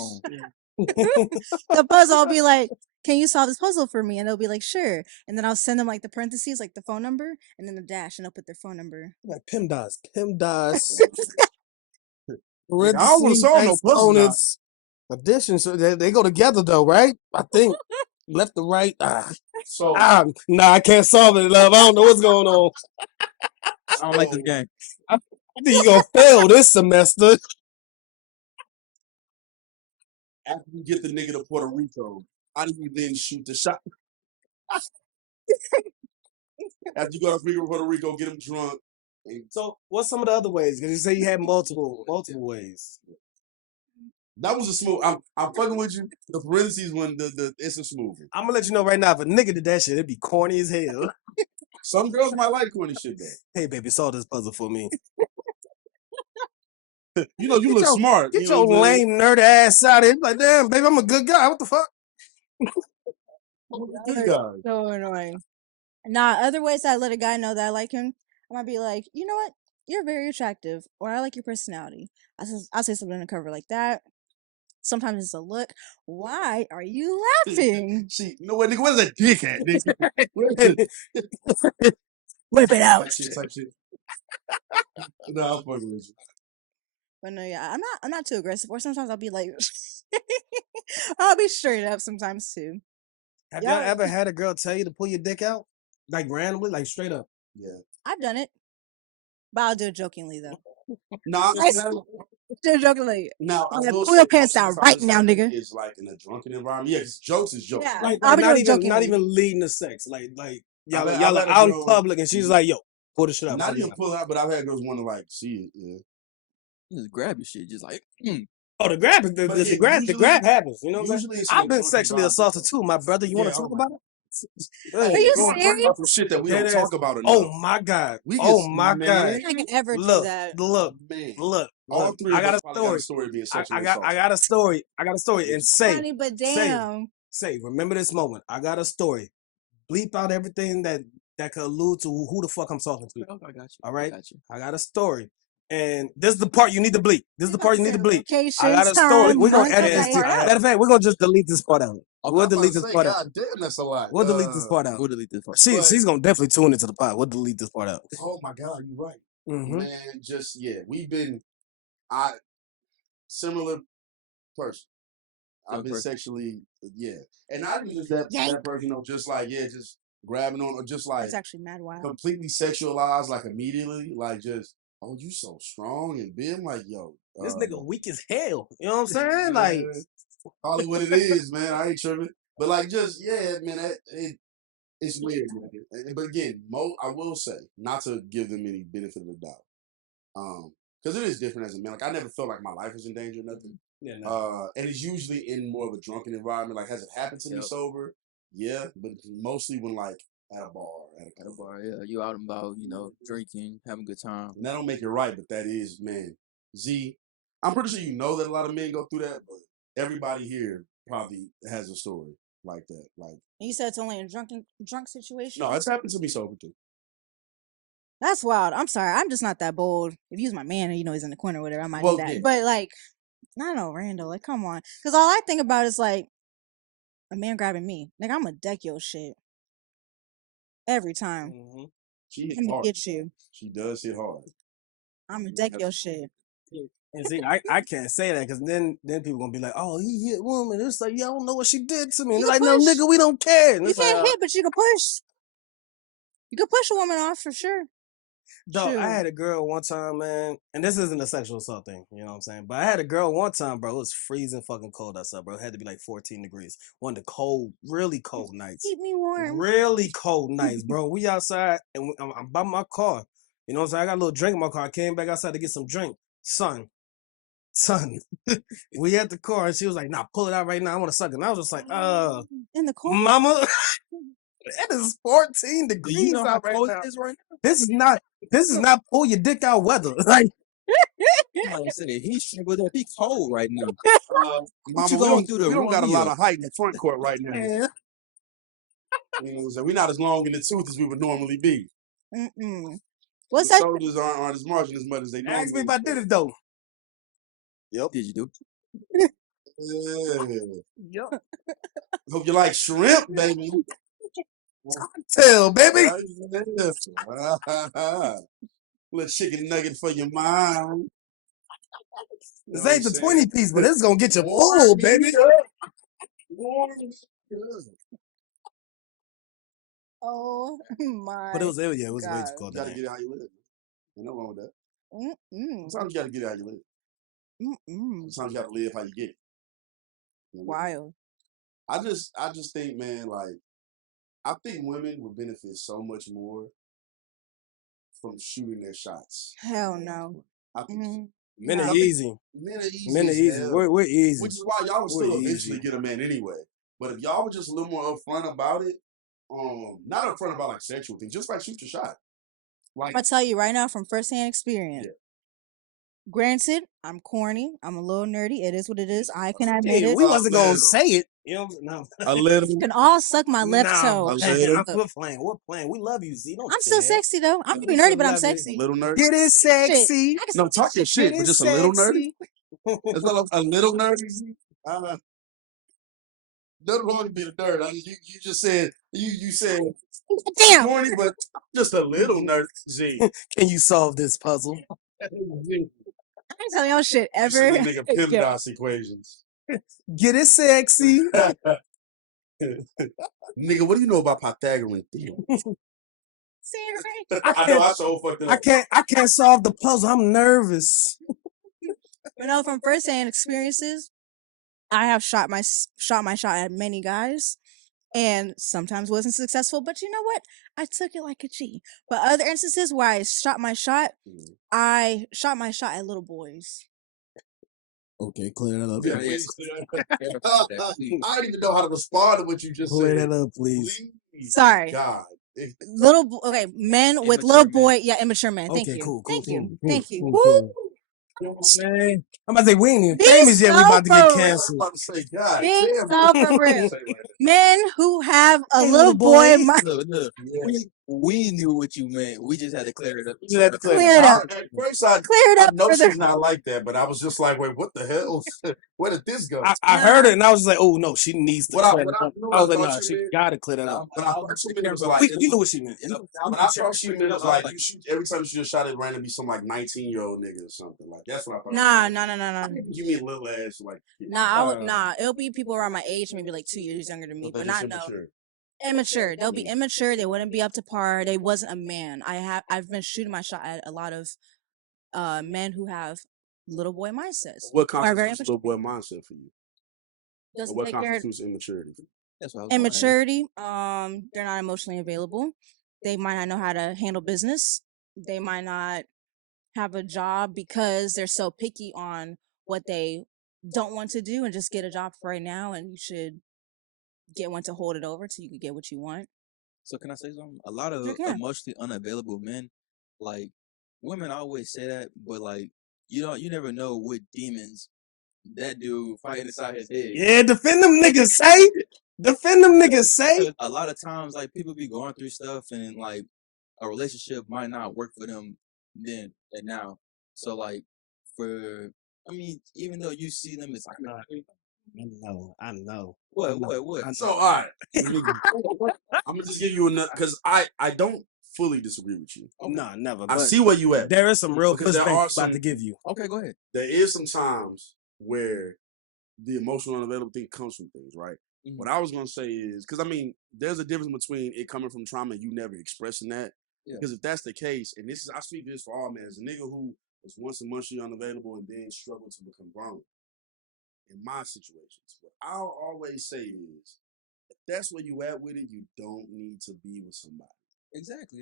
The puzzle, I'll be like, "Can you solve this puzzle for me?" And they'll be like, "Sure." And then I'll send them like the parentheses, like the phone number, and then the dash, and they'll put their phone number. Like PEMDAS. PEMDAS. I don't want to solve no puzzle. Addition, so they go together though, right? I think left to right. So nah, I can't solve it, love. I don't know what's going on. I don't like this game. I think you're gonna fail this semester. after you get the nigga to Puerto Rico, how do you then shoot the shot? After you go to Puerto Rico, get him drunk. So, what's some of the other ways? Because you say you had multiple ways. That was a smooth. I'm fucking with you. The parentheses when the it's a smooth. I'm gonna let you know right now. If a nigga did that shit, it'd be corny as hell. Some girls might like corny shit though. Hey, baby, solve this puzzle for me. You know, you look smart. Get your lame nerd ass out of here. Like, damn, baby, I'm a good guy. What the fuck? Good guy. So annoying. Nah, other ways I let a guy know that I like him, I might be like, "You know what? You're very attractive," or "I like your personality." I'll say something in the cover like that. Sometimes it's a look. "Why are you laughing?" See, you know what, nigga? What is that dick at, nigga? Whip it out. Type shit. No, I'm fucking with you. But no, yeah, I'm not too aggressive. Or sometimes I'll be like, I'll be straight up sometimes too. Have y'all ever had a girl tell you to pull your dick out? Like randomly, like straight up? Yeah. I've done it. But I'll do it jokingly though. No, do it jokingly. Now, I will pull your pants down right now, nigga. It's like in a drunken environment. Yeah, because jokes is jokes. Yeah. Like I'll be not even leading to sex. Like y'all are out in public and she's like, yo, pull the shit out. Not even pull out, but I've had girls want to like see it. Yeah. You just grab your shit, just like. Oh, the grab happens. You know what I'm saying? I've been sexually assaulted too, my brother. You want to talk about it? Are you serious? Some shit that we don't talk about enough. Oh my god! God! I can ever do that. Look! All three. I got a story. Being sexually I got a story. And say, funny, but damn. Say, remember this moment. I got a story. Bleep out everything that could allude to who the fuck I'm talking to. I got you. All right. I got a story. And this is the part you need to bleep. I got a story. We're going to edit this. Matter of fact, we're going to just delete this part out. We'll delete this part out. God damn, that's a lot. We'll delete this part out. She's going to definitely tune into the pod. We'll delete this part out. Oh my God, you're right. Mm-hmm. Man, we've been, similar person. I've been sexually, and not even just that person, just like, just grabbing on, or just like, it's actually mad wild. Completely sexualized, like immediately, like just, oh, you so strong, and being like, yo, this nigga weak as hell. You know what I'm saying? Like, probably what it is, man. I ain't tripping, but like, just man, it's weird, man. But again, I will say, not to give them any benefit of the doubt, because it is different as a man. Like, I never felt like my life was in danger or nothing. Yeah, no. And it's usually in more of a drunken environment. Like, has it happened to me sober? Yeah, but mostly when like at a bar. At a bar, yeah. You out and about, drinking, having a good time. And that don't make it right, but that is, man. Z, I'm pretty sure you know that a lot of men go through that, but everybody here probably has a story like that. Like, You said it's only in drunk situations. no, it's happened to me sober too. That's wild. I'm sorry. I'm just not that bold. If you was my man and he's in the corner or whatever, I might Well, do that. yeah. But like, not no Randall. Like, come on. Because all I think about is like a man grabbing me. Like, I'm gonna deck your shit every time. Mm-hmm. She hit I'm gonna hard. get you. She does hit hard. I'm gonna deck your shit. And see, I can't say that because then people gonna be like, oh, he hit woman. It's like, y'all don't know what she did to me. And You they're like, can no, push. nigga, we don't care. And You it's like, can't hit, but you can push. You can push a woman off for sure. dog, I Shoot. had a girl one time, man, and this isn't a sexual assault thing, you know what I'm saying? But I had a girl one time, bro. It was freezing fucking cold outside, bro. It had to be like 14 degrees. One of the cold, really cold nights. Keep me warm. Really cold nights, bro. We outside and I'm by my car. You know what I'm saying? I got a little drink in my car. I came back outside to get some drink. Son, we at the car and she was like, nah, pull it out right now. I want to suck it. And I was just like, In the cold. mama, it is 14 Do degrees you know how out right cold now. it is right now? This is not pull your dick out weather. Like, Like I said, he's struggled up. He cold right now. Mama, you we going don't, through the we don't got a lot rodeo? of height in the front court right now. yeah. You know what I'm saying? We're not as long in the tooth as we would normally be. What's The that? shoulders aren't as marching as much as they normally Ask me if I did it though. Yep. Did you do? Yeah. Hope you like shrimp, baby. Tell, baby. Little chicken nugget for your mind. This ain't the 20 piece, but it's gonna get you full, Warm baby. me up. Warm me up. Oh my. But it was way too God. cold. You gotta get it how you live. Ain't no wrong with that. Sometimes you gotta get it how you live. Sometimes you gotta live how you get it. You know what I mean? Wild. I just think, man, like, I think women would benefit so much more from shooting their shots. Hell no. I think so. Men are I easy. think men are easy. Men are as easy. hell, We're easy. which is why y'all would We're still eventually easy. get a man anyway. But if y'all were just a little more upfront about it, not upfront about like sexual things, just like shoot your shot. Like, I'll tell you right now from firsthand experience. Yeah. Granted, I'm corny. I'm a little nerdy. It is what it is. I can admit Hey, it. we wasn't gonna little. say it. You know, no. a little. You can all suck my left toe. A man, little. we're playing. We're playing. We love you, Z. Don't I'm say still that. sexy though. I'm We pretty still nerdy, but I'm love you. A sexy. little nerd. Get it sexy. Shit, I can No, say talk your shit, Get but it just a little nerdy. sexy. It's a little nerdy. Nothing wrong to be a nerd. I mean, you just said you said Damn. corny, but just a little nerd. Z. Can you solve this puzzle? I ain't telling y'all shit You ever. said the nigga Yeah. PEMDAS equations. Get it sexy. Nigga, what do you know about Pythagorean theorem? See, right? I know I so fucked it up. I can't solve the puzzle. I'm nervous. You know, from firsthand experiences, I have shot my shot at many guys, and sometimes wasn't successful. But you know what? I took it like a G. But other instances where I shot my shot, I shot my shot at little boys. Okay, clear that up. Yeah, I don't even know how to respond to what you just Clear said. that up, please. Sorry. God. Men with Immature little men. boy, yeah, immature men. Thank Okay, you. cool. Thank you. Cool, Thank you. cool. Man, I'm about to say we ain't even Be famous yet. We about to get so for real. I'm canceled. about to say, God Be damn. so for real. Men who have a Hey, little boy, Look. We knew what you meant. We just had to clear it up. You have to clear Clear it up. At first, I Clear it up know for the- she's not like that, but I was just like, wait, what the hell? Where did this go? I heard it and I was just like, oh no, she needs to What I- clear what that I- up. you know what I was I like, thought nah, she she meant? gotta clear that up. But I thought she meant it was like, We knew what she meant. but I thought she meant it was like, you shoot, every time you shoot a shot, it ran to be some like 19-year-old nigga or something. Like, that's what I thought. Nah. Give me a little ass, like, Nah, it'll be people around my age, maybe like 2 years younger than me, but not immature. They'll be immature. They wouldn't be up to par. They wasn't a man. I've been shooting my shot at a lot of men who have little boy mindsets. What Or very constitutes little boy mindset for you? Doesn't What take care of constitutes immaturity? That's what I was gonna ask. immaturity. They're not emotionally available. They might not know how to handle business. They might not have a job because they're so picky on what they don't want to do and just get a job for right now. And you should get one to hold it over till you can get what you want. So can I say something? A lot of Sure can. emotionally unavailable men, like women always say that, but like you never know what demons that dude fighting inside his head. Yeah, defend them niggas, say. Defend them niggas, say. A lot of times, like people be going through stuff, and like a relationship might not work for them then and now. So like for, I mean, even though you see them as I know. what? So all right, I'm gonna just give you another because I don't fully disagree with you. Okay. Nah, never. I But see where you at. there is some real Because there pushback are about some- to give you. Okay, go ahead. There is some times where the emotional unavailable thing comes from things, right? Mhm. What I was gonna say is because I mean, there's a difference between it coming from trauma and you never expressing that. Yeah. Because if that's the case, and this is I speak this for all men, as a nigga who was once emotionally unavailable and then struggled to become vulnerable. In my situations, what I'll always say is, if that's where you at with it, you don't need to be with somebody. Exactly.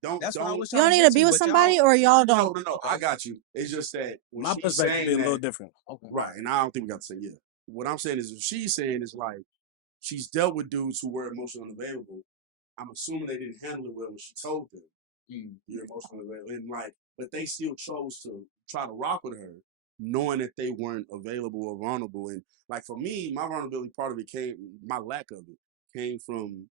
Don't. That's why I was You don't trying need get to be to, with but somebody, y'all- or y'all No, don't. I got you. It's just that when My she's perspective saying be a that, little different. Okay. right? And I don't think we got to say yeah. What I'm saying is, if she's saying is like she's dealt with dudes who were emotionally unavailable. I'm assuming they didn't handle it well when she told them you're emotionally unavailable, and like, but they still chose to try to rock with her, knowing that they weren't available or vulnerable. And like for me, my vulnerability part of it my lack of it came from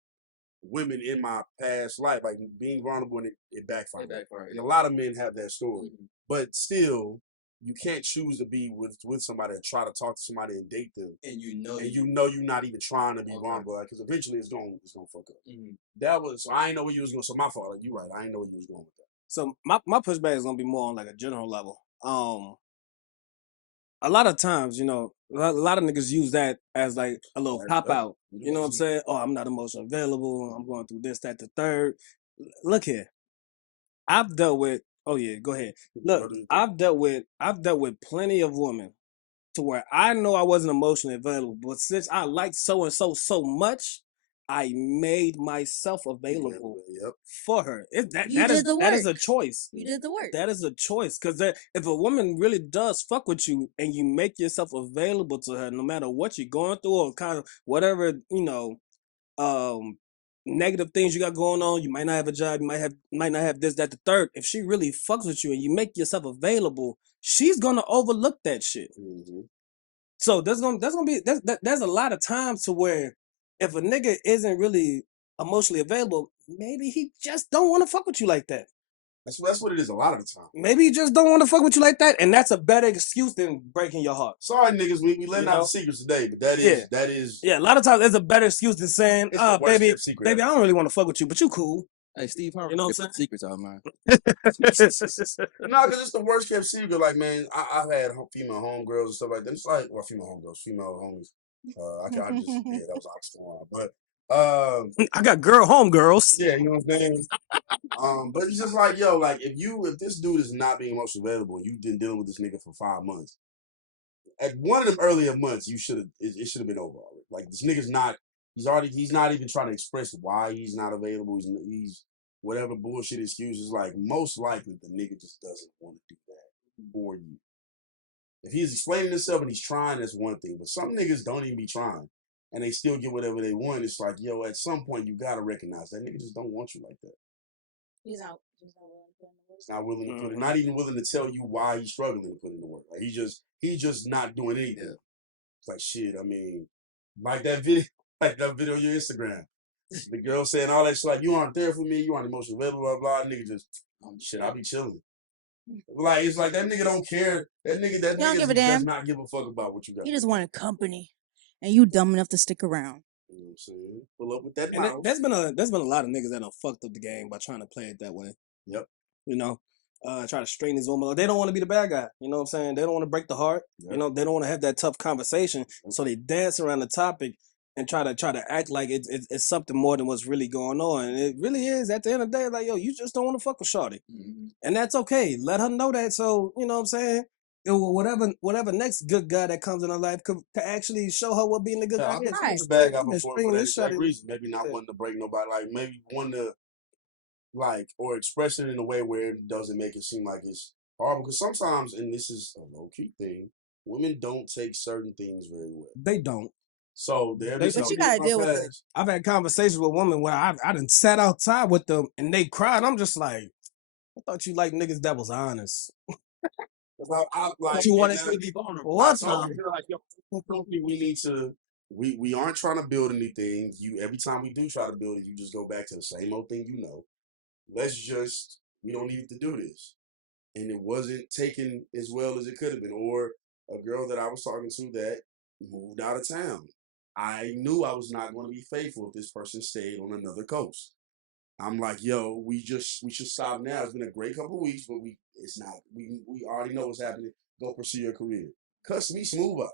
women in my past life, like being vulnerable and it backfired. And a lot of men have that story. Mhm. But still, you can't choose to be with somebody and try to talk to somebody and date them. And you know You're not even trying to be vulnerable, because eventually it's gonna fuck up. Mhm. That was so I ain't know where you was going. So my fault. Like you right, I ain't know where you was going with that. So my pushback is gonna be more on like a general level. A lot of times, you know, a lot of niggas use that as like a little cop out. You know what I'm saying? Oh, I'm not emotionally available. I'm going through this, that, the third. Look here. I've dealt with. Oh yeah, go ahead. Look, I've dealt with plenty of women to where I know I wasn't emotionally available, but since I liked so and so much, I made myself available for her. That is a choice. You did the work. That is a choice, because if a woman really does fuck with you and you make yourself available to her, no matter what you're going through or kind of whatever, you know, negative things you got going on, you might not have a job, you might not have this, that, the third. If she really fucks with you and you make yourself available, she's gonna overlook that shit. Mm-hmm. So there's a lot of times to where if a nigga isn't really emotionally available, maybe he just don't want to fuck with you like that. That's what it is a lot of the time. Maybe he just don't want to fuck with you like that, and that's a better excuse than breaking your heart. Sorry, niggas, we letting out the secrets today, but that is a lot of times there's a better excuse than saying, baby, I don't really want to fuck with you, but you cool. Hey, Steve Harvey, you know what I'm saying? Secrets out, man. No, because it's the worst kept secret. Like, man, I've had female homegirls and stuff like that. It's like, well, female homegirls, female homies. I just that was oxymoron. But I got homegirls. Yeah, you know what I'm saying. But it's just like, yo, like if this dude is not being emotionally available, and you've been dealing with this nigga for 5 months. At one of them earlier months, it should have been over already. Like this nigga's not. He's not even trying to express why he's not available. He's whatever bullshit excuses. Like most likely, the nigga just doesn't want to do that for you. If he's explaining himself and he's trying, that's one thing. But some niggas don't even be trying, and they still get whatever they want. It's like, yo, at some point you gotta recognize that nigga just don't want you like that. He's out. He's not willing to put it. Not even willing to tell you why he's struggling to put in the work. Like he's just not doing anything. It's like shit. I mean, like that video on your Instagram. The girl saying all that shit like, you aren't there for me, you aren't emotionally available, blah blah. Nigga just shit. I be chilling. Like it's like that nigga don't care. That nigga don't give a damn. does not give a fuck about what you got. He just wanted company, and you dumb enough to stick around. You know what I'm saying? Pull up with that. And there's been a lot of niggas that done fucked up the game by trying to play it that way. Yep. You know, try to strain his woman. They don't want to be the bad guy. You know what I'm saying? They don't want to break the heart. Yep. You know, they don't want to have that tough conversation. So they dance around the topic and try to act like it's something more than what's really going on. And it really is. At the end of the day, like, yo, you just don't want to fuck with shorty. Mm-hmm. And that's okay. Let her know that. So, you know what I'm saying? Whatever next good guy that comes in her life could actually show her what being a good guy is. I the bad guy before for that exact reason. Maybe not wanting to break nobody. Like maybe wanting to or express it in a way where it doesn't make it seem like it's horrible. Because sometimes, and this is a low key thing, women don't take certain things very well. They don't. So but you gotta deal with it. I've had conversations with women where I done sat outside with them and they cried. I'm just like, I thought you liked niggas that was honest. Like, you want and to now- still be vulnerable. What so time? you're like, yo, we need to. We aren't trying to build anything. Every time we do try to build it, you just go back to the same old thing. We don't need to do this. And it wasn't taken as well as it could have been. Or a girl that I was talking to that moved out of town. I knew I was not going to be faithful if this person stayed on another coast. I'm like, yo, we should stop now. It's been a great couple of weeks, but it's not. We already know what's happening. Go pursue your career. Cuss me smooth up.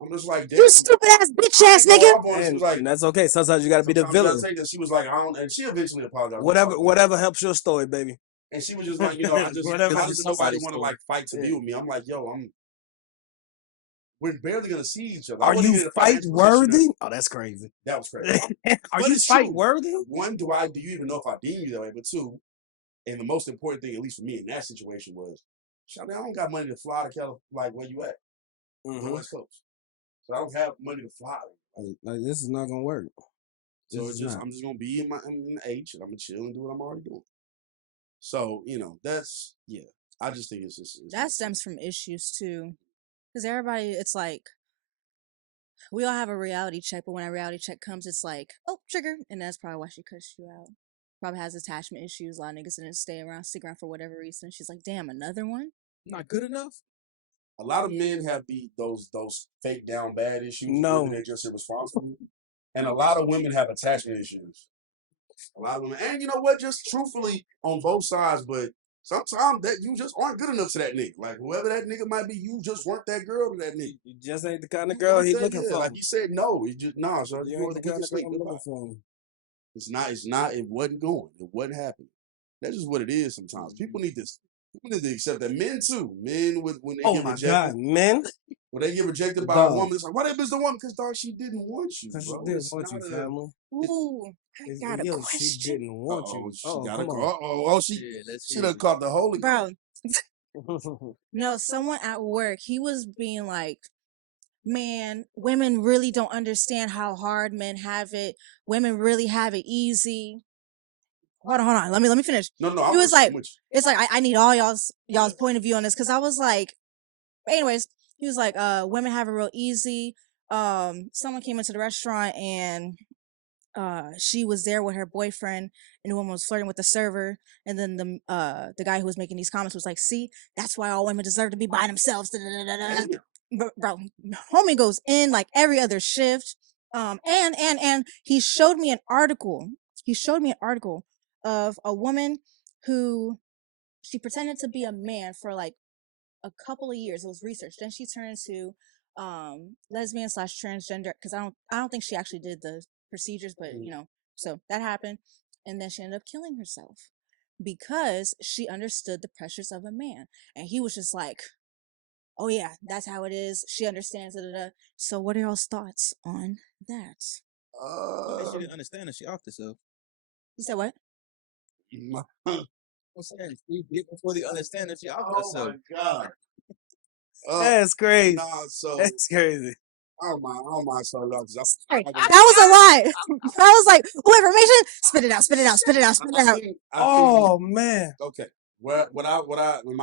I'm just like, damn. You stupid ass bitch I ass didn't go nigga. off on her. She And, was like, and that's okay. Sometimes you gotta be the sometimes you gotta villain. take that. She was like, I don't, and she eventually apologized. Whatever helps your story, baby. And she was just like, Whatever how helps does nobody somebody's want to story. like fight to be with me? I'm like, yo, we're barely gonna see each other. I Are wasn't you even in a fight financial position. worthy? Oh, that's crazy. That was crazy. Are But you it's fight true. worthy? One, do you even know if I deem you that way? But two, and the most important thing, at least for me in that situation, was, Shawty, I don't got money to fly to California. Like, where you at? The West Coast. So I don't have money to fly. Like, this is not gonna work. So This is not. I'm just gonna be in the H, and I'm gonna chill and do what I'm already doing. So that's I just think it's That stems from issues too, because everybody, it's like we all have a reality check, but when a reality check comes, it's like, oh, trigger, and that's probably why she cussed you out. Probably has attachment issues. A lot of niggas didn't stick around for whatever reason. She's like, damn, another one. Not good enough. a lot of men have those fake down bad issues. No. Really, they're just irresponsible. And a lot of women have attachment issues. A lot of women, and you know what? Just truthfully on both sides, but sometimes that you just aren't good enough to that nigga. Like whoever that nigga might be, you just weren't that girl to that nigga. You just ain't the kind of girl he looking for. Like he said, no, he just so You you ain't the the kind weakest of girl link. I'm looking for. It's not. It wasn't going. It wasn't happening. That's just what it is. Sometimes people need this. People need to accept that. Men too. Men when they Oh get my rejected. God, men. When they get rejected by Dog. a woman, it's like, why that bitch the woman? Because dog, she didn't want you, Cause she bro. didn't It's want you, not family. Ooh, I got a Yo, question. she didn't want you. She Oh, got a come call. on. She done caught the Holy Bro, Ghost. no, someone at work, he was being like, man, women really don't understand how hard men have it. Women really have it easy. Hold on. Let me finish. No, He was like, I'm with you. it's like I need all y'all's point of view on this, because I was like, anyways, he was like, women have it real easy. Someone came into the restaurant and she was there with her boyfriend, and the woman was flirting with the server, and then the guy who was making these comments was like, see, that's why all women deserve to be by themselves. Bro, homie goes in like every other shift. And he showed me an article. Of a woman who she pretended to be a man for like a couple of years. It was research. Then she turned to lesbian slash transgender, because I don't think she actually did the procedures, but so that happened, and then she ended up killing herself because she understood the pressures of a man, and he was just like, oh yeah, that's how it is. She understands it. So what are y'all's thoughts on that? She didn't understand that she off herself. You said what? I'm saying she did before they understand that she off Oh herself. my God. That's crazy. So That's crazy. I don't mind starting off because That was a lie. I was like, "Ooh, information! Spit it out." Oh man. Okay. My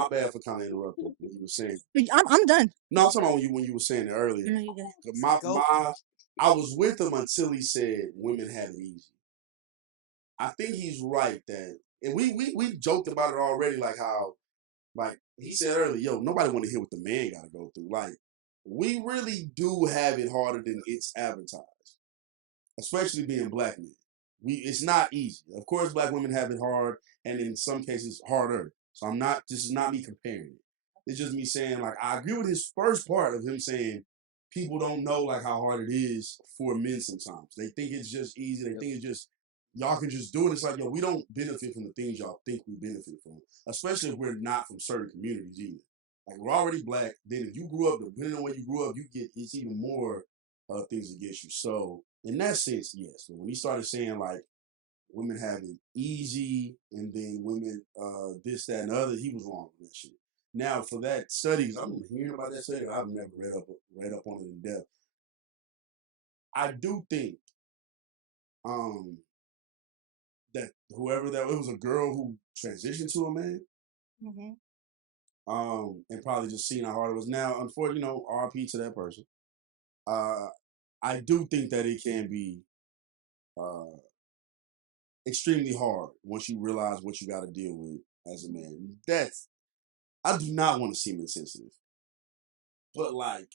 bad for kind of interrupting what you were saying. I'm done. No, I'm talking about when you were saying it earlier. No, you good. I was with him until he said women have it easy. I think he's right that, and we joked about it already, like how, like he said earlier, yo, nobody want to hear what the man got to go through. Like we really do have it harder than it's advertised, especially being black men. It's not easy. Of course, black women have it hard, and in some cases harder. So this is not me comparing it. It's just me saying, like, I agree with his first part of him saying people don't know like how hard it is for men sometimes. They think it's just easy. They think it's just y'all can just do it. It's like, yo, we don't benefit from the things y'all think we benefit from, especially if we're not from certain communities either. Like we're already black. Then if you grew up, depending on where you grew up, it's even more things against you. So in that sense, yes. But when he started saying like women have it easy and then women this, that, and the other, he was wrong with that shit. Now for that study, 'cause I'm hearing about that study, I've never read up on it in depth. I do think that it was a girl who transitioned to a man. Mm-hmm. and probably just seeing how hard it was. Now, unfortunately, RP to that person. I do think that it can be extremely hard once you realize what you got to deal with as a man. I do not want to seem insensitive, but like,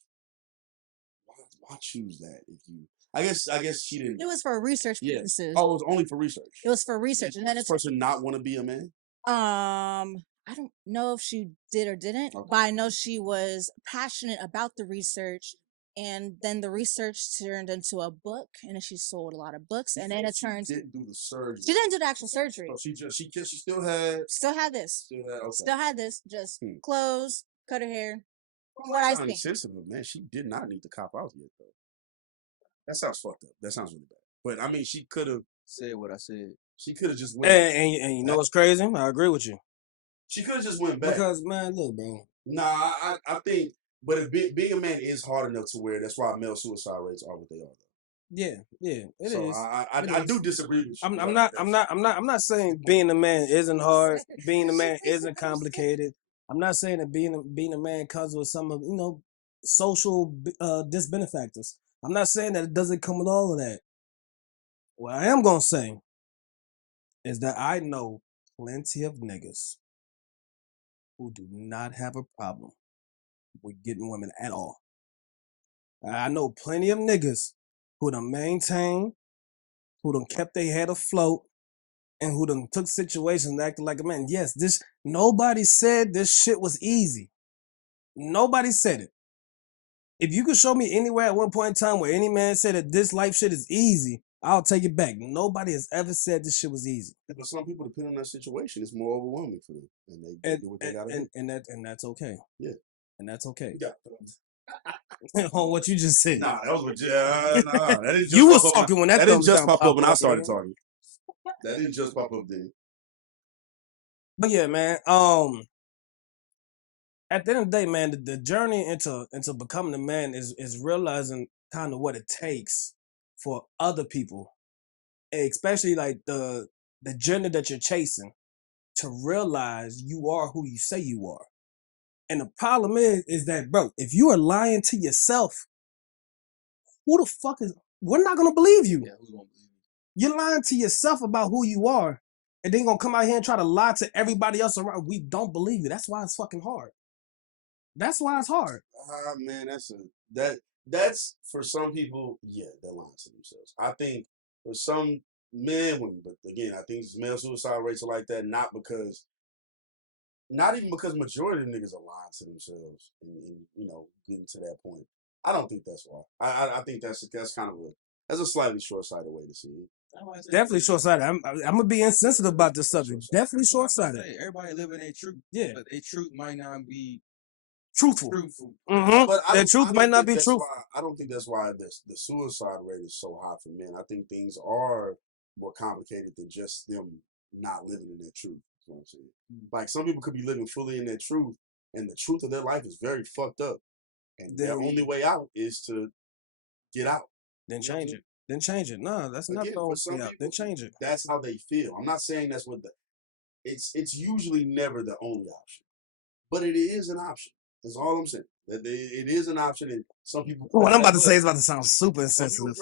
why choose that if you? I guess she didn't. It was for research purposes. Oh, it was only for research. It was for research, and then this person not want to be a man. I don't know if she did or didn't, but I know she was passionate about the research, and then the research turned into a book, and then she sold a lot of books, and then it turned. She didn't do the surgery. She didn't do the actual surgery. So she still had this. Still had this. Just clothes, cut her hair. What I think. Sensitive, man. She did not need to cop out yet, though. That sounds fucked up. That sounds really bad. But I mean, she could have said what I said. She could have just went. And you know what's crazy? I agree with you. She could have just went back. Because man, look, bro. Nah, I think, but if being a man is hard enough to where that's why male suicide rates are what they are, though. Yeah, it is. I do disagree with you. I'm not saying being a man isn't hard. Being a man isn't complicated. I'm not saying that being a man comes with some of social disbenefactors. I'm not saying that it doesn't come with all of that. What I am gonna say is that I know plenty of niggas who do not have a problem with getting women at all. I know plenty of niggas who done maintained, who done kept their head afloat, and who done took situations and acted like a man. Yes, nobody said this shit was easy. Nobody said it. If you could show me anywhere at one point in time where any man said that this life shit is easy, I'll take it back. Nobody has ever said this shit was easy. But some people, depending on that situation, it's more overwhelming for them, and they do what they gotta do. And that's okay. Yeah, and that's okay. Yeah. On what you just said. Nah, that was what. Nah, that didn't just you was talking when that didn't just pop up when I started talking. That didn't just pop up then. But yeah, man. At the end of the day, man, the journey into becoming a man is realizing kind of what it takes for other people, especially like the gender that you're chasing, to realize you are who you say you are. And the problem is that, bro, if you are lying to yourself, who the fuck is? We're not gonna believe you. Yeah, who's gonna believe you? You're lying to yourself about who you are, and then gonna come out here and try to lie to everybody else around. We don't believe you. That's why it's fucking hard. That's why it's hard. Man, that's for some people. Yeah, they're lying to themselves. I think for some men, women, but again, I think male suicide rates are like that. Not even because majority of niggas are lying to themselves and getting to that point. I don't think that's why. I think that's kind of a slightly short-sighted way to see it. Definitely short-sighted. I'm gonna be insensitive about this subject. Definitely short-sighted. Everybody living their truth. Yeah, but their truth might not be truthful. Mm-hmm. But their truth might not be truthful. I don't think that's why the suicide rate is so high for men. I think things are more complicated than just them not living in their truth. That's what I'm saying. Like some people could be living fully in their truth, and the truth of their life is very fucked up, and their only way out is to get out. Then change it. Then change it. No, that's not the only way out. Then change it. That's how they feel. I'm not saying that's what it's usually never the only option, but it is an option. That's all I'm saying. That it is an option, and some people. What I'm about to say is about to sound super insensitive.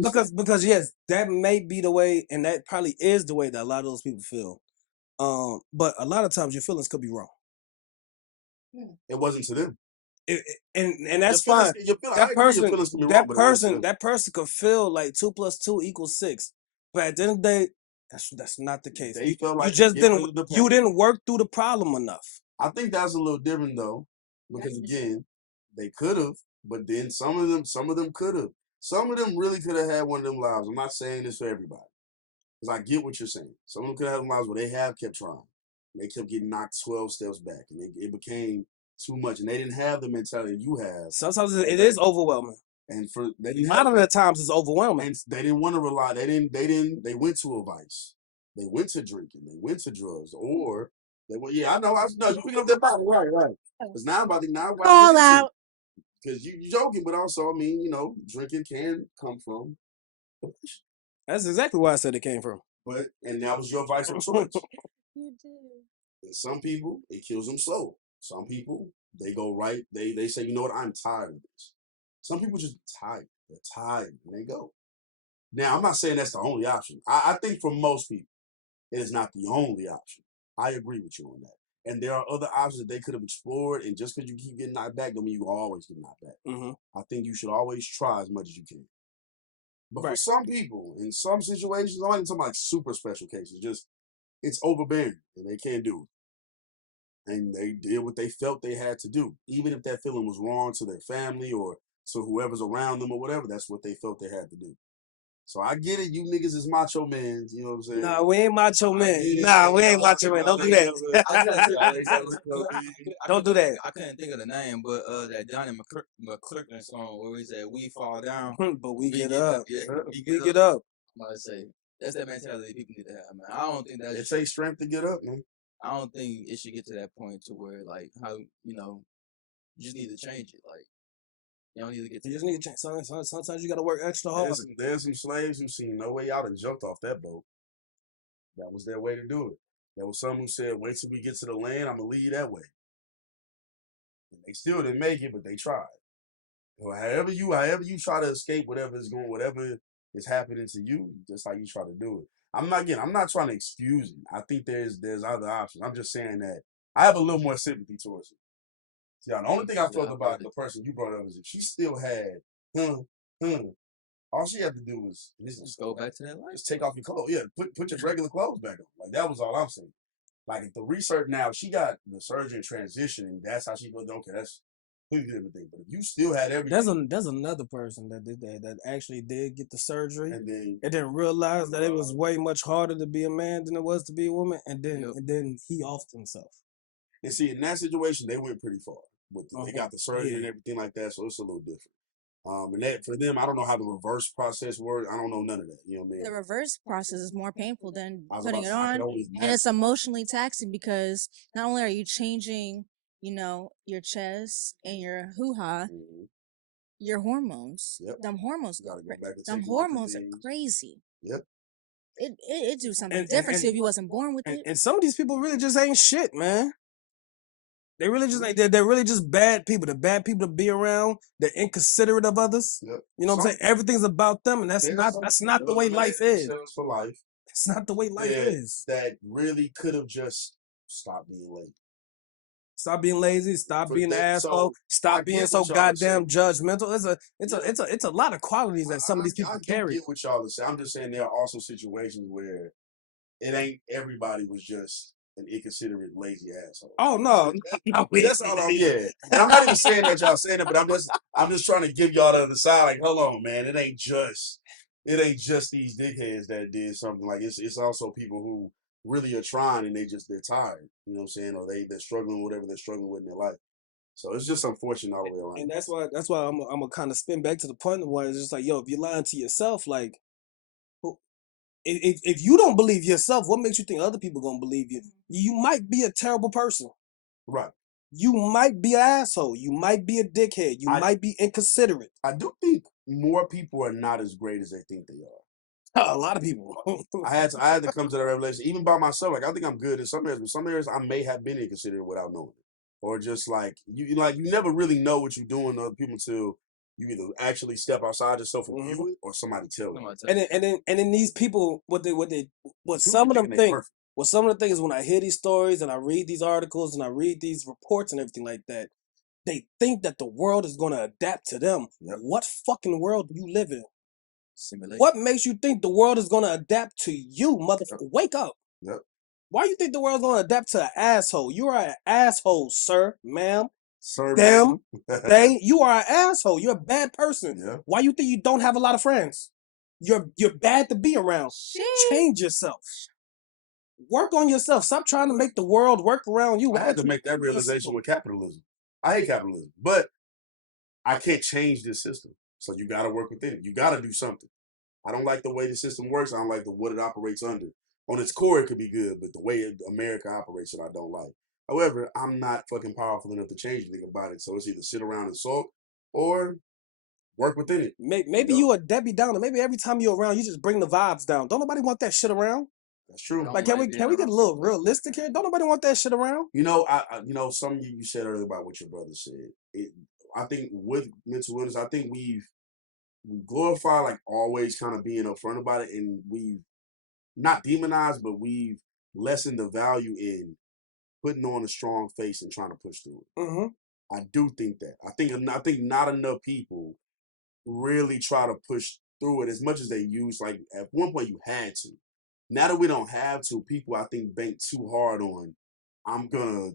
because yes, that may be the way, and that probably is the way that a lot of those people feel. But a lot of times your feelings could be wrong. It wasn't to them. And that's fine. That person could feel like 2 + 2 = 6, but at the end of the day, that's not the case. They felt like you didn't work through the problem enough. I think that's a little different though, because again, they could have, but then some of them could have. Some of them really could have had one of them lives. I'm not saying this for everybody, because I get what you're saying. Some of them could have had lives where they have kept trying. They kept getting knocked 12 steps back, and it became too much, and they didn't have the mentality you have. Sometimes it is overwhelming, and for a lot of the times it's overwhelming. And they didn't want to rely. They went to a vice. They went to drinking. They went to drugs, or they went. Yeah, I know. You pick up that bottle, right? Because now all out. Because you joking, but also, I mean, drinking can come from. That's exactly why I said it came from. And that was your vice of choice. You did. And some people, it kills them slow. Some people, they go right. They say, you know what, I'm tired of this. Some people just tired. They're tired and they go. Now, I'm not saying that's the only option. I think for most people, it is not the only option. I agree with you on that. And there are other options that they could have explored. And just because you keep getting knocked back, don't mean you will always get knocked back. Mm-hmm. I think you should always try as much as you can. But for Right. some people, in some situations, I'm not even talking about like super special cases, just it's overbearing and they can't do it. And they did what they felt they had to do. Even if that feeling was wrong to their family or to whoever's around them or whatever, that's what they felt they had to do. So I get it, you niggas is macho men, you know what I'm saying? Nah, we ain't macho man. Nah, we ain't macho man. Don't do that. Don't do that. I couldn't think of the name, but that Johnny McClurkin song where he said, "We fall down, But we get up. Yeah, We get up. I'm about to say that's that mentality people need to have, man. I don't think It takes strength to get up, man. I don't think it should get to that point to where like how you just need to change it. Like you don't need to get to You just need to change. Sometimes you got to work extra hard. There's some slaves who seen no way out and jumped off that boat. That was their way to do it. There was some who said, wait till we get to the land, I'm going to lead that way. And they still didn't make it, but they tried. Or however you try to escape whatever is happening to you, just how you try to do it. I'm not trying to excuse it. I think there's other options. I'm just saying that I have a little more sympathy towards it. Yeah, the only thing I felt about the person you brought up is if she still had, all she had to do was just go back to that life. Just take off your clothes. Yeah, put your regular clothes back on. Like that was all I'm saying. Like if the research now, she got the surgery and transition, and that's how she goes. Okay, that's completely different thing. But if you still had everything, there's another person that did that actually did get the surgery and then realized that it was way much harder to be a man than it was to be a woman, and then he offed himself. And see, in that situation, they went pretty far. They got the surgery and everything like that, so it's a little different. And that for them, I don't know how the reverse process works. I don't know none of that. You know what I mean? The reverse process is more painful than putting it on, and it's emotionally taxing because not only are you changing, your chest and your hoo-ha, your hormones. Yep. Them hormones go back them hormones are crazy. Yep. It do something different if you wasn't born with it. And some of these people really just ain't shit, man. They really just like they're really just bad people. They're bad people to be around. They're inconsiderate of others. Yep. You know what I'm saying? Everything's about them, and that's not the way life is. For life. That's not the way life is. That really could have just stopped being lazy. Stop being lazy. Stop being an asshole. Stop being so goddamn judgmental. It's a lot of qualities that some of these people carry. I get what y'all are saying. I'm just saying there are also situations where it ain't everybody was just an inconsiderate, lazy asshole. Oh no, that's all I'm. Yeah, and I'm not even saying that y'all saying it, but I'm just trying to give y'all the other side. Like, hold on, man, it ain't just these dickheads that did something. Like it's also people who really are trying and they're tired. You know what I'm saying? Or they're struggling with whatever they're struggling with in their life. So it's just unfortunate all the way around. And that's why I'm gonna kind of spin back to the point where it's just like, yo, if you're lying to yourself, like, if you don't believe yourself, what makes you think other people gonna believe you? You might be a terrible person. Right. You might be an asshole. You might be a dickhead. You might be inconsiderate. I do think more people are not as great as they think they are. A lot of people. I had to come to that revelation, even by myself. Like I think I'm good in some areas, but some areas I may have been inconsiderate without knowing it, or just like you never really know what you're doing to other people until you either actually step outside yourself and view it, or somebody tell you. And then these people, what some of them think. Well, some of the things when I hear these stories and I read these articles and I read these reports and everything like that, they think that the world is going to adapt to them. Yep. What fucking world do you live in? Simulation. What makes you think the world is going to adapt to you, motherfucker? Yep. Wake up. Yep. Why you think the world's going to adapt to an asshole? You are an asshole, sir, ma'am. Sir, them, they. You are an asshole. You're a bad person. Yeah. Why you think you don't have a lot of friends? You're bad to be around. Change yourself. Work on yourself. Stop trying to make the world work around you. I had to make that realization with capitalism. I hate capitalism, but I can't change this system. So you got to work within it. You got to do something. I don't like the way the system works. I don't like what it operates under. On its core, it could be good, but the way America operates it, I don't like. However, I'm not fucking powerful enough to change anything about it. So it's either sit around and sulk or work within it. Maybe you a Debbie Downer. Maybe every time you're around, you just bring the vibes down. Don't nobody want that shit around. That's true. Like, can we get a little realistic here? Don't nobody want that shit around. You know, something you said earlier about what your brother said. I think with mental illness, I think we glorify like always kind of being upfront about it, and we've not demonized, but we've lessened the value in putting on a strong face and trying to push through it. Mm-hmm. I do think that. I think not enough people really try to push through it as much as they used. Like at one point you had to. Now that we don't have to, people I think bank too hard on. I'm gonna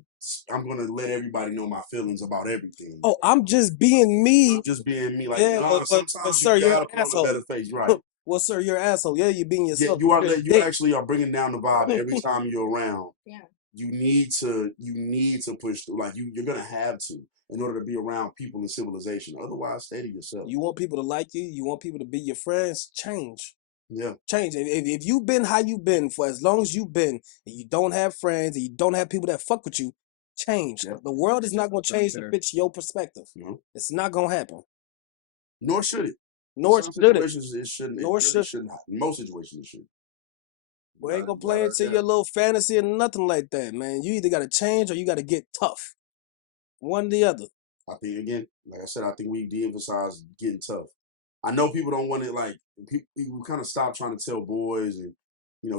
let everybody know my feelings about everything. Oh, I'm just being me. I'm just being me. Like, yeah, nah, but sometimes sir, you you're gotta an put on a asshole. better face, right? Well, sir, you're an asshole. Yeah, you're being Yeah, yourself. you actually are bringing down the vibe every time you're around. Yeah. You need to push through. Like you're gonna have to in order to be around people in civilization. Otherwise, stay to yourself. You want people to like you. You want people to be your friends. Change. Yeah. Change. If you've been how you've been for as long as you've been, and you don't have friends, and you don't have people that fuck with you, change. Yep. The world is not going to change to fit your perspective. No. It's not going to happen. Nor should it. Nor Some should it. situations it shouldn't. Nor It really shouldn't. In most situations, it shouldn't. We ain't gonna play into your little fantasy or nothing like that, man. You either got to change or you got to get tough. One or the other. I think again, like I said, I think we de-emphasize getting tough. I know people don't want it. Like people kind of stop trying to tell boys and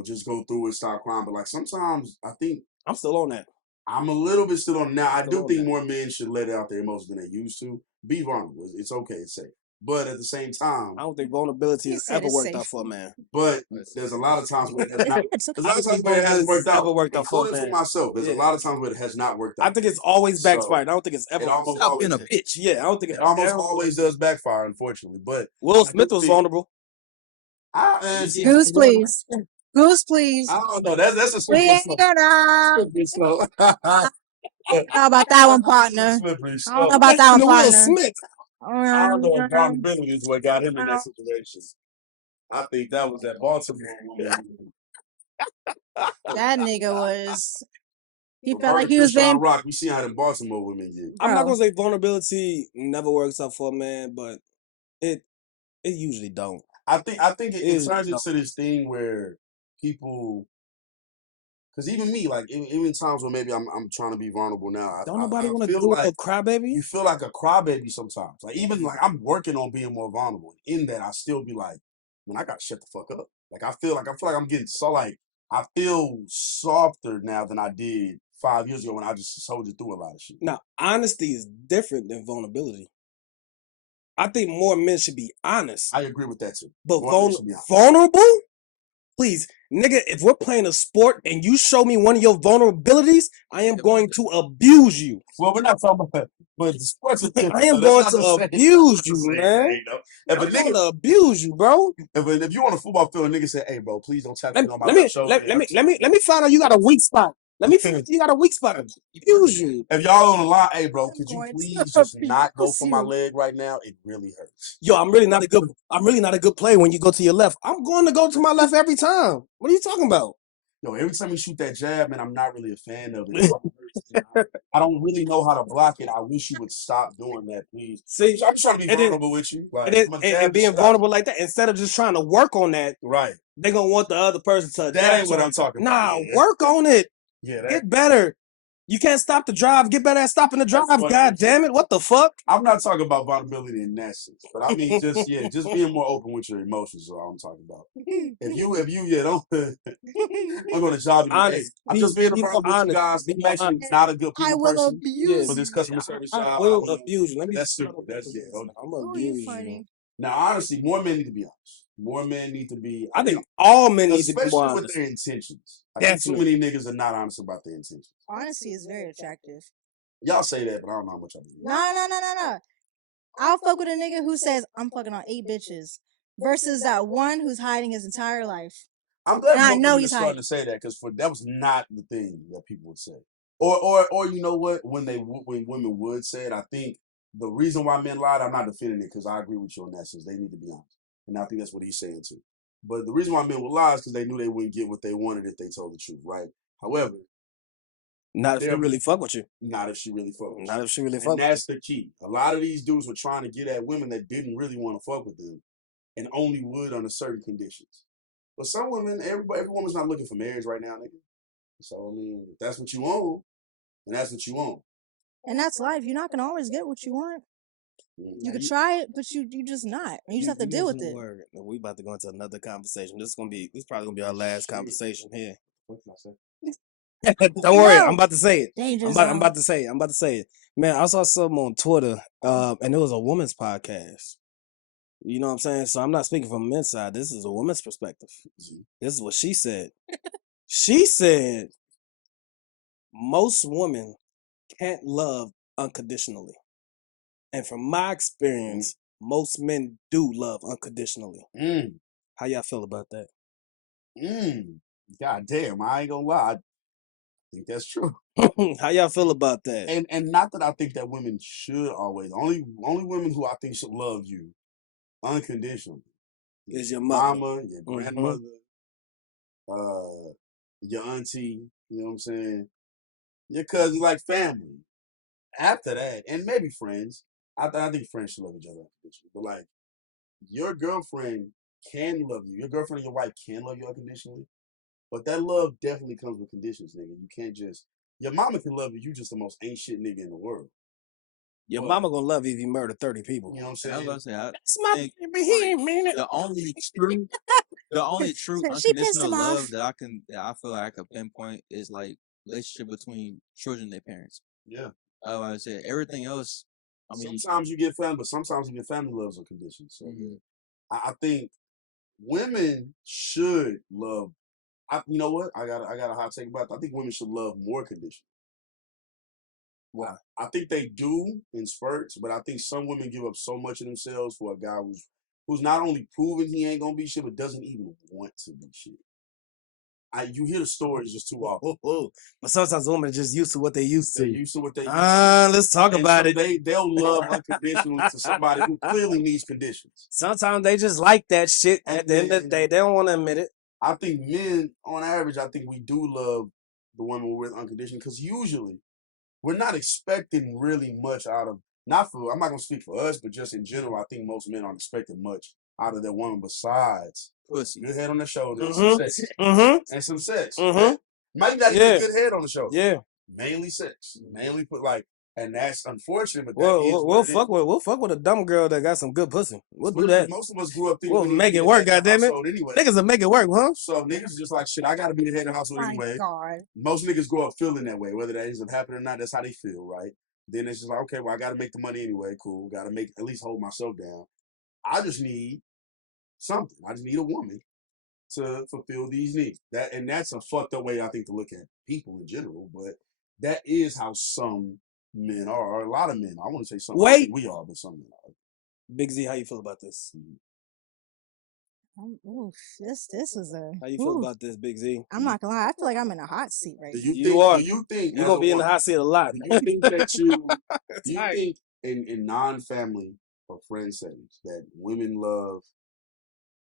just go through it, stop crying. But like sometimes I think I'm still on that. I'm a little bit still on now. I do think that. more men should let out their emotions than they used to. Be vulnerable. It's okay. It's safe. But at the same time, I don't think vulnerability has ever worked out for a man. But there's a lot of times where it has not. It's There's a lot of times where it hasn't worked out. Ever worked out for a Including man. for myself. There's a lot of times where it has not worked out. I think it's always backfired. I don't think it's ever. It almost Stop always being a bitch. Yeah, I don't think it almost always does backfire, unfortunately. But Will Smith was vulnerable. Goose, please. Goose, please. I don't know. That's a We ain't gonna. slow. How about that one, partner? I don't know about that one, partner. Will Smith. I don't know if vulnerability is what got him in that situation. I think that was that Baltimore woman. That nigga was. He felt like he was being. Rock. We see how them Baltimore women get. I'm not gonna say vulnerability never works out for a man, but it usually don't. I think it turns into this thing where people. Because even me, like even times when maybe I'm trying to be vulnerable now, Don't nobody want to feel do like a crybaby. You feel like a crybaby sometimes. Like even like I'm working on being more vulnerable. In that, I still be like, man, I gotta shut the fuck up. Like I feel like I'm getting so like I feel softer now than I did 5 years ago when I just soldiered through a lot of shit. Now, honesty is different than vulnerability. I think more men should be honest. I agree with that too. But vulnerable? Please, nigga, if we're playing a sport and you show me one of your vulnerabilities, I am going to abuse you. Well, we're not talking about that. But the sports are different. I am going to abuse you, man. I'm going to abuse you, bro. If you on a football field, a nigga say, "Hey, bro, please don't tap me on my left shoulder." Let me find out you got a weak spot. Let me find out you got a weak spot. Abuse you. If y'all on the line, hey, bro, could you please just not go for my leg right now? It really hurts. Yo, I'm really not a good player when you go to your left. I'm going to go to my left every time. What are you talking about? Yo, every time you shoot that jab, man, I'm not really a fan of it. I don't really know how to block it. I wish you would stop doing that, please. See, I'm just trying to be vulnerable with you. Like, and being vulnerable like that, instead of just trying to work on that, right? They're going to want the other person to That ain't what I'm talking about. Nah, work on it. Yeah, get better. You can't stop the drive. Get better at stopping the drive. God damn it. What the fuck? I'm not talking about vulnerability in that sense. But I mean, just being more open with your emotions is all I'm talking about. If you, don't. I'm going to job you. Honest. I'm just being upfront with you guys. I'm actually not a good people person for this customer service job. I will abuse you. That's stupid. I'm going to abuse you. Now, honestly, more men need to be honest. More men need to be. I think all men need to be especially honest. with their intentions. I think too many niggas are not honest about their intentions. Honesty is very attractive. Y'all say that, but I don't know how much I believe. No. I'll fuck with a nigga who says I'm fucking on 8 bitches versus that one who's hiding his entire life. I'm glad I know he's starting to say that because that was not the thing that people would say. Or you know what? When women would say it, I think the reason why men lied, I'm not defending it because I agree with you on that since they need to be honest. And I think that's what he's saying too. But the reason why men would lie is because they knew they wouldn't get what they wanted if they told the truth, right? However, not if she really fuck with you. Not if she really fuck with you. Not if she really fuck with you. And that's the key. A lot of these dudes were trying to get at women that didn't really want to fuck with them and only would under certain conditions. But some women, every woman's not looking for marriage right now, nigga. So I mean, if that's what you want, and that's what you want. And that's life. You're not gonna always get what you want. You could try it, but you just not. And you just have to deal with it. Word. We about to go into another conversation. This probably gonna be our last conversation here. What can I say? Don't worry, I'm about to say it. Danger I'm about to say it. Man, I saw something on Twitter, and it was a woman's podcast. You know what I'm saying? So I'm not speaking from men's side. This is a woman's perspective. This is what she said. She said most women can't love unconditionally. And from my experience, most men do love unconditionally. How y'all feel about that? God damn, I ain't gonna lie. I think that's true. How y'all feel about that? And not that I think that women should always. Only women who I think should love you unconditionally is your mama, your grandmother, your auntie. You know what I'm saying? Your cousin, like family. After that, and maybe friends. I think friends should love each other unconditionally. But like, your girlfriend can love you. Your girlfriend and your wife can love you unconditionally. But that love definitely comes with conditions, nigga. You can't just. Your mama can love you. You just the most ain't shit nigga in the world. Your mama gonna love you if you murder 30 people. You know what I'm saying? I was gonna say, That's my baby. He ain't mean it. the only true She pissed unconditional him off. love that I feel like I could pinpoint is like relationship between children and their parents. Yeah. I said everything else. I mean, sometimes you get family, but sometimes you get family loves on conditions. So I think women should love. You know what? I got a hot take about that. I think women should love more conditions. Well, I think they do in spurts, but I think some women give up so much of themselves for a guy who's not only proven he ain't gonna be shit, but doesn't even want to be shit. You hear the stories just too often. But sometimes women are just used to what they used to. They're used to what they used to. Let's talk about it. They'll love unconditionally to somebody who clearly needs conditions. Sometimes they just like that shit. At the end of the day, they don't want to admit it. I think men, on average, I think we do love the women we're with unconditionally because usually we're not expecting really much out of. I'm not gonna speak for us, but just in general, I think most men aren't expecting much out of their woman besides pussy, good head on the shoulder, and some sex, and some sex. Might not even good head on the shoulder. Yeah, mainly sex, mainly and that's unfortunate. But we'll fuck with a dumb girl that got some good pussy. We'll do that. Most of us grew up thinking we'll make it work. Goddamn it, anyway. Niggas will make it work, huh? So niggas just like shit. I gotta be the head of the household anyway. God. Most niggas grow up feeling that way, whether that ends up happening or not. That's how they feel, right? Then it's just like, okay, well, I gotta make the money anyway. Cool, gotta at least hold myself down. I just need something. I just need a woman to fulfill these needs. That's a fucked up way I think to look at people in general, but that is how some men are, or a lot of men. I want to say some. We are, but some men are. Big Z, how you feel about this? This was a. How you feel about this, Big Z? I'm not gonna lie. I feel like I'm in a hot seat right now. Do you think you're gonna be in the hot seat a lot? Do you think that you think in non-family or friend settings that women love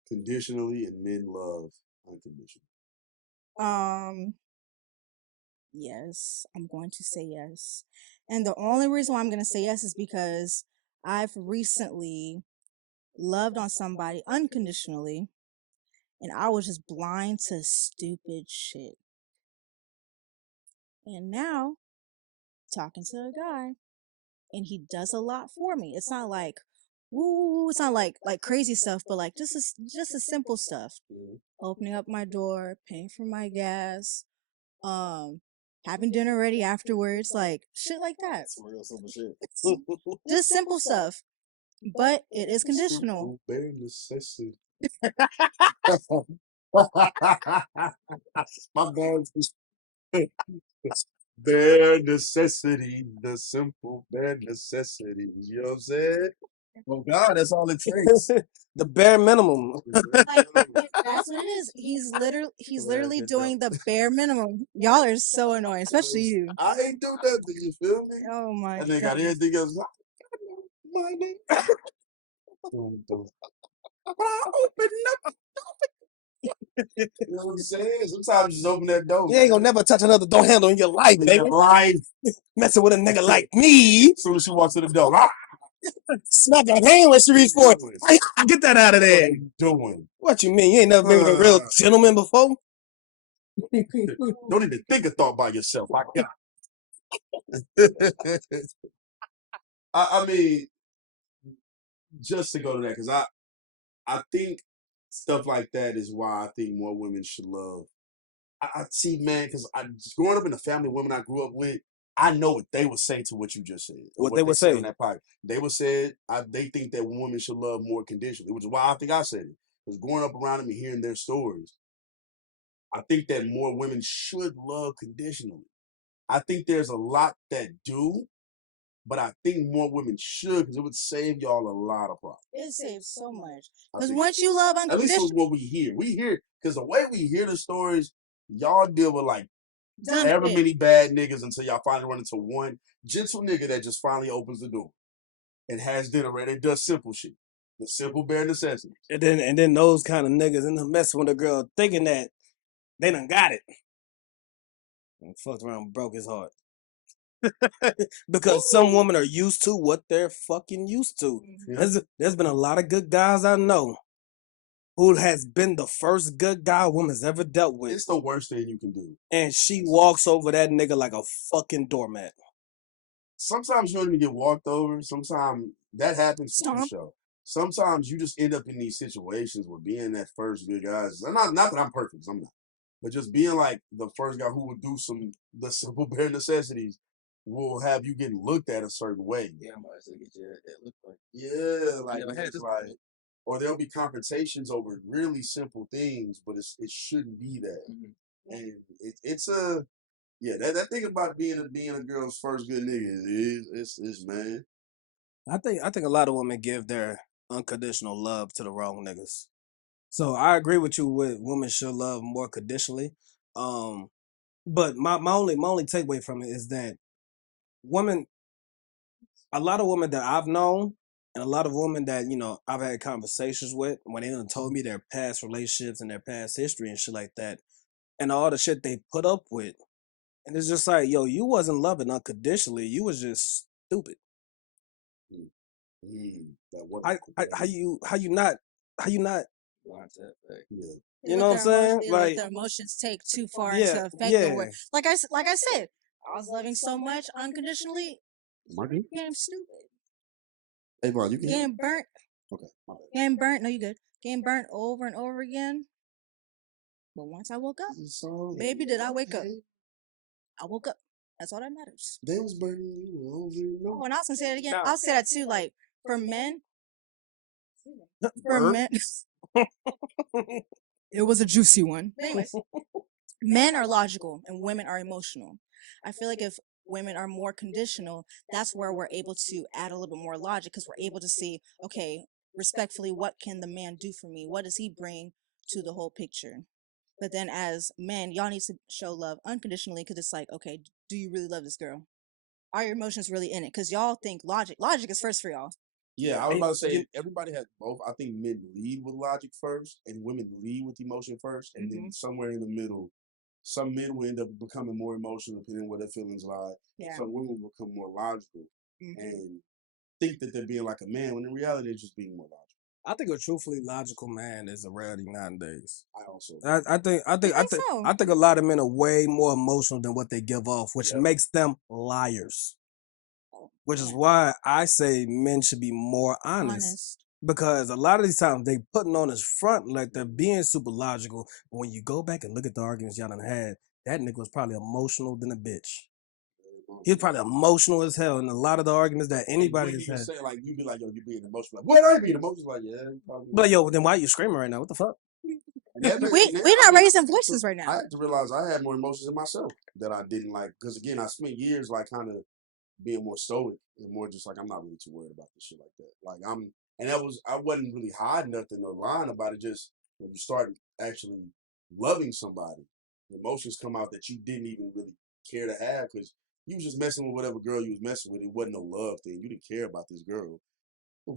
conditionally and men love unconditionally? Yes, I'm going to say yes. And the only reason why I'm going to say yes is because I've recently loved on somebody unconditionally and I was just blind to stupid shit. And now, talking to a guy, and he does a lot for me. It's not like, woo, it's not like crazy stuff, but like just a simple stuff. Opening up my door, paying for my gas, having dinner ready afterwards, like shit like that. It's real simple shit. Just simple stuff, but it is conditional. Bare necessity. My bad. Bare necessity, the simple bare necessities. You know what I'm saying? Well, God, that's all it takes. The bare minimum. Like, that's what it is. He's literally doing the bare minimum. Y'all are so annoying, especially you. I ain't do nothing. You feel me? Oh my god. And they got everything else. My name. But I open up. You know what I'm saying? Sometimes you just open that door. You ain't gonna never touch another door handle in your life, baby. Messing with a nigga like me. As soon as she walks to the door. Smack her hand when she reach for it. Hey, get that out of there. What you doing? What you mean? You ain't never been with a real gentleman before? Don't even think a thought by yourself. I got. I mean, just to go to that, because I think stuff like that is why I think more women should love. I see, man, because I just growing up in the family of women I grew up with, I know what they would say to what you just said. What they would said say? on that podcast. They would say they think that women should love more conditionally, which is why I think I said it. Because growing up around them and hearing their stories, I think that more women should love conditionally. I think there's a lot that do, but I think more women should because it would save y'all a lot of problems. It saves so much. Because once you love at least unconditional, it's what we hear because the way we hear the stories, y'all deal with like however many bad niggas until y'all finally run into one gentle nigga that just finally opens the door and has dinner ready and does simple shit, the simple bare necessities. And then those kind of niggas end up messing with a girl thinking that they done got it. And fucked around and broke his heart. Because some women are used to what they're fucking used to. Yeah. There's been a lot of good guys I know who has been the first good guy a woman's ever dealt with. It's the worst thing you can do. And she walks over that nigga like a fucking doormat. Sometimes you don't even get walked over. Sometimes that happens for the show. Sometimes you just end up in these situations where being that first good guy is not that I'm perfect, I'm not. But just being like the first guy who would do the simple bare necessities will have you getting looked at a certain way. Yeah, I'm about to get you that look like. Yeah, like it's like, or there'll be confrontations over really simple things, but it shouldn't be that. Mm-hmm. And it's a that thing about being a girl's first good nigga is man. I think a lot of women give their unconditional love to the wrong niggas. So I agree with you with women should love more conditionally. But my only takeaway from it is that a lot of women that I've known and a lot of women that, I've had conversations with when they done told me their past relationships and their past history and shit like that and all the shit they put up with. And it's just like, yo, you wasn't loving unconditionally. You was just stupid. How you not you know what I'm saying? Like their emotions take too far to affect the word. Like I said, I was loving so much unconditionally. Getting stupid. Hey, Vaughn, you can getting burnt. Okay. Getting burnt. No, you good. Getting burnt over and over again. But once I woke up, baby, did I wake up? I woke up. That's all that matters. They was burning you over and over. Oh, and I was gonna say that again. I'll say that too. Like for men, it was a juicy one. Anyways, men are logical and women are emotional. I feel like if women are more conditional, that's where we're able to add a little bit more logic because we're able to see, okay, respectfully, what can the man do for me? What does he bring to the whole picture? But then as men, y'all need to show love unconditionally because it's like, okay, do you really love this girl? Are your emotions really in it? Because y'all think logic is first for y'all. Yeah, I was about to say everybody has both. I think men lead with logic first, and women lead with emotion first, and then somewhere in the middle, some men will end up becoming more emotional depending on where their feelings lie. Yeah. Some women will become more logical and think that they're being like a man, when in reality they're just being more logical. I think a truthfully logical man is a rarity nowadays. I think a lot of men are way more emotional than what they give off, which makes them liars. Which is why I say men should be more honest. Because a lot of these times they putting on his front like they're being super logical. But when you go back and look at the arguments y'all done had, that nigga was probably emotional than a bitch. He was probably emotional as hell in a lot of the arguments that anybody has had. Say, like, you be like, yo, you being emotional. Like, what are you being emotional? Like, yeah. But yo, then why are you screaming right now? What the fuck? We're not raising voices right now. I had to realize I had more emotions in myself that I didn't like. Because again, I spent years like kind of being more stoic and more just like I'm not really too worried about this shit like that. Like I wasn't really hiding nothing or lying about it. Just when you start actually loving somebody, the emotions come out that you didn't even really care to have because you was just messing with whatever girl you was messing with. It wasn't no love thing. You didn't care about this girl.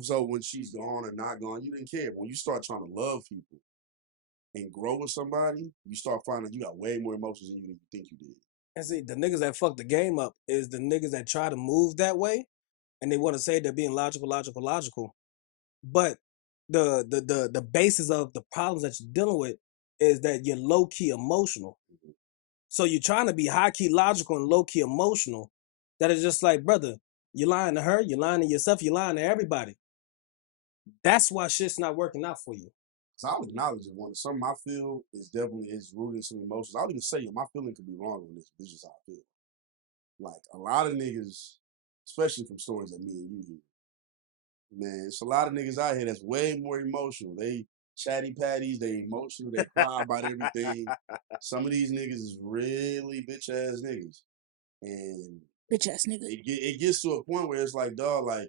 So when she's gone or not gone, you didn't care. But when you start trying to love people and grow with somebody, you start finding you got way more emotions than you think you did. And see, the niggas that fuck the game up is the niggas that try to move that way and they want to say they're being logical, but the basis of the problems that you're dealing with is that you're low key emotional. So you're trying to be high key logical and low key emotional. That is just like, brother, you're lying to her, you're lying to yourself, you're lying to everybody. That's why shit's not working out for you. So I'll acknowledge it. Something I feel is definitely is rooted in some emotions. I'll even say my feeling could be wrong on this, but it's just how I feel. Like a lot of niggas, especially from stories that me and you hear, man, it's a lot of niggas out here that's way more emotional. They chatty patties, they emotional, they cry about everything. Some of these niggas is really bitch ass niggas. And Bitch ass nigga. it gets to a point where it's like, dog, like,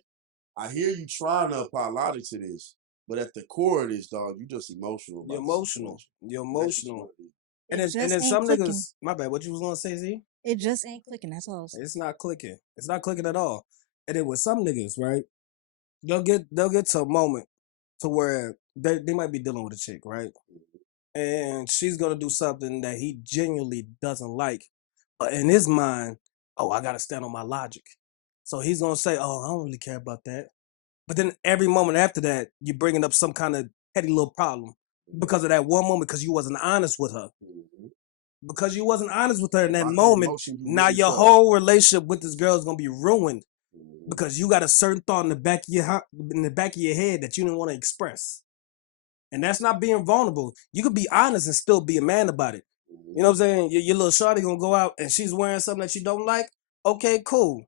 I hear you trying to apply logic to this, but at the core of this, dog, you just emotional. You're emotional. You're emotional. And then some clicking. niggas, my bad, what you was gonna say, Z? It just ain't clicking, that's all. It's not clicking. It's not clicking at all. And then with some niggas, right? They'll get to a moment to where they might be dealing with a chick, right? And she's gonna do something that he genuinely doesn't like. But in his mind, oh, I gotta stand on my logic. So he's gonna say, oh, I don't really care about that. But then every moment after that, you're bringing up some kind of petty little problem because of that one moment, because you wasn't honest with her. Because you wasn't honest with her in that moment, now your whole relationship with this girl is gonna be ruined because you got a certain thought in the back of your head that you didn't want to express. And that's not being vulnerable. You could be honest and still be a man about it. You know what I'm saying? Your little shawty gonna go out and she's wearing something that you don't like. Okay, cool.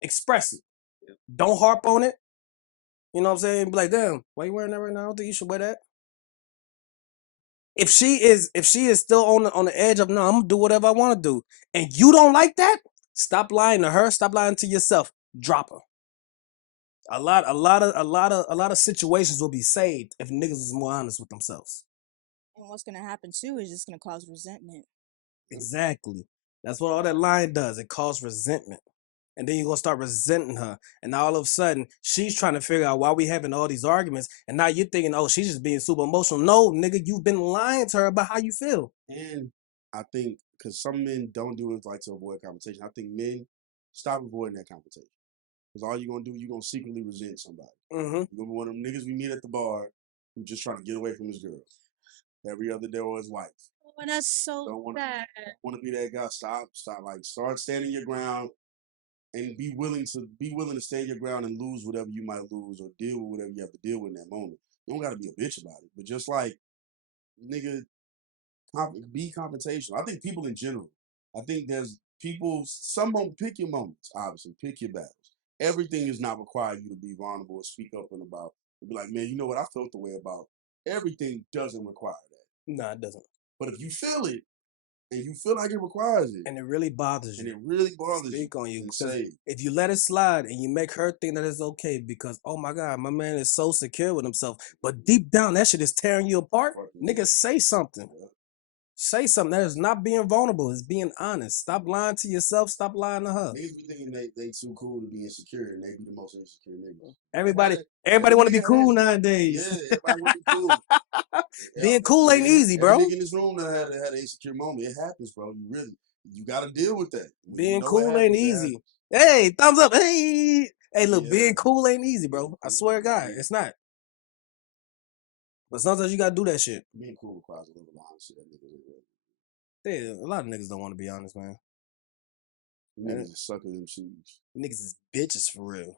Express it. Don't harp on it. You know what I'm saying? Be like, damn, why you wearing that right now? I don't think you should wear that. If she is still on the edge of, no, I'm gonna do whatever I want to do, and you don't like that, stop lying to her. Stop lying to yourself. Drop her. A lot of situations will be saved if niggas is more honest with themselves. And what's gonna happen too is just gonna cause resentment. Exactly. That's what all that lying does. It causes resentment. And then you're gonna start resenting her. And now all of a sudden, she's trying to figure out why we having all these arguments. And now you're thinking, oh, she's just being super emotional. No, nigga, you've been lying to her about how you feel. And I think because some men don't do it like to avoid confrontation. I think men stop avoiding that confrontation. Because all you're gonna do, you're gonna secretly resent somebody. Mm-hmm. You're gonna be one of them niggas we meet at the bar who just trying to get away from his girl. Every other day or his wife. Oh, that's so bad. Want to be that guy. Stop. Like, start standing your ground and be willing to stand your ground and lose whatever you might lose or deal with whatever you have to deal with in that moment. You don't got to be a bitch about it, but just like, nigga, be confrontational. I think people in general. I think there's people. Some won't pick your moments. Obviously, pick your battles. Everything is not required you to be vulnerable or speak up and about. And be like, man, you know what? I felt the way about. Everything doesn't require that. No, it doesn't. But if you feel it, and you feel like it requires it, and it really bothers you, speak on you. If you let it slide and you make her think that it's okay because, oh my God, my man is so secure with himself, but deep down that shit is tearing you apart, nigga, say something. Say something. That is not being vulnerable. It's being honest. Stop lying to yourself. Stop lying to her. Niggas be thinking they too cool to be insecure, and they be the most insecure niggas. Everybody want to be cool nowadays. Yeah, everybody want to be cool. Being cool ain't easy, bro. Every nigga in this room that had an insecure moment. It happens, bro. You got to deal with that. Being cool ain't easy. Hey, thumbs up. Hey, look, being cool ain't easy, bro. I swear to God, it's not. But sometimes you gotta do that shit. Being cool requires a little honesty. Yeah, a lot of niggas don't want to be honest, man. Niggas is sucking them cheese. Niggas is bitches for real.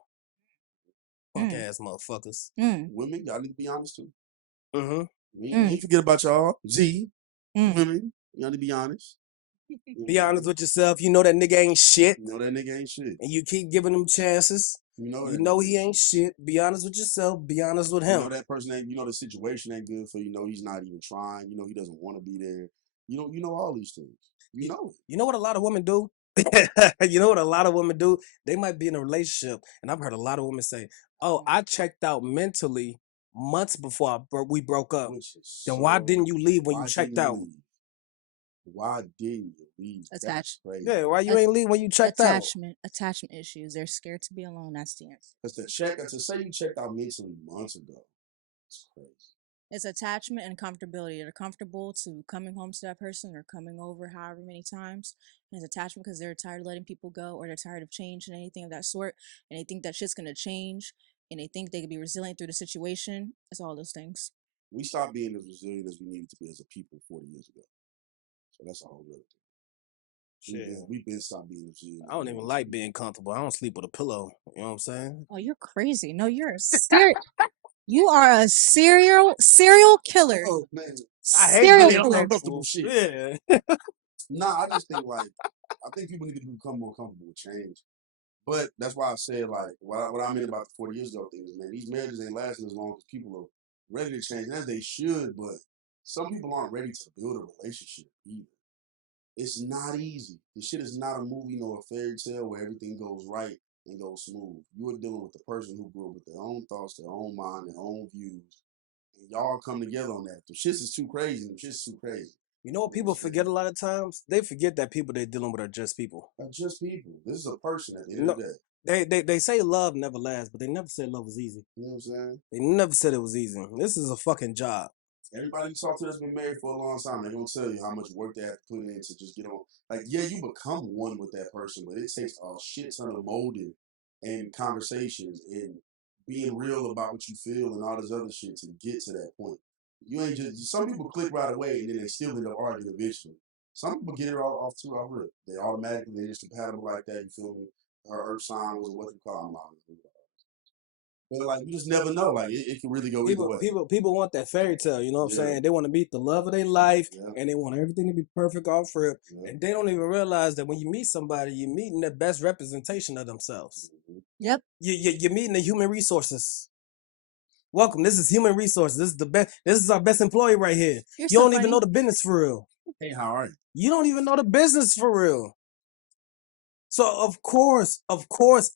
Punk ass motherfuckers. Women, y'all need to be honest too. Mm-hmm. Ain't forget about y'all. Z. Women, y'all need to be honest. Be honest with yourself. You know that nigga ain't shit. And you keep giving him chances. You know he ain't shit. Be honest with yourself. Be honest with him. You know that person ain't. You know the situation ain't good for you. Know he's not even trying. You know he doesn't want to be there. You know all these things. You know it. You know what a lot of women do? You know what a lot of women do? They might be in a relationship, and I've heard a lot of women say, "Oh, I checked out mentally months before we broke up. Then why didn't you leave when you checked out?" Why didn't you leave? Attachment. Yeah, why you ain't leave when you checked out? Attachment issues. They're scared to be alone. That's the answer. Because to say you checked out mentally months ago, it's crazy. It's attachment and comfortability. They're comfortable to coming home to that person or coming over however many times. And it's attachment because they're tired of letting people go or they're tired of change and anything of that sort. And they think that shit's gonna change and they think they could be resilient through the situation. It's all those things. We stopped being as resilient as we needed to be as a people 40 years ago. So that's a whole other thing. We've been stopped being resilient. I don't even like being comfortable. I don't sleep with a pillow. You know what I'm saying? Oh, you're crazy. No, you're a you are a serial killer. Oh man, I hate Serial being killer. uncomfortable shit. Yeah. Nah, I just think I think people need to become more comfortable with change. But that's why I said what I meant about the 40 years ago things, man. These marriages ain't lasting as long as people are ready to change, and as they should. But some people aren't ready to build a relationship either. It's not easy. This shit is not a movie nor a fairy tale where everything goes right and goes smooth. You are dealing with the person who grew up with their own thoughts, their own mind, their own views, and y'all come together on that. The shit is too crazy. The shit's too crazy. You know what people forget a lot of times? They forget that people they're dealing with are just people. They're just people. This is a person at the end of the day. They say love never lasts, but they never said love was easy. You know what I'm saying? They never said it was easy. This is a fucking job. Everybody you talk to that's been married for a long time, they're gonna tell you how much work they have to put in to just get on. Like, yeah, you become one with that person, but it takes a shit ton of molding and conversations and being real about what you feel and all this other shit to get to that point. You ain't just some people click right away and then they still end up arguing eventually. Some people get it all off rip. They automatically they're just compatible like that. You feel me? Her earth sign was what you call them. But like you just never know. Like it can really go either way. People want that fairy tale. You know what I'm saying? They want to meet the love of their life, and they want everything to be perfect off rip. And they don't even realize that when you meet somebody, you're meeting the best representation of themselves. Yep. You're meeting the human resources. Welcome. This is human resources. This is the best. This is our best employee right here. You don't even know the business for real. Hey, how are you? You don't even know the business for real. So of course,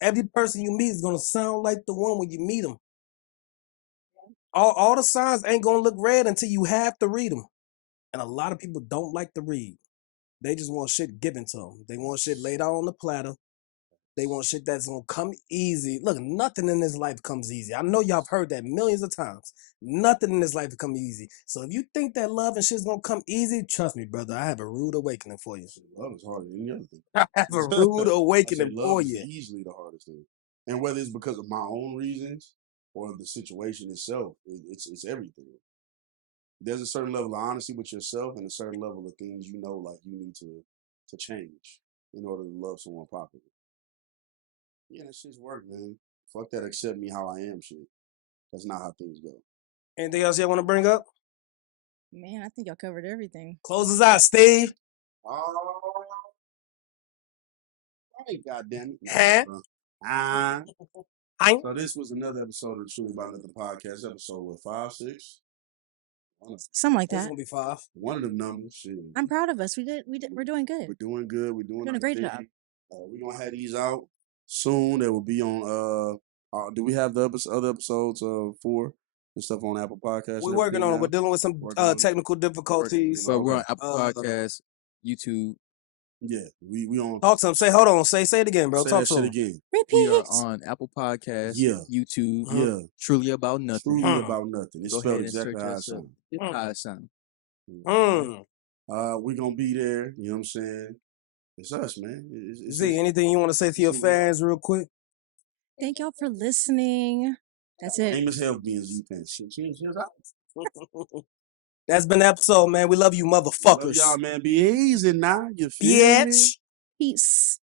every person you meet is gonna sound like the one when you meet them. All the signs ain't gonna look red until you have to read them. And a lot of people don't like to read. They just want shit given to them. They want shit laid out on the platter. They want shit that's gonna come easy. Look, nothing in this life comes easy. I know y'all have heard that millions of times. Nothing in this life comes easy. So if you think that love and shit's gonna come easy, trust me, brother, I have a rude awakening for you. Love is harder than any other thing. I have a rude awakening for you. Love is easily the hardest thing. And whether it's because of my own reasons or the situation itself, it's everything. There's a certain level of honesty with yourself and a certain level of things you know like you need to change in order to love someone properly. Yeah, that shit's work, man. Fuck that accept me how I am shit. That's not how things go. Anything else y'all want to bring up? Man, I think y'all covered everything. Close us out, Steve. Oh, right, goddamn it. So this was another episode of Truly About Nothing podcast, episode 5, 6? Something like that. It's gonna be 5. One of them numbers. Shit. I'm proud of us. We're doing good. We're doing good. We're doing a great job. We're gonna have these out soon. They will be on. Do we have the other episodes 4 and stuff on Apple Podcasts? We're working on it. We're dealing with some technical difficulties. But we're on Apple Podcasts, YouTube. Yeah, we on. Talk to them. Hold on. Say it again, bro. Talk to them again. Repeat. We are on Apple Podcasts, YouTube, Truly About Nothing. Truly About Nothing. It's spelled exactly how it sounds. We're gonna be there. You know what I'm saying? It's us, man. Z, anything you want to say to your fans real quick? Thank y'all for listening. That's it. Name is help being Z fans. That's been the episode, man. We love you, motherfuckers. Love y'all, man. Be easy now. You feel me? Peace.